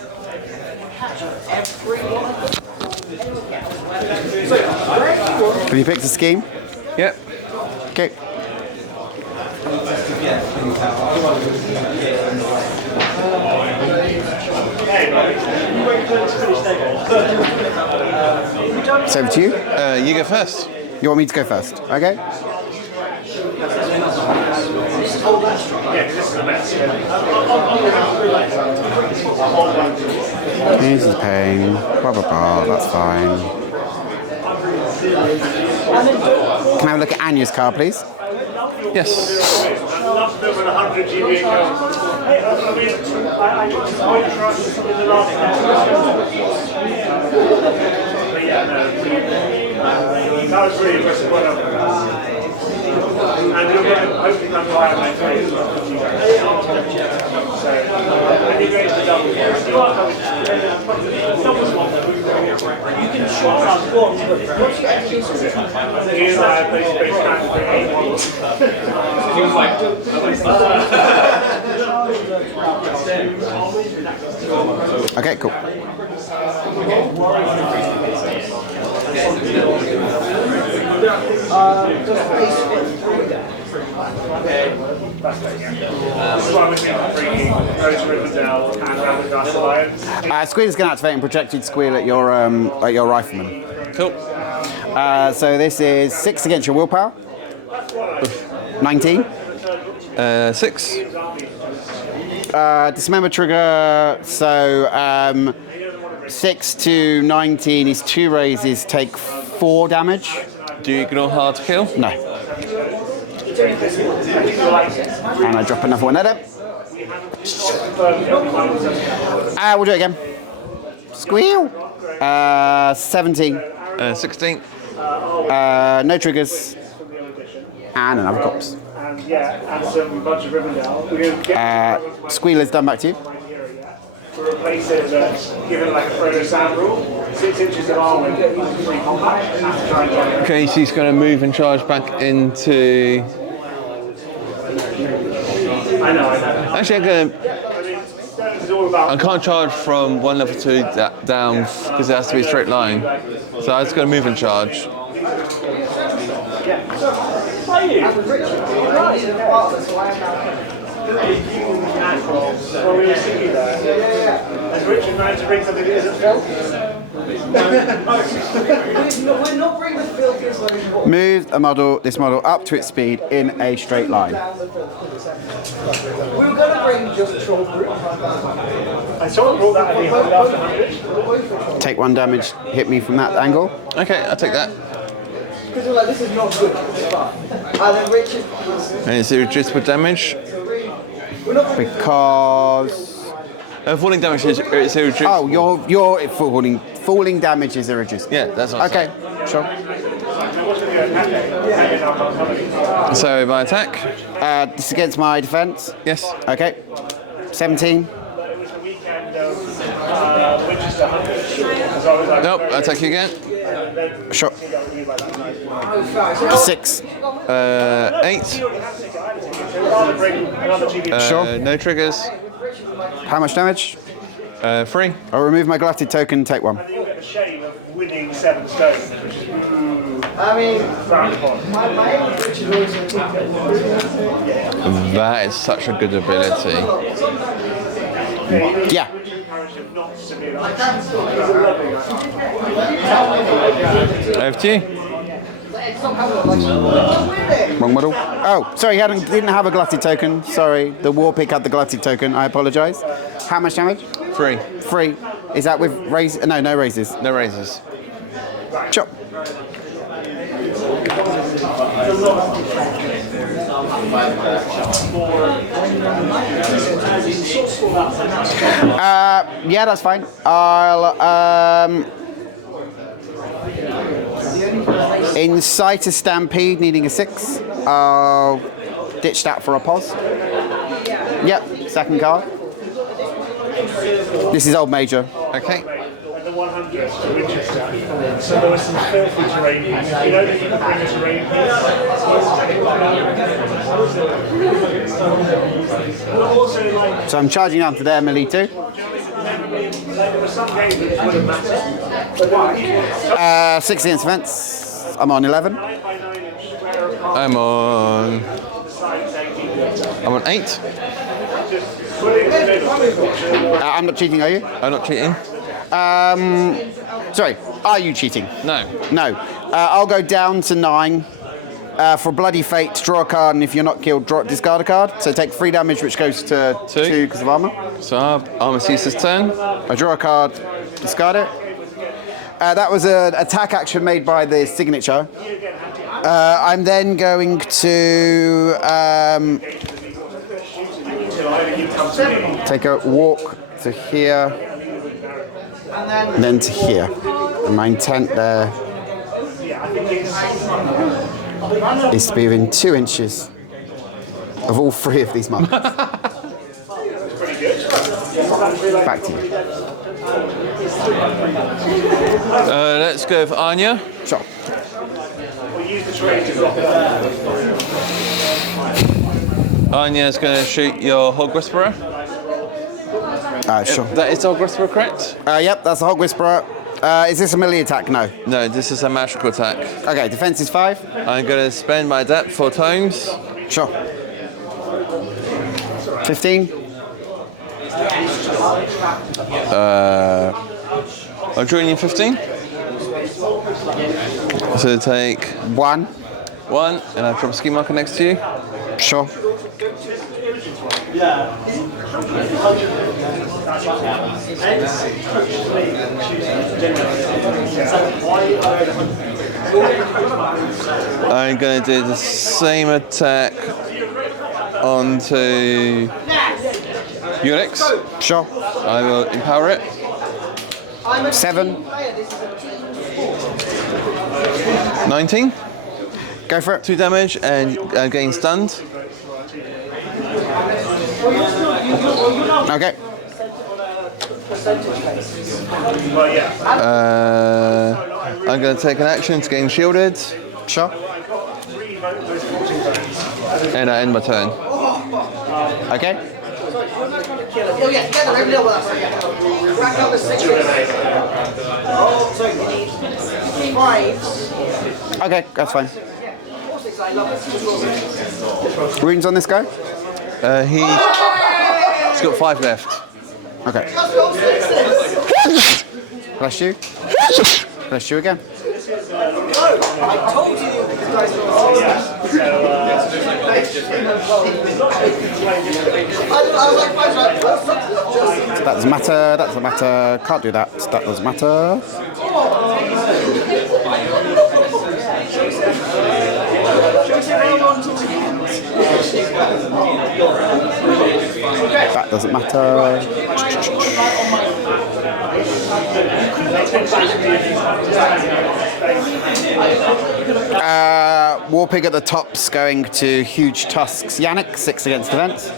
Have you picked a scheme? Yep. Okay. It's over to you. You go first. You want me to go first? Okay. Easy pain. Blah blah blah. That's fine. Can I have a look at Anya's card, please? Yes. That was really impressive. Well done. And you're going to hopefully come by my face. So, I think it's the double. You can short transform, but what's your energy? Here's our base He was like, Okay, cool. Squeal is going to activate and projected squeal at your rifleman. Cool. So this is 6 against your willpower. 19. 6. Dismember trigger. So 6 to 19 is 2 raises, take 4 damage. Do you ignore hard to kill? No. And I drop another one at it. We'll do it again. Squeal. 17. 16. No triggers. And another corpse. And some bunch of Rivendell. We're going to get Squeal is done back to you. to replace it given like a Frodo Sand rule. 6 inches of armor, you get free combat. And have to try and get it. Okay, so he's going to move and charge back into. I know. Actually, I'm going to. It's all about. I can't charge from 1 level 2 down because it has to be a straight line. So I was going to move and charge. Well, we were singing there. Has Richard managed to bring something that isn't filthy? We're not bringing the filthiest version. Move this model up to its speed in a straight line. We were going to bring just troll brute. I saw it brought that at the after 100. Take 1 damage, hit me from that angle. Okay, I'll take that. Because we're like, this is not good. It's fine. And then Richard was. And is it reduced with damage? Because Falling damage is reduced. oh, your falling damage is a reduced. Yeah, that's what I'm Okay, sure. saying. So my attack? This is against my defense. Yes. Okay. 17. Nope, I'll attack you again. Sure. 6. 8. Sure. No triggers. How much damage? 3. I'll remove my glutted token and take 1. You'll get the shame of winning 7 stones, which is I mean, frowned upon. my Richard always going to That is such a good ability. Yeah. Over to you. Wrong model. Oh, sorry, he didn't have a glutted token. Sorry, the war pick had the glutted token. I apologise. How much damage? 3. 3. Is that with raise? No, no raises. No raises. Chop. Yeah, that's fine. I'll incite a stampede, needing a 6. I'll ditch that for a pause. Yep, second card. This is Old Major. Okay. And the 100 to Winchester. So there was some filthy terrain piece. You know that you could bring a terrain piece? Also, like, So I'm charging down to there, melee 2. There were some games that it wouldn't matter. 6 against defense. I'm on 11. I'm on 8. I'm not cheating, are you? I'm not cheating. Sorry, are you cheating? No. No. I'll go down to 9. For Bloody Fate, draw a card, and if you're not killed, discard a card. So take 3 damage, which goes to 2 because of armor. So armor ceases turn. I draw a card, discard it. That was an attack action made by the signature. I'm then going to take a walk to here, and then to here. And my intent there is to be within 2 inches of all 3 of these markers. Back to you. Let's go for Anya. Sure. Anya's going to shoot your Hog Whisperer. Sure. That is Hog Whisperer, correct? Yep, that's a Hog Whisperer. Is this a melee attack? No. No, this is a magical attack. Okay, defense is 5. I'm going to spend my depth 4 times. Sure. 15. I'm drawing you 15. So take 1. 1, and I drop a ski marker next to you. Sure. I'm going to do the same attack onto Unix. Sure. I will empower it. 7. 19. Go for it. 2 damage and getting stunned. Okay. I'm going to take an action to gain shielded, Sure. and I end my turn. Okay. Okay, that's fine. Runes on this guy? He's got 5 left. Okay. Bless you. Bless you again. That doesn't matter. That doesn't matter. Can't do that. That doesn't matter. That doesn't matter. War Pig at the top's going to Huge Tusks. Yannick, 6 against defense.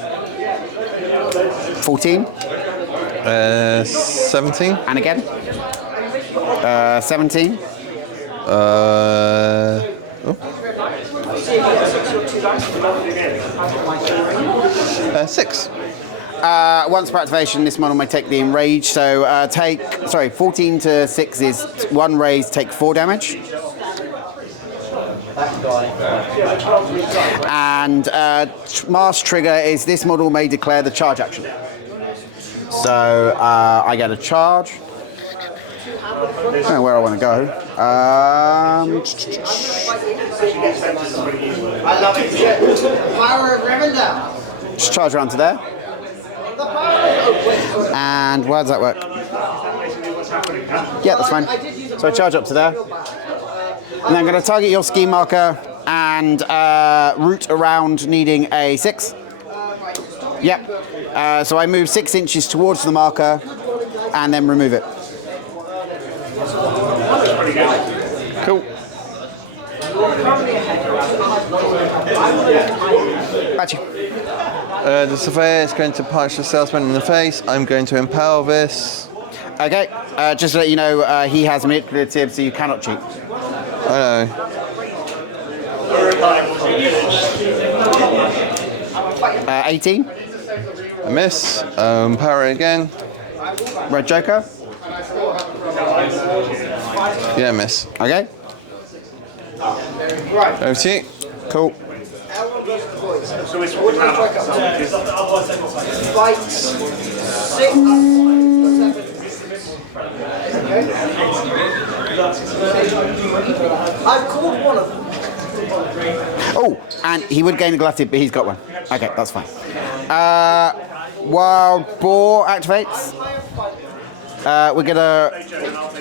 14. 17. And again. 17. 6. Once per activation, this model may take the enrage. So 14 to 6 is 1 raise, take 4 damage. And Mass Trigger is this model may declare the charge action. So I get a charge. I don't know where I want to go. Just charge around to there. And where does that work? Yeah, that's fine. So I charge up to there. And then I'm going to target your ski marker and route around needing a 6. Yep. So I move 6 inches towards the marker and then remove it. Cool. Gotcha. The surveyor is going to punch the salesman in the face. I'm going to empower this. Okay. Just to let you know, he has manipulative, so you cannot cheat. I know. 18. I miss. Empower it again. Red Joker. Yeah, miss. Okay. Over to you. Cool. So it's Fight 6. I've called one of them. Oh, and he would gain a glutted, but he's got one. Okay, that's fine. Wild Boar activates. We're gonna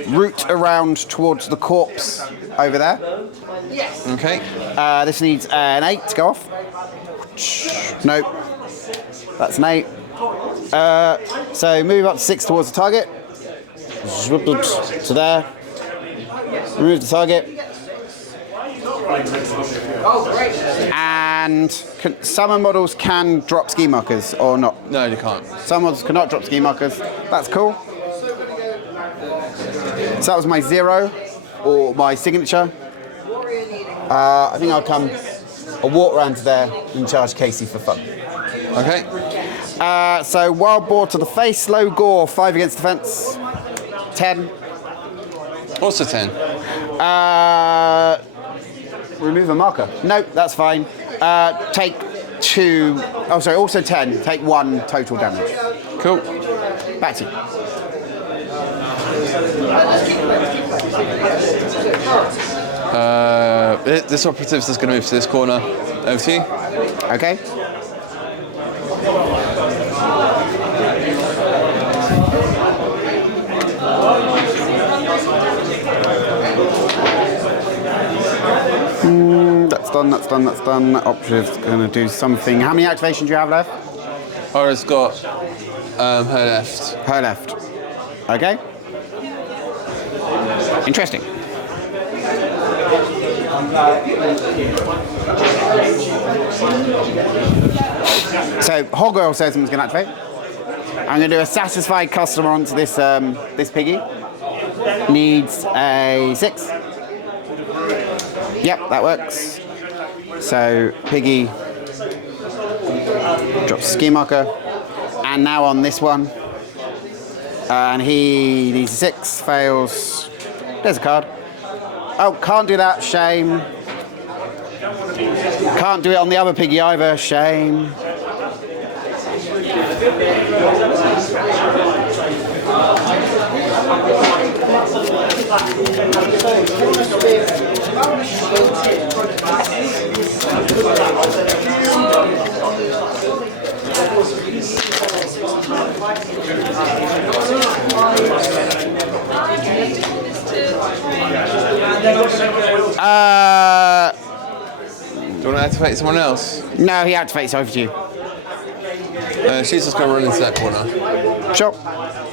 root around towards the corpse over there. Okay. This needs an 8 to go off. Nope. That's an 8. So move up to 6 towards the target. To there. Remove the target. And summon models can drop ski markers or not. No, you can't. Some models cannot drop ski markers. That's cool. So that was my 0 or my signature. I think I'll come a walk around to there and charge Casey for fun. Okay. So Wild Boar to the face, low gore, 5 against defense. 10. Also 10. Remove a marker. Nope, that's fine. Take 2. Oh, sorry, also 10. Take 1 total damage. Cool. Back to you. This operative's just going to move to this corner. Over to you. Okay. That's done, that's done, that's done. That operative's going to do something. How many activations do you have left? Aura's got her left. Her left. Okay. Interesting. So Hog Oil Salesman's going to activate. I'm going to do a satisfied customer onto this this piggy. Needs a 6. Yep, that works. So Piggy drops ski marker, and now on this one, and he needs a 6. Fails. There's a card. Oh, can't do that. Shame. Can't do it on the other piggy either. Shame. Do you want to activate someone else? No, he activates over to you. She's just going to run into that corner. Sure.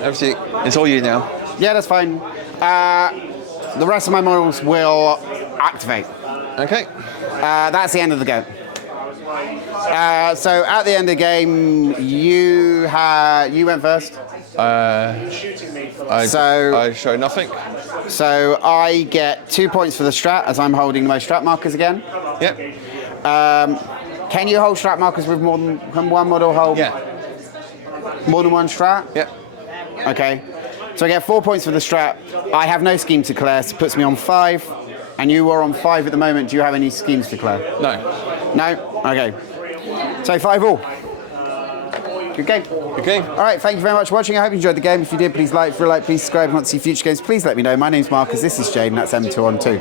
Over to you. It's all you now. Yeah, that's fine. The rest of my models will activate. Okay. That's the end of the game. So at the end of the game, you went first. I show nothing. So I get 2 points for the strat as I'm holding my strat markers again. Yep. Can you hold strat markers with more than one model hold? Yeah. More than one strat? Yep. Okay. So I get 4 points for the strat. I have no scheme to declare, so it puts me on 5. And you are on 5 at the moment. Do you have any schemes to declare? No. No? Okay. So 5 all. Good game. Okay. All right, thank you very much for watching. I hope you enjoyed the game. If you did, please like. For a like, please subscribe. If you want to see future games, please let me know. My name's Marcus. This is Jade, and that's M2 on 2.